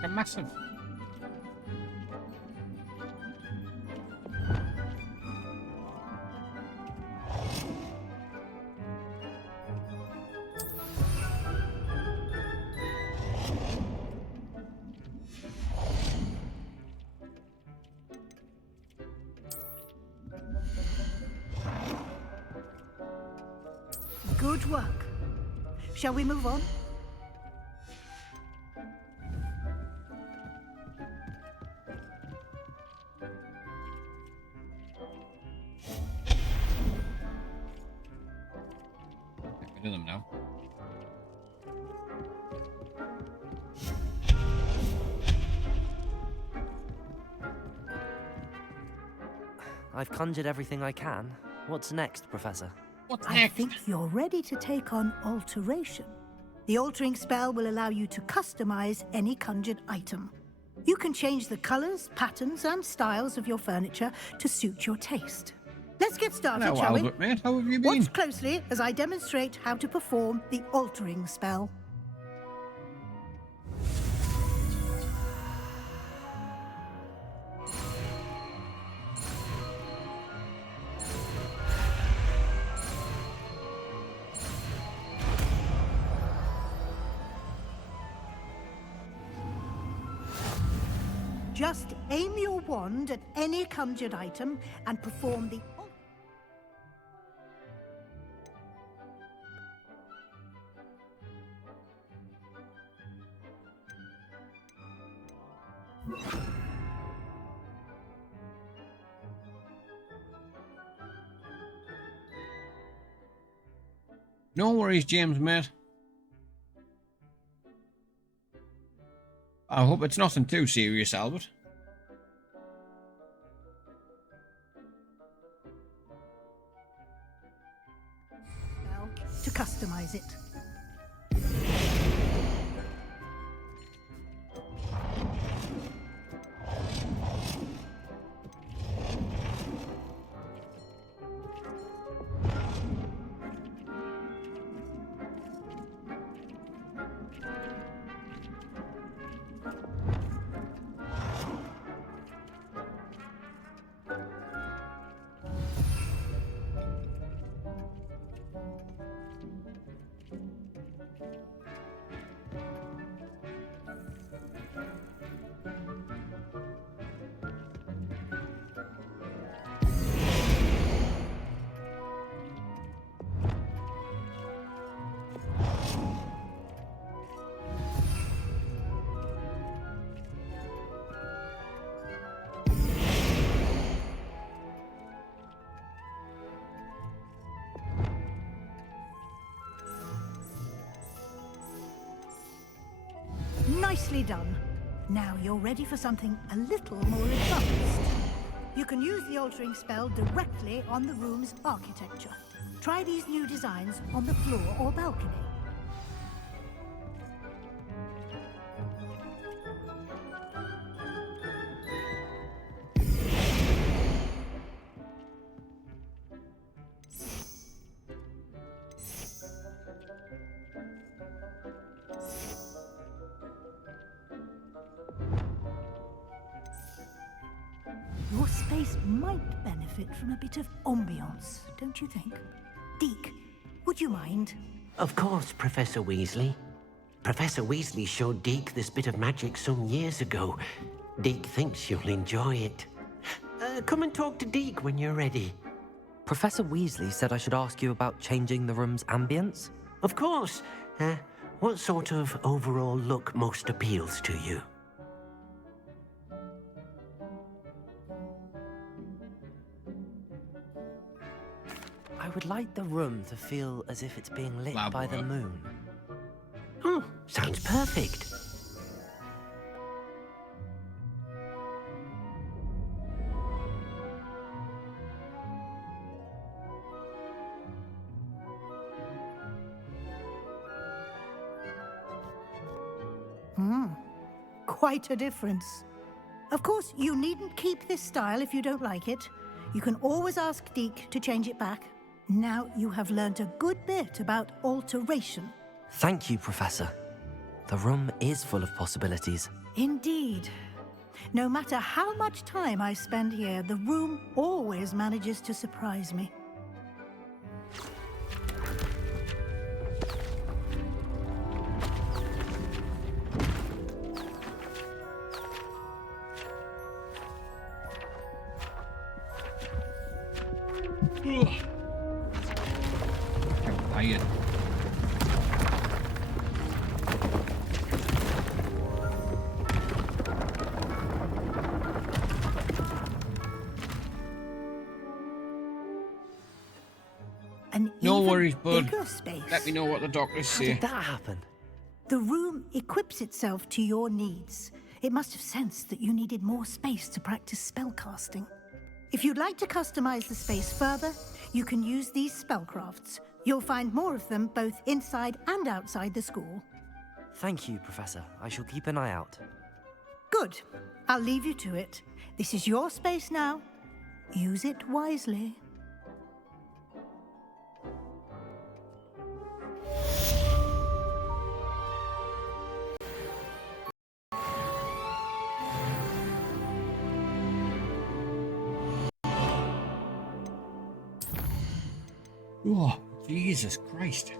Fucking massive. Good work. Shall we move on? Get rid of them now. I've conjured everything I can. What's next, Professor? I think you're ready to take on alteration. The altering spell will allow you to customize any conjured item. You can change the colors, patterns, and styles of your furniture to suit your taste. Let's get started, Hello, shall we? Albert, mate. How have you been? Watch closely as I demonstrate how to perform the altering spell. Just aim your wand at any conjured item and perform the... No worries, James, mate. I hope it's nothing too serious, Albert. to customize it. Nicely done. Now you're ready for something a little more advanced. You can use the altering spell directly on the room's architecture. Try these new designs on the floor or balcony. Your space might benefit from a bit of ambiance, don't you think? Deke, would you mind? Of course, Professor Weasley. Professor Weasley showed Deke this bit of magic some years ago. Deke thinks you'll enjoy it. Come and talk to Deke when you're ready. Professor Weasley said I should ask you about changing the room's ambience? Of course. What sort of overall look most appeals to you? I would like the room to feel as if it's being lit by the moon. Oh, sounds perfect. Quite a difference. Of course, you needn't keep this style if you don't like it. You can always ask Deke to change it back. Now you have learnt a good bit about alteration. Thank you, Professor. The room is full of possibilities. Indeed. No matter how much time I spend here, the room always manages to surprise me. Tired. No worries, bud. Space. Let me know what the doctors say. How did that happen? The room equips itself to your needs. It must have sensed that you needed more space to practice spellcasting. If you'd like to customize the space further, you can use these spellcrafts. You'll find more of them both inside and outside the school. Thank you, Professor. I shall keep an eye out. Good. I'll leave you to it. This is your space now. Use it wisely. Oh, Jesus Christ.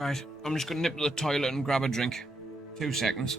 Right, I'm just gonna nip to the toilet and grab a drink. 2 seconds.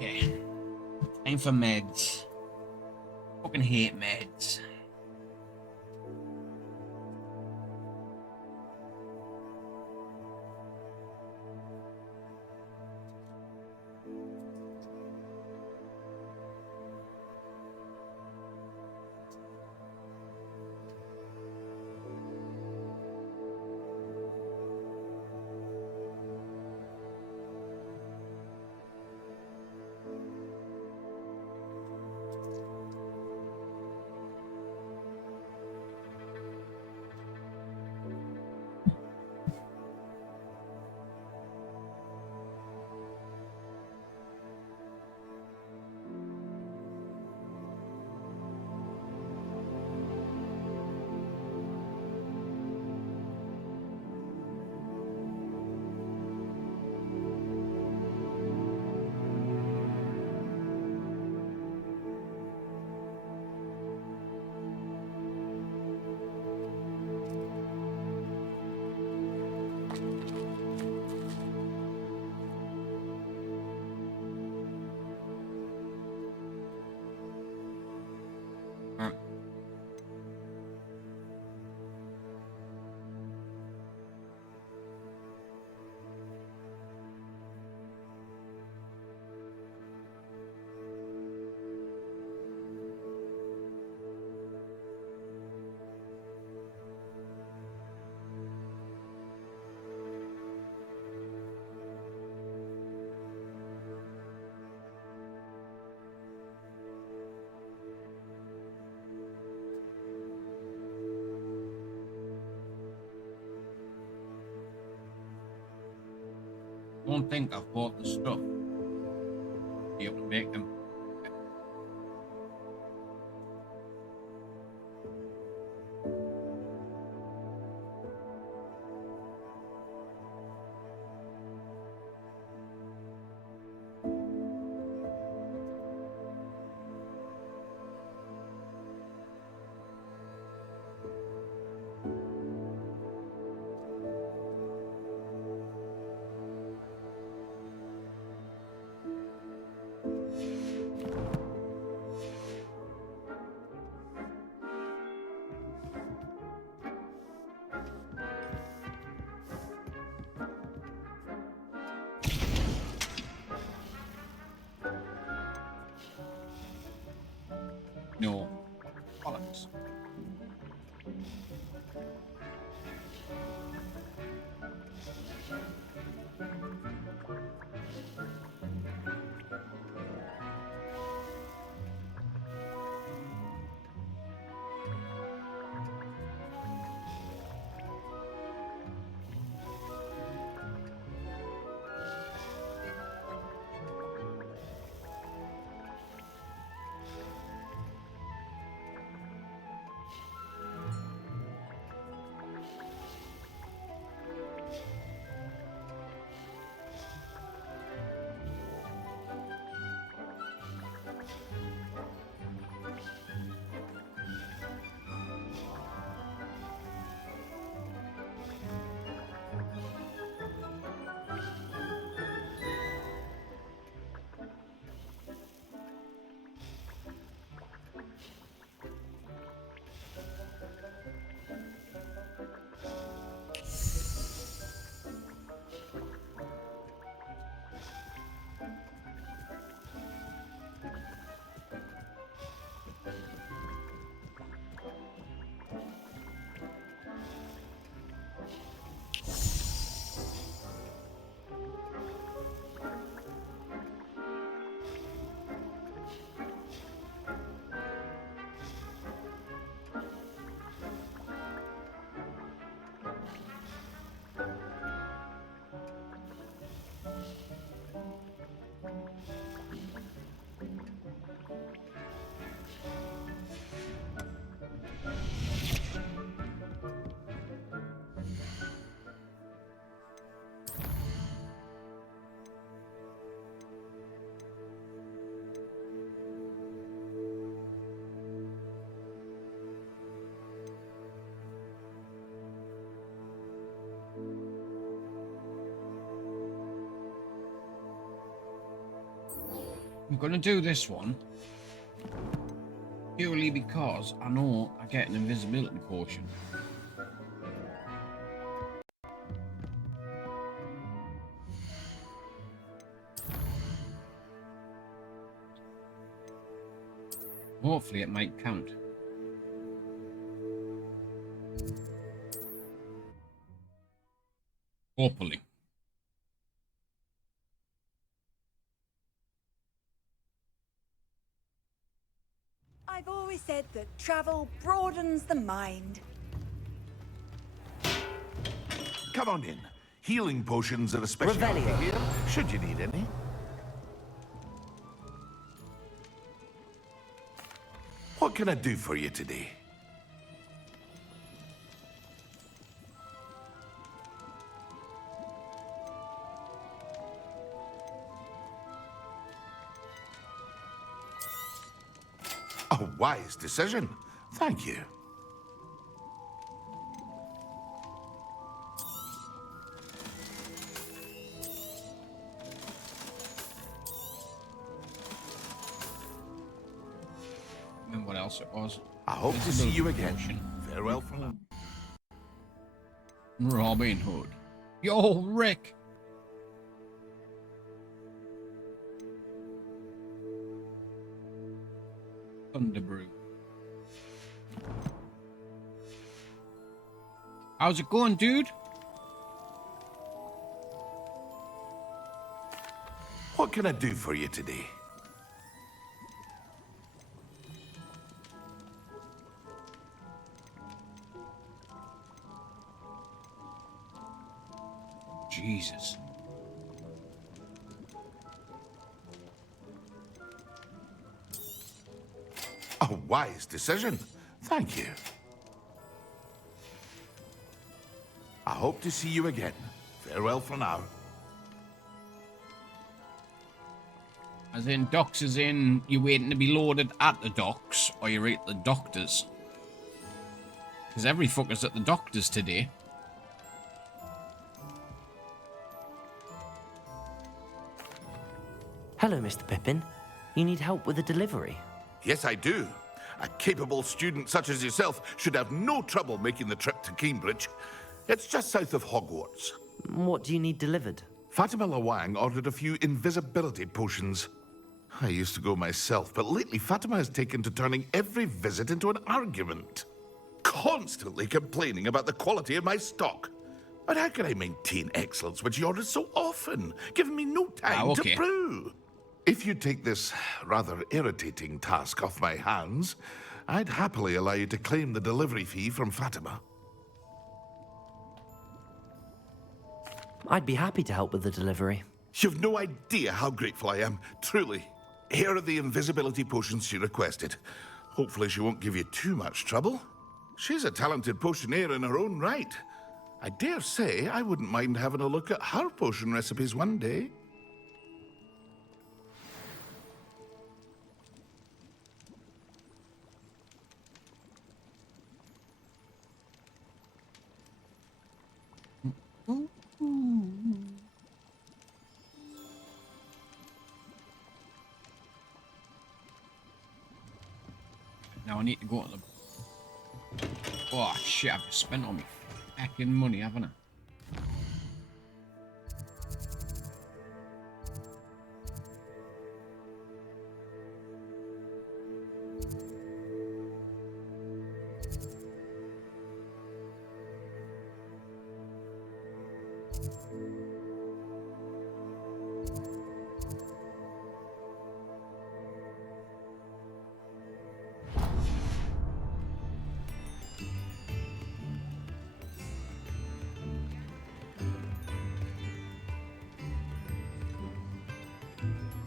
Yeah. Time for meds. Fucking hate meds. Don't think I've bought the stuff to be able to make them. No. Bollocks. I'm gonna do this one purely because I know I get an invisibility potion. Hopefully it might count. Hopefully. I've always said that travel broadens the mind. Come on in. Healing potions are a specialty here, should you need any. What can I do for you today? A wise decision. Thank you. And what else it was? I hope to see you again. Farewell for now. Robin Hood. Yo, Rick! Thunderbrew. How's it going, dude? What can I do for you today? Jesus. A wise decision. Thank you. I hope to see you again. Farewell for now. As in docks, as in you're waiting to be loaded at the docks, or you're at the doctors? Because every fucker's at the doctors today. Hello, Mr. Pippin. You need help with a delivery? Yes, I do. A capable student such as yourself should have no trouble making the trip to Cambridge. It's just south of Hogwarts. What do you need delivered? Fatima Lawang ordered a few invisibility potions. I used to go myself, but lately Fatima has taken to turning every visit into an argument. Constantly complaining about the quality of my stock. But how can I maintain excellence when she orders so often, giving me no time to brew? If you take this rather irritating task off my hands, I'd happily allow you to claim the delivery fee from Fatima. I'd be happy to help with the delivery. You've no idea how grateful I am, truly. Here are the invisibility potions she requested. Hopefully she won't give you too much trouble. She's a talented potioneer in her own right. I dare say I wouldn't mind having a look at her potion recipes one day. Now I need to go to the... Oh shit, I've just spent all my fucking money, haven't I?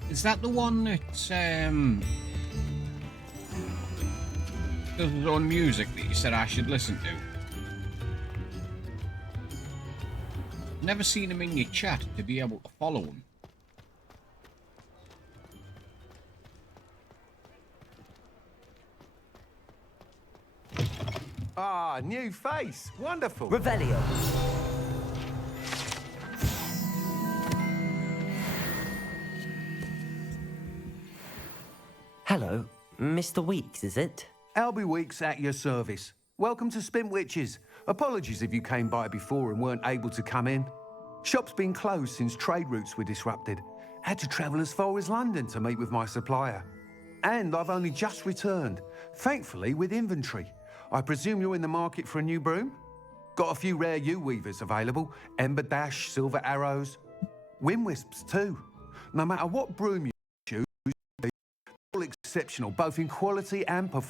Is that the one that does his own music that you said I should listen to? Never seen him in your chat to be able to follow him. Ah, new face. Wonderful. Revelio. Hello, Mr. Weeks, is it? Albie Weeks at your service. Welcome to Spintwitches. Apologies if you came by before and weren't able to come in. Shop's been closed since trade routes were disrupted. Had to travel as far as London to meet with my supplier. And I've only just returned, thankfully with inventory. I presume you're in the market for a new broom? Got a few rare U-weavers available. Ember Dash, Silver Arrows. Wind Wisps too. No matter what broom you choose, they're all exceptional, both in quality and performance.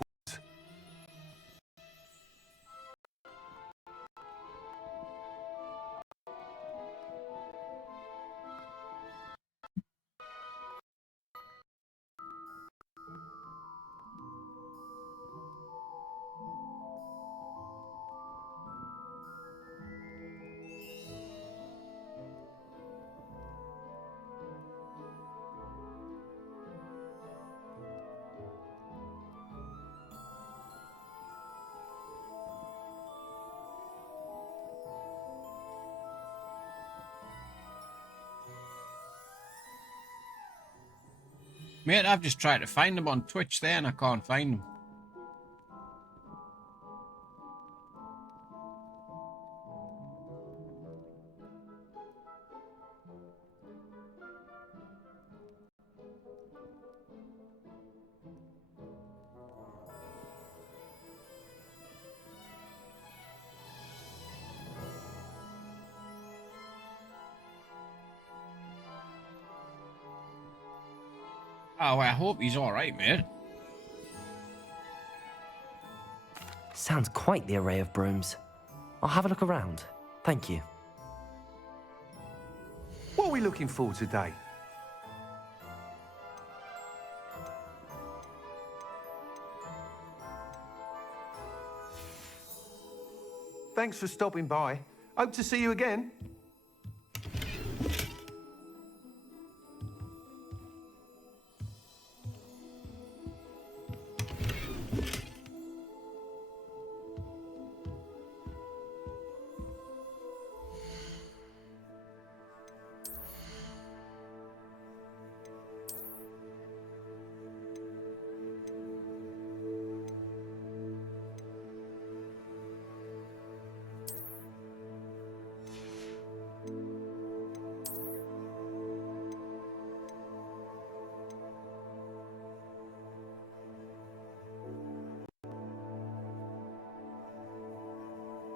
Mate, I've just tried to find them on Twitch there and I can't find them. Oh, I hope he's alright, mate. Sounds quite the array of brooms. I'll have a look around. Thank you. What are we looking for today? Thanks for stopping by. Hope to see you again.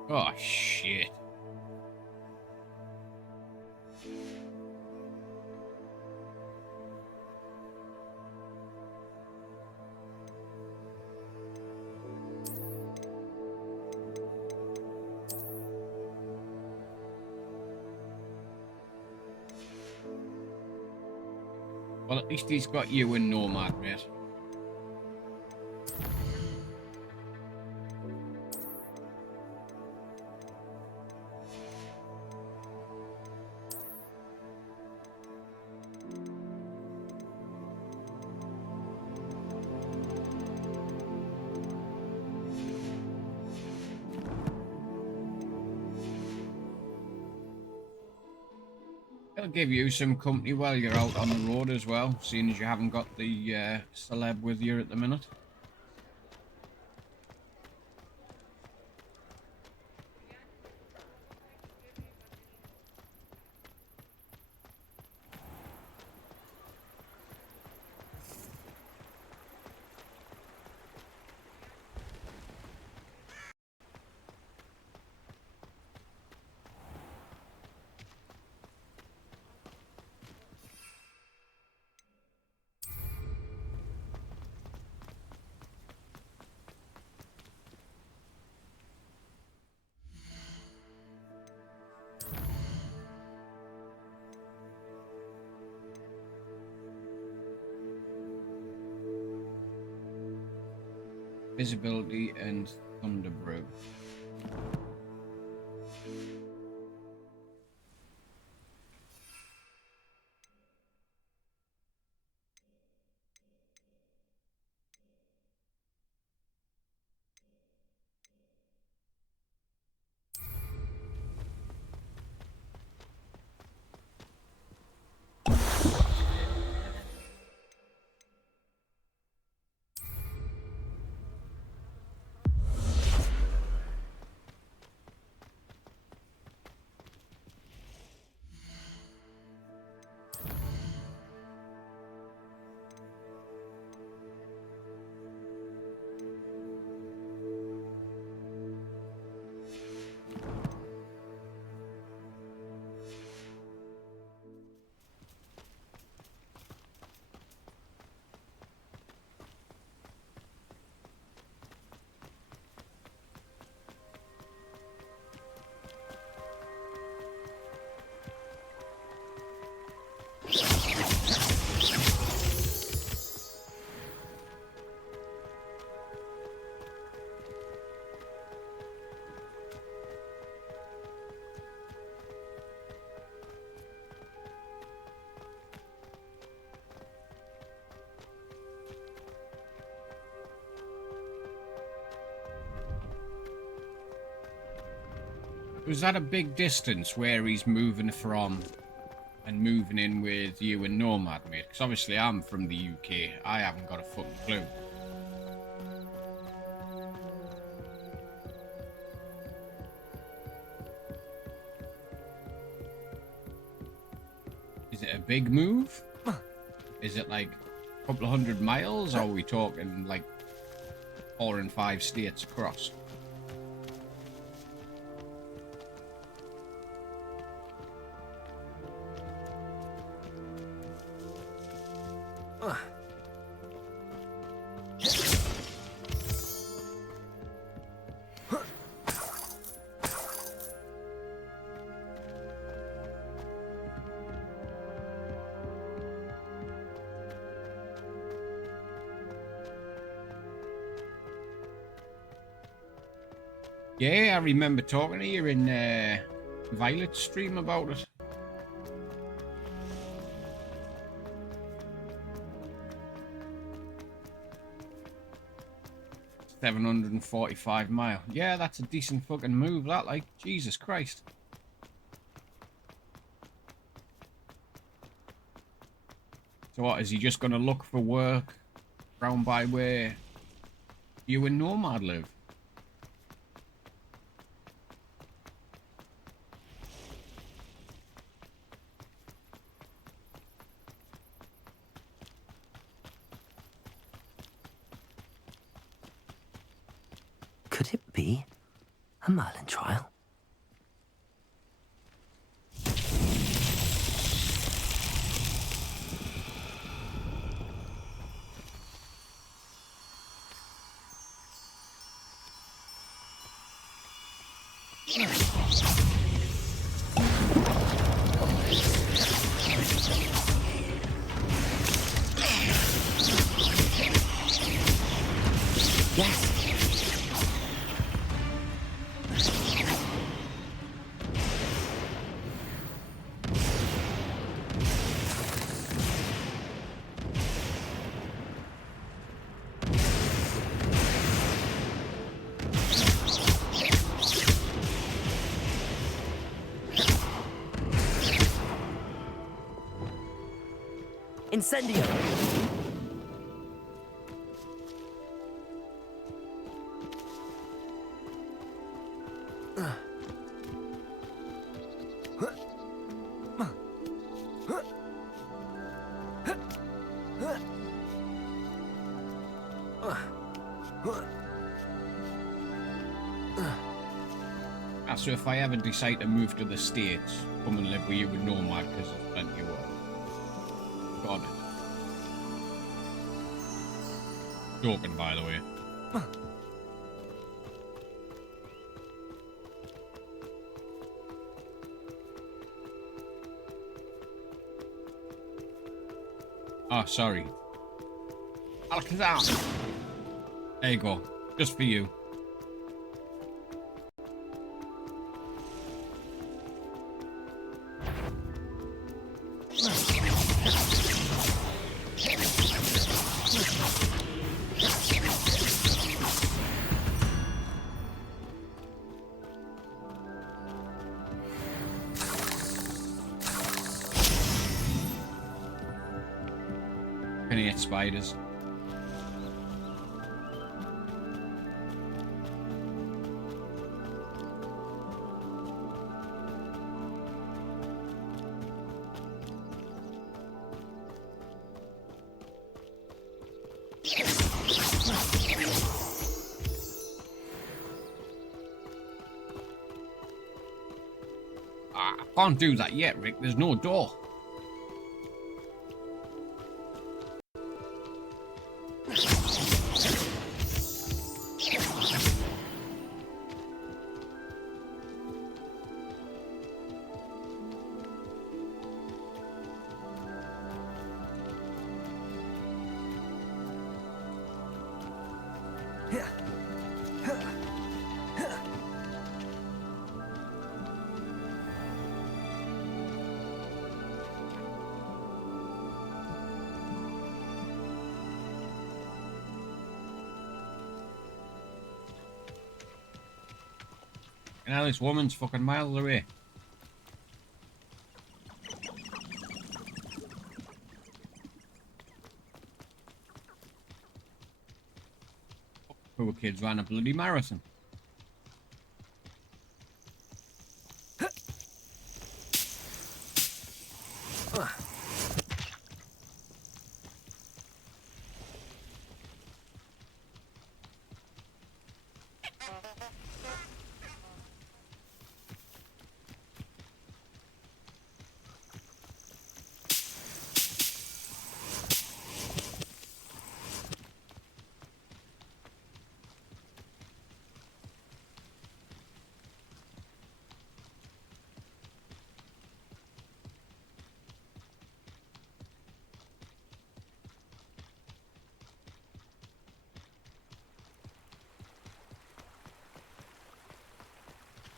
Oh, shit. Well, at least he's got you and Nomad, mate. It'll give you some company while you're out on the road as well, seeing as you haven't got the celeb with you at the minute. Visibility and Thunder Brew. Was that a big distance where he's moving from and moving in with you and Nomad, mate? Because obviously I'm from the UK. I haven't got a fucking clue. Is it a big move? Is it like a couple of 100 miles? Or are we talking like 4 and 5 states across? Yeah, I remember talking to you in Violet's stream about it. $745 miles. Yeah, that's a decent fucking move, that, like, Jesus Christ. So what, is he just gonna look for work round by where you and Nomad live? Could it be a Merlin trial? Incendio! So if I ever decide to move to the States, come and live with you with Nomad, because there's plenty of work. Got it. Joking, by the way. Oh, sorry. Alakazam! There you go. Just for you. Can you hit spiders? I can't do that yet, Rick. There's no door. Now this woman's fucking miles away. Poor kids ran a bloody marathon.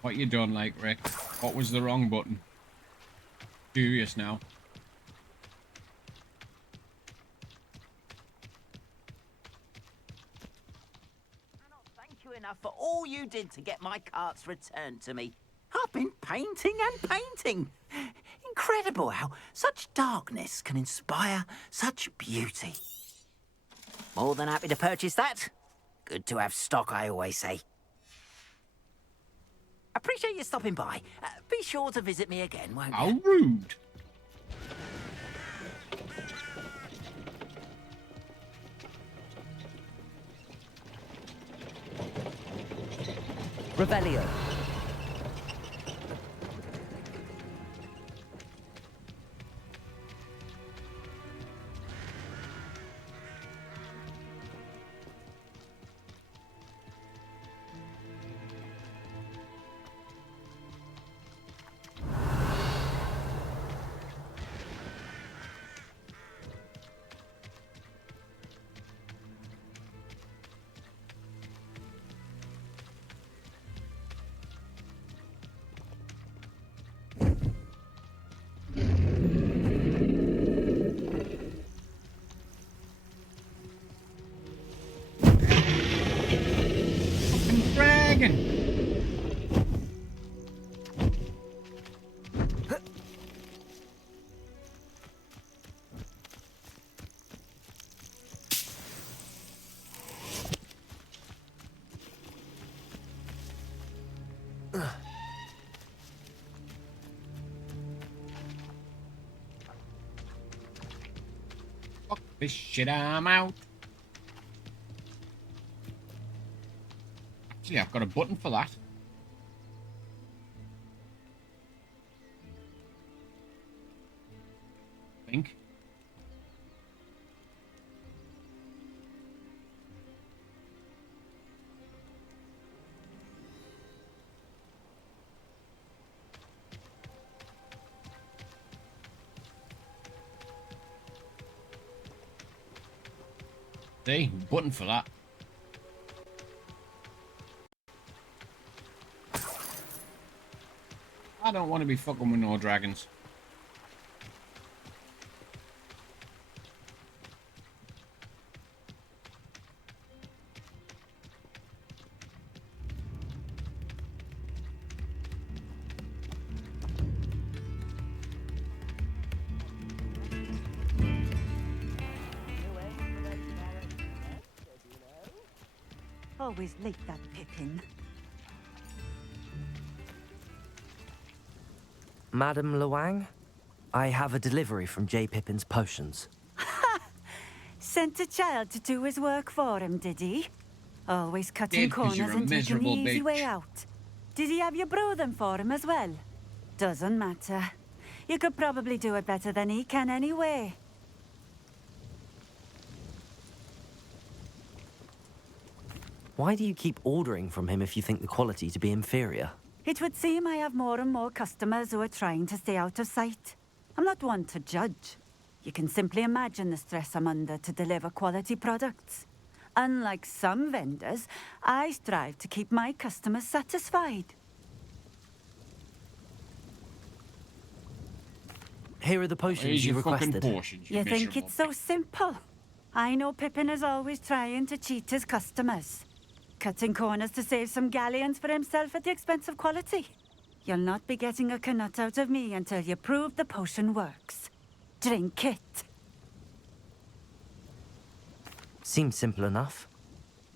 What you done, like, Rick? What was the wrong button? Curious now. Thank you enough for all you did to get my carts returned to me. I've been painting and painting. Incredible how such darkness can inspire such beauty. More than happy to purchase that. Good to have stock, I always say. Appreciate you stopping by. Be sure to visit me again, won't you? How rude. Revelio. Dragon. Fuck this shit, I'm out. Actually, I've got a button for that. I think. See, button for that. I don't want to be fucking with no dragons. Always late, that Pippin. Madam Luang, I have a delivery from J. Pippin's potions. Sent a child to do his work for him, did he? Always cutting Did, 'cause corners you're a and taking the miserable easy bitch. way out. Did he have you brew them for him as well? Doesn't matter. You could probably do it better than he can anyway. Why do you keep ordering from him if you think the quality to be inferior? It would seem I have more and more customers who are trying to stay out of sight. I'm not one to judge. You can simply imagine the stress I'm under to deliver quality products. Unlike some vendors, I strive to keep my customers satisfied. Here are the potions Here's you your fucking requested. potions, You think miserable it's so bitch. simple? I know Pippin is always trying to cheat his customers. Cutting corners to save some galleons for himself at the expense of quality. You'll not be getting a canut out of me until you prove the potion works. Drink it. Seems simple enough.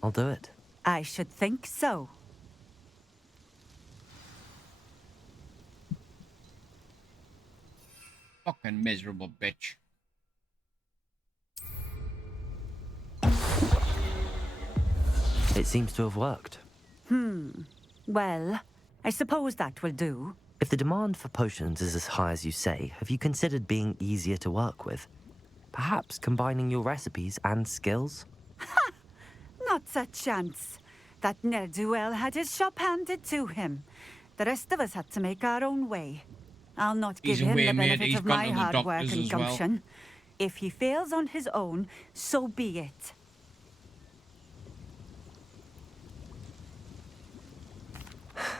I'll do it. I should think so. Fucking miserable bitch. It seems to have worked. Well, I suppose that will do. If the demand for potions is as high as you say, have you considered being easier to work with? Perhaps combining your recipes and skills? Not a chance. That ne'er-do-well had his shop handed to him. The rest of us had to make our own way. I'll not give him the benefit of my hard work and gumption. If he fails on his own, so be it.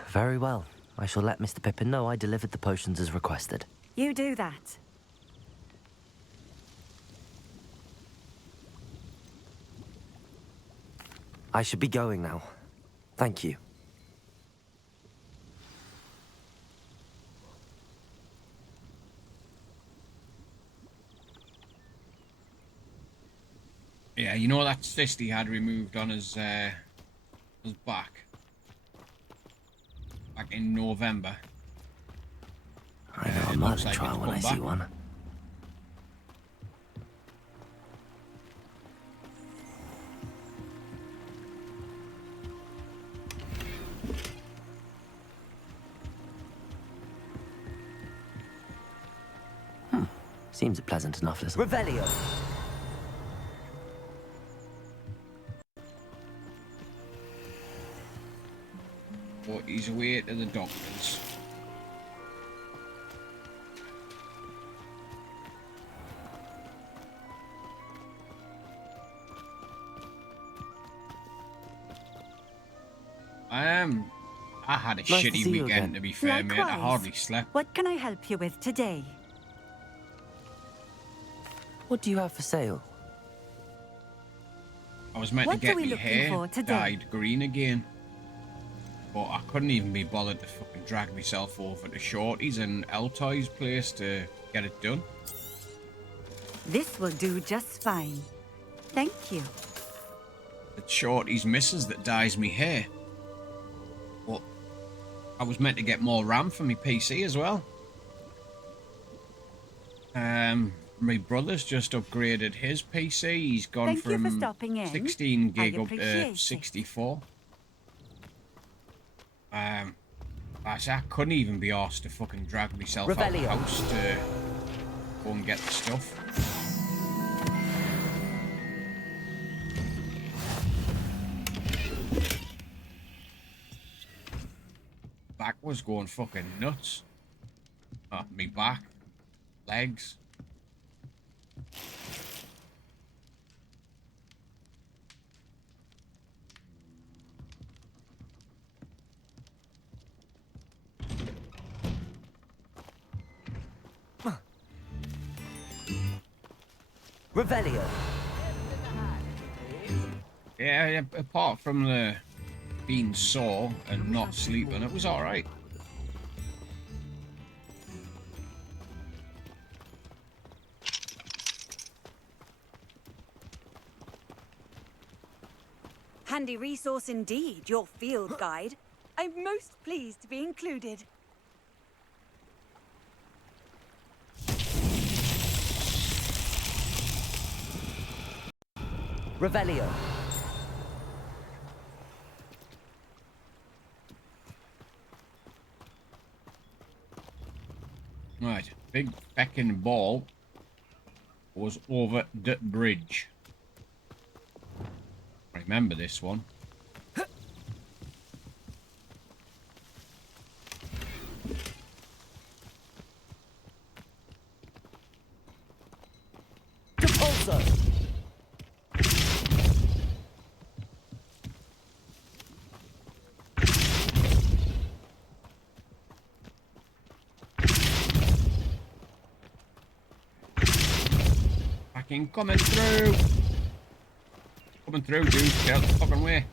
Very well. I shall let Mr. Pippin know I delivered the potions as requested. You do that. I should be going now. Thank you. Yeah, you know that cyst he had removed on his back in November. I know a murder trial when I see one. Seems a pleasant enough little... Revelio. But he's away to the doctors. I had a shitty weekend, to be fair, mate. I hardly slept. What can I help you with today? What do you have for sale? I was meant to get my hair dyed green again. But I couldn't even be bothered to fucking drag myself over to Shorty's and Eltoy's place to get it done. This will do just fine. Thank you. It's Shorty's missus that dyes me hair. But I was meant to get more RAM for my PC as well. My brother's just upgraded his PC. He's gone from 16 gig up to 64. I couldn't even be asked to fucking drag myself out of the house to go and get the stuff. Back was going fucking nuts. Me back, legs. Revelio. Yeah, apart from the being sore and not sleeping, it was alright. Handy resource indeed, your field guide. I'm most pleased to be included. Revelio. Right, big feckin' ball was over the bridge. Remember this one. Depulso. Fucking coming through. Coming through, dude. Get out the fucking way.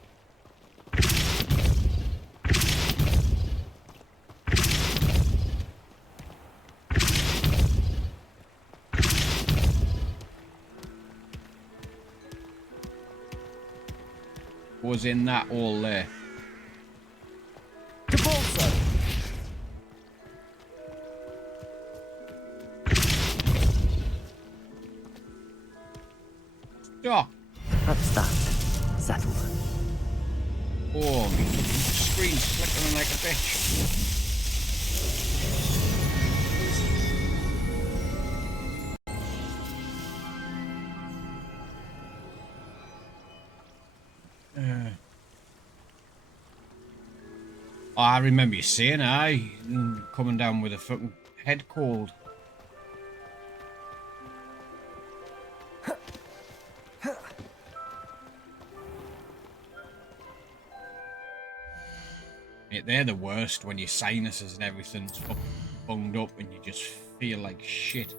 was in that hole there. Stop. That's that. Settled. Oh, my screen's flickering like a bitch. I remember you saying, coming down with a fucking head cold. They're the worst when your sinuses and everything's fucking bunged up and you just feel like shit.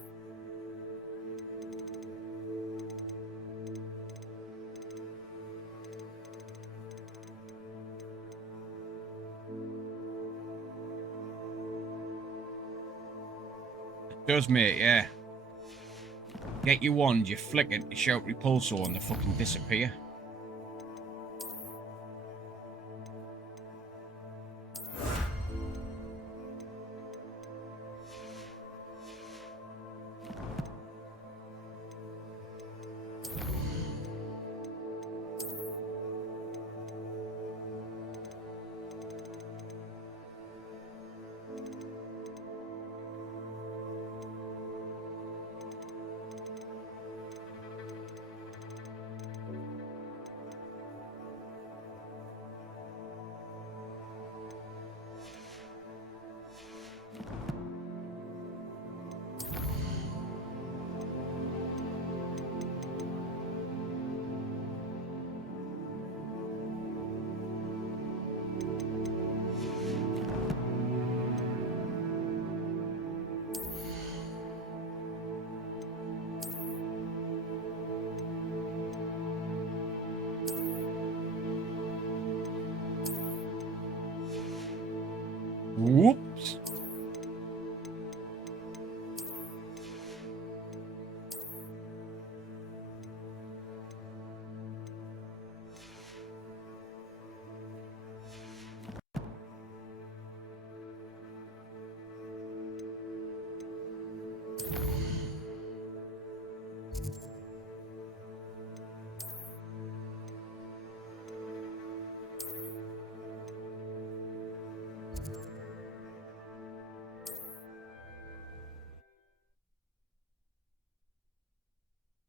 It does, mate, yeah. Get your wand, you flick it, you shout repulsor and they fucking disappear. Whoops.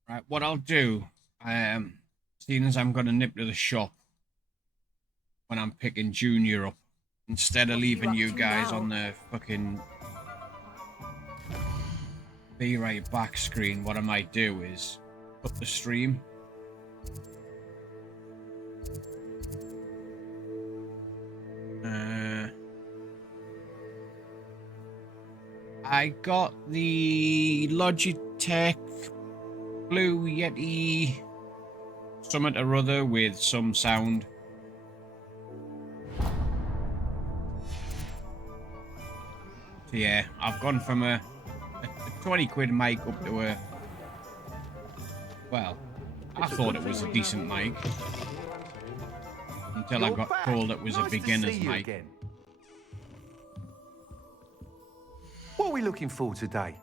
Right, what I'll do, seeing as I'm going to nip to the shop when I'm picking Junior up, instead of leaving you guys on the fucking be right back screen, what I might do is put the stream. I got the Logitech Blue Yeti something or other with some sound. So yeah, I've gone from a 20 quid mic up to a, well, I thought it was a decent mic until I got told it was a beginner's mic. Again. What are we looking for today?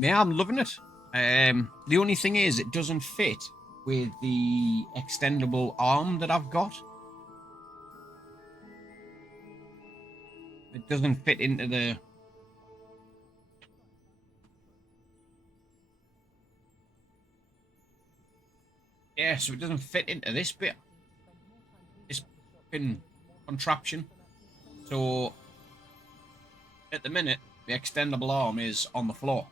Yeah, I'm loving it. The only thing is, it doesn't fit with the extendable arm that I've got. It doesn't fit into the... Yeah, so it doesn't fit into this bit. This pin contraption. So, at the minute, the extendable arm is on the floor.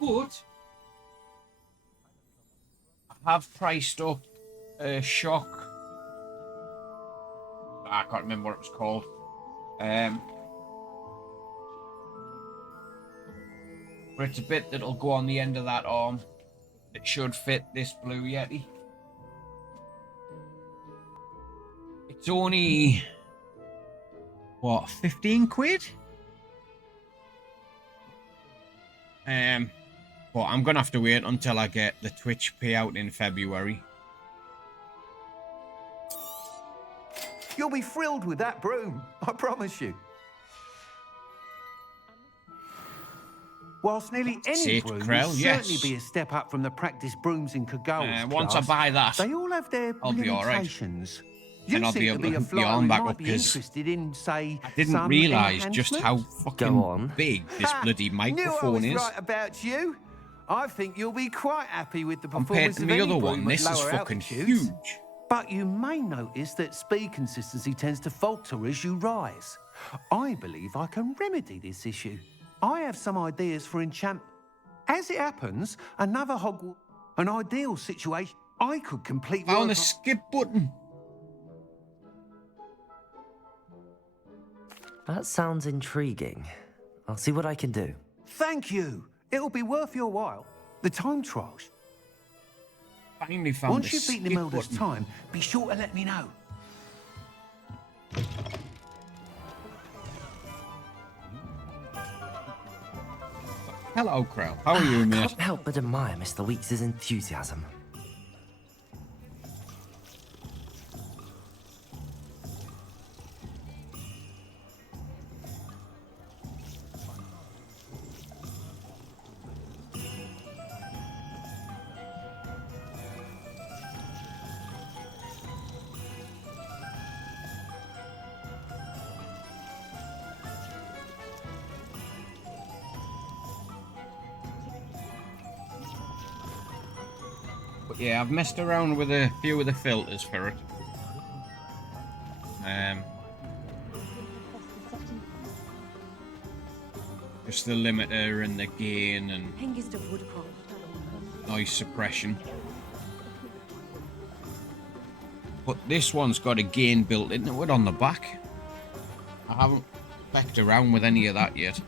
But I have priced up a shock. I can't remember what it was called. But it's a bit that'll go on the end of that arm that that should fit this Blue Yeti. It's only, what, 15 quid? But I'm gonna have to wait until I get the Twitch payout in February. You'll be thrilled with that broom, I promise you. Whilst nearly any Safe broom Krell, will yes. certainly be a step up from the practice brooms in Kagawa's Once I class, buy that, they all have their I'll be all right. limitations. You And I'll seem be to able be to a hook the flyer arm who back might up be because interested in, say, I didn't some realise just how enhancements? fucking big this bloody Knew I microphone was is. right about you. I think you'll be quite happy with the Compared performance to of the any other broom one, at this is lower fucking altitudes. huge. But you may notice that speed consistency tends to falter as you rise. I believe I can remedy this issue. I have some ideas for enchantment. As it happens, another Hogwarts, an ideal situation. I could complete. Found the skip button. That sounds intriguing. I'll see what I can do. Thank you. It'll be worth your while. The time trials. Finally found Once the you've beaten skip Imelda's button. time, be sure to let me know. Hello, Krell. How are you, mate? Can't help but admire Mr. Weeks' enthusiasm. But yeah, I've messed around with a few of the filters for it. Just the limiter and the gain and noise suppression. But this one's got a gain built into it on the back. I haven't fecked around with any of that yet.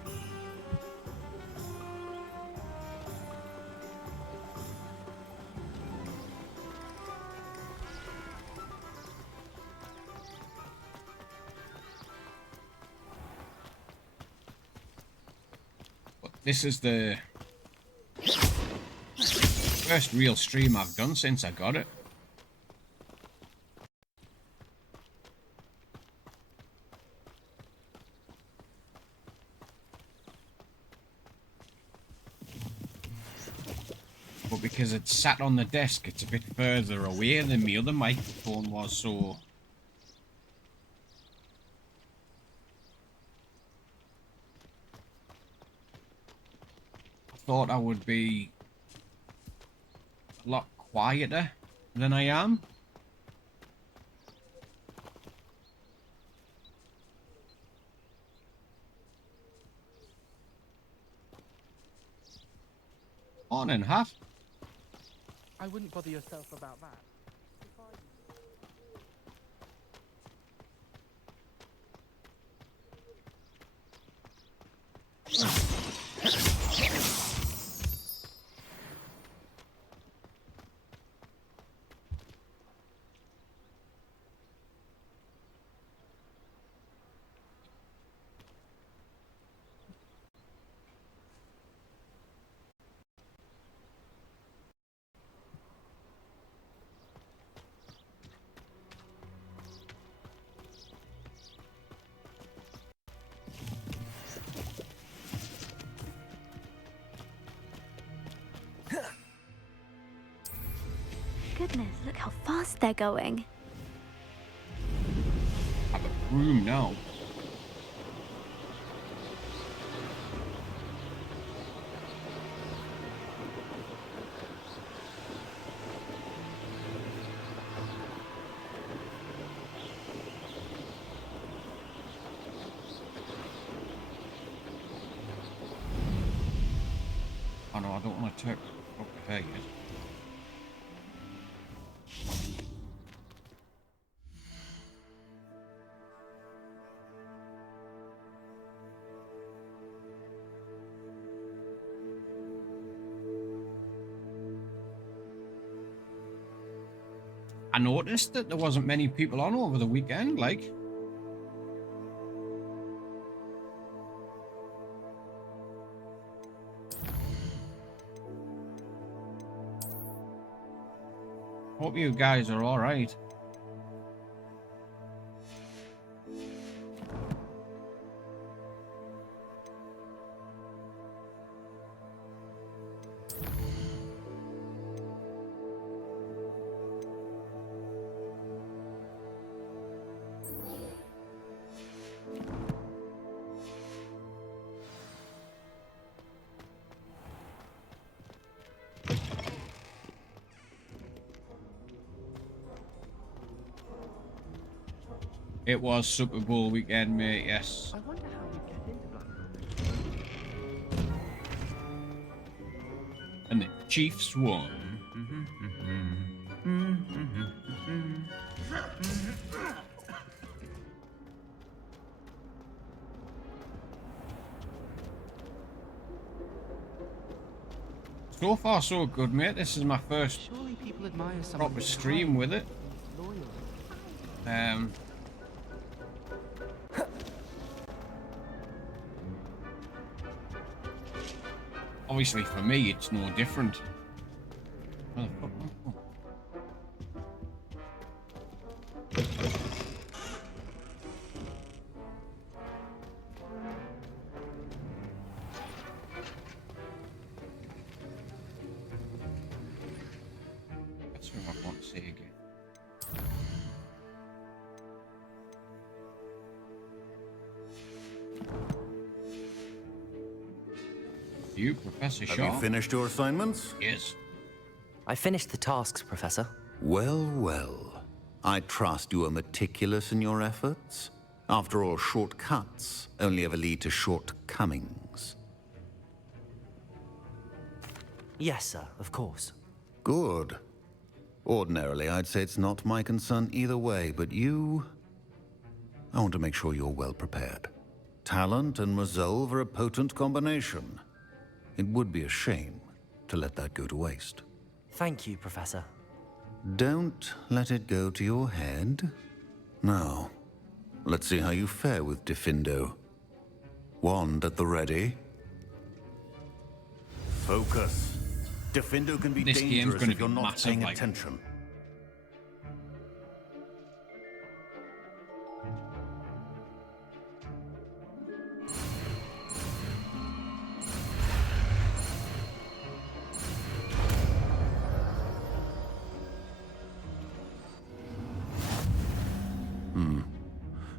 This is the first real stream I've done since I got it. But because it's sat on the desk, it's a bit further away than my other microphone was, so... thought I would be a lot quieter than I am. Morning, Hat. I wouldn't bother yourself about that. Goodness, look how fast they're going. I have a broom now. Oh no, I don't want to take up the hair yet. I noticed that there wasn't many people on over the weekend, like. Hope you guys are all right. It was Super Bowl weekend, mate, yes. I wonder how we get into Blackpool. And the Chiefs won. So far, so good, mate. This is my first Surely people admire someone proper who's stream with it. loyal. Obviously, for me, it's no different. Where the fuck am I going? That's what I want to say again. You, Professor Shaw? Have you finished your assignments? Yes. I finished the tasks, Professor. Well, well. I trust you are meticulous in your efforts. After all, shortcuts only ever lead to shortcomings. Yes, sir, of course. Good. Ordinarily, I'd say it's not my concern either way, but you... I want to make sure you're well prepared. Talent and resolve are a potent combination. It would be a shame to let that go to waste. Thank you, Professor. Don't let it go to your head. Now, let's see how you fare with Diffindo. Wand at the ready. Focus. Diffindo can be This game's dangerous gonna if you're be not massive, paying like- attention.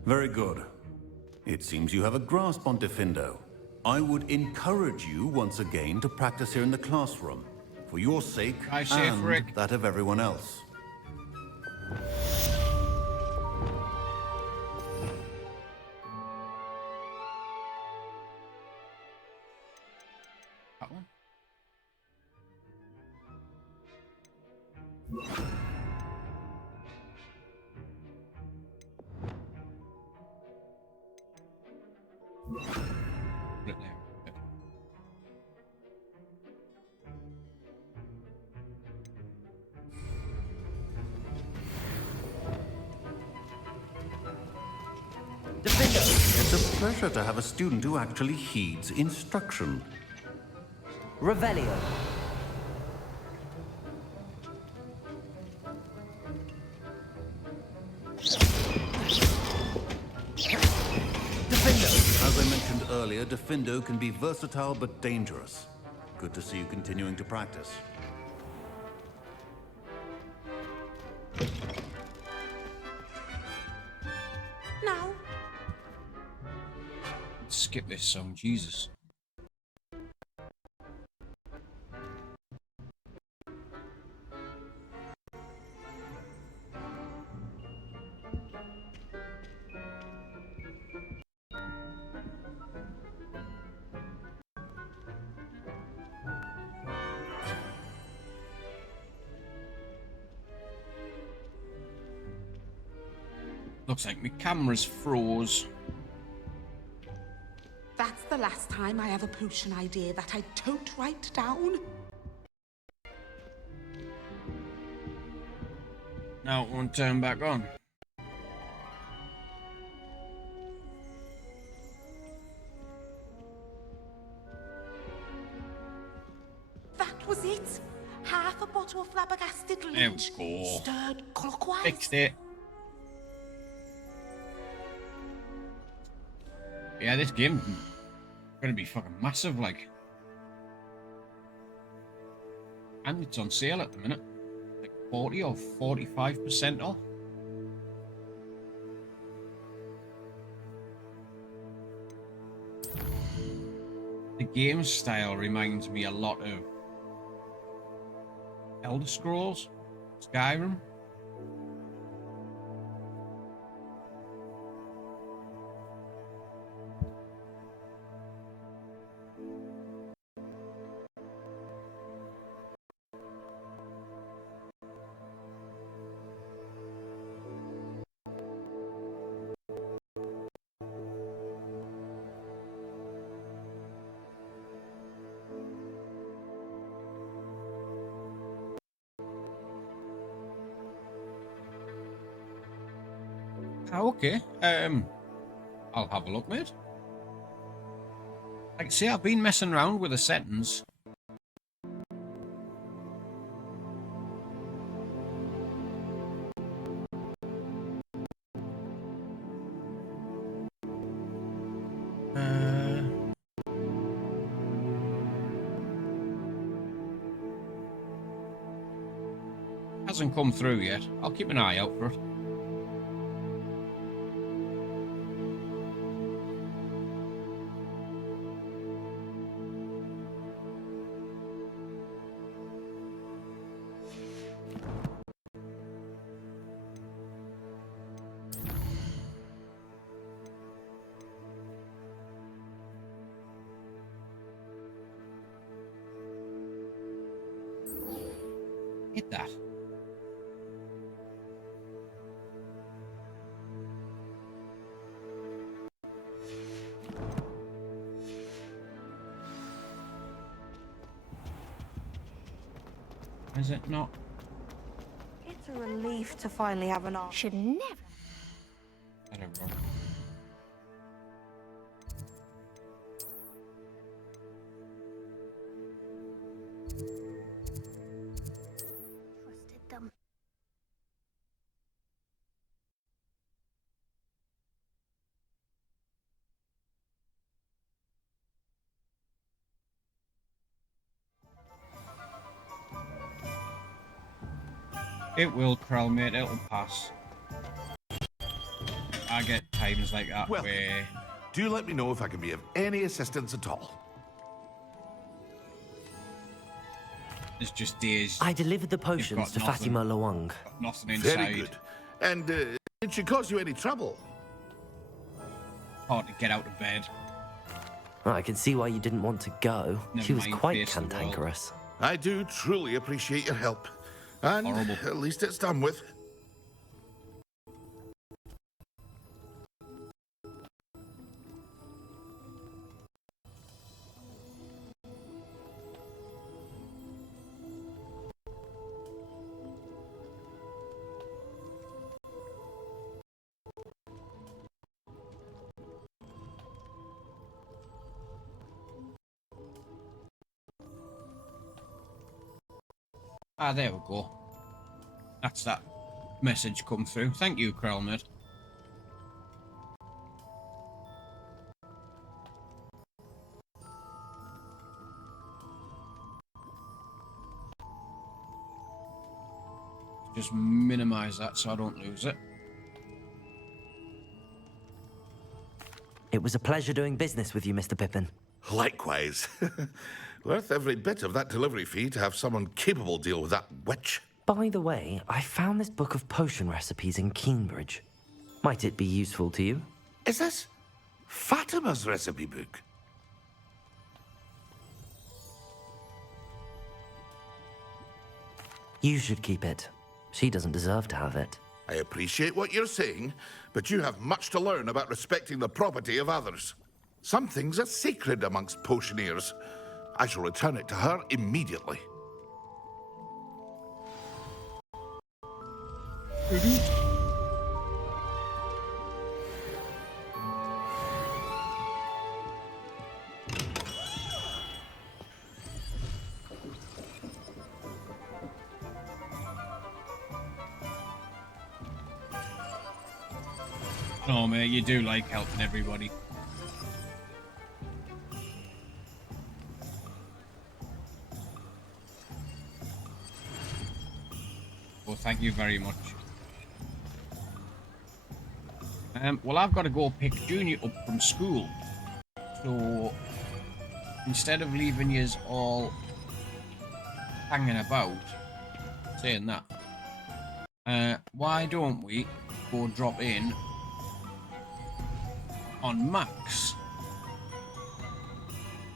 Very good. It seems you have a grasp on Diffindo. I would encourage you once again to practice here in the classroom, for your sake Drive safe, and Rick. that of everyone else. That one? Put it there. Good. It's a pleasure to have a student who actually heeds instruction. Revelio. As I mentioned earlier, Diffindo can be versatile but dangerous. Good to see you continuing to practice. Now. Skip this song, Jesus. Looks like my camera's froze. That's the last time I have a potion idea that I don't write down. Now it won't turn back on. That was it. Half a bottle of flabbergasted There we leech, go. stirred clockwise. Fixed it. Yeah, this game gonna be fucking massive, like. And it's on sale at the minute. Like 40 or 45% off. The game style reminds me a lot of Elder Scrolls, Skyrim. Okay. I'll have a look, mate. Like I say, I've been messing around with the settings. Hasn't come through yet. I'll keep an eye out for it. Hit that. Is it not? It's a relief to finally have an option. Should never. I don't know. Trusted them. It will, Krell, mate. It'll pass. I get times like that Well, where do let me know if I can be of any assistance at all. it's just days. I delivered the potions to nothing. Fatima Lawang. Got nothing inside. Very good. And did she cause you any trouble? Hard to get out of bed. I can see why you didn't want to go. Never She was mind, quite face the world. cantankerous. I do truly appreciate your help. And Horrible. at least it's done with. Ah, there we go. That's that message come through. Thank you, Krell, mate. Just minimize that so I don't lose it. It was a pleasure doing business with you, Mr. Pippin. Likewise. Worth every bit of that delivery fee to have someone capable deal with that witch. By the way, I found this book of potion recipes in Cambridge. Might it be useful to you? Is this Fatima's recipe book? You should keep it. She doesn't deserve to have it. I appreciate what you're saying, but you have much to learn about respecting the property of others. Some things are sacred amongst potioneers. I shall return it to her immediately. Oh, mate, you do like helping everybody. Well, thank you very much. Well, I've got to go pick Junior up from school. So, instead of leaving yous all hanging about, saying that, why don't we go drop in on Max?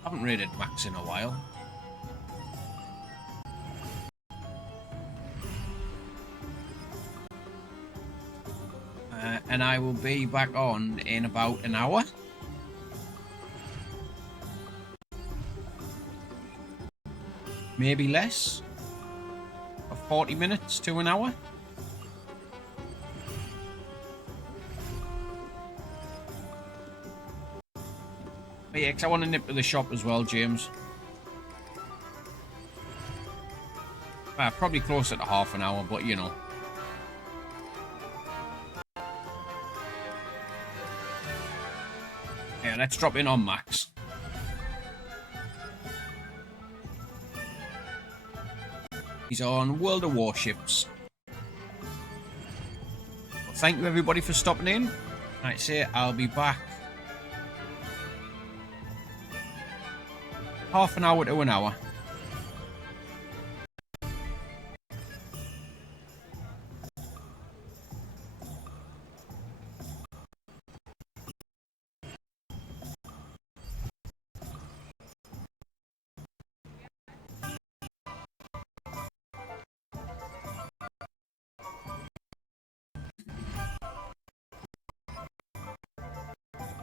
I haven't raided Max in a while. And I will be back on in about an hour. Maybe less. Of 40 minutes to an hour. But yeah, 'cause I want to nip to the shop as well, James. Probably closer to half an hour, but you know. Yeah, let's drop in on Max. He's on World of Warships. Well, thank you everybody for stopping in. Like I say, I'll be back half an hour to an hour.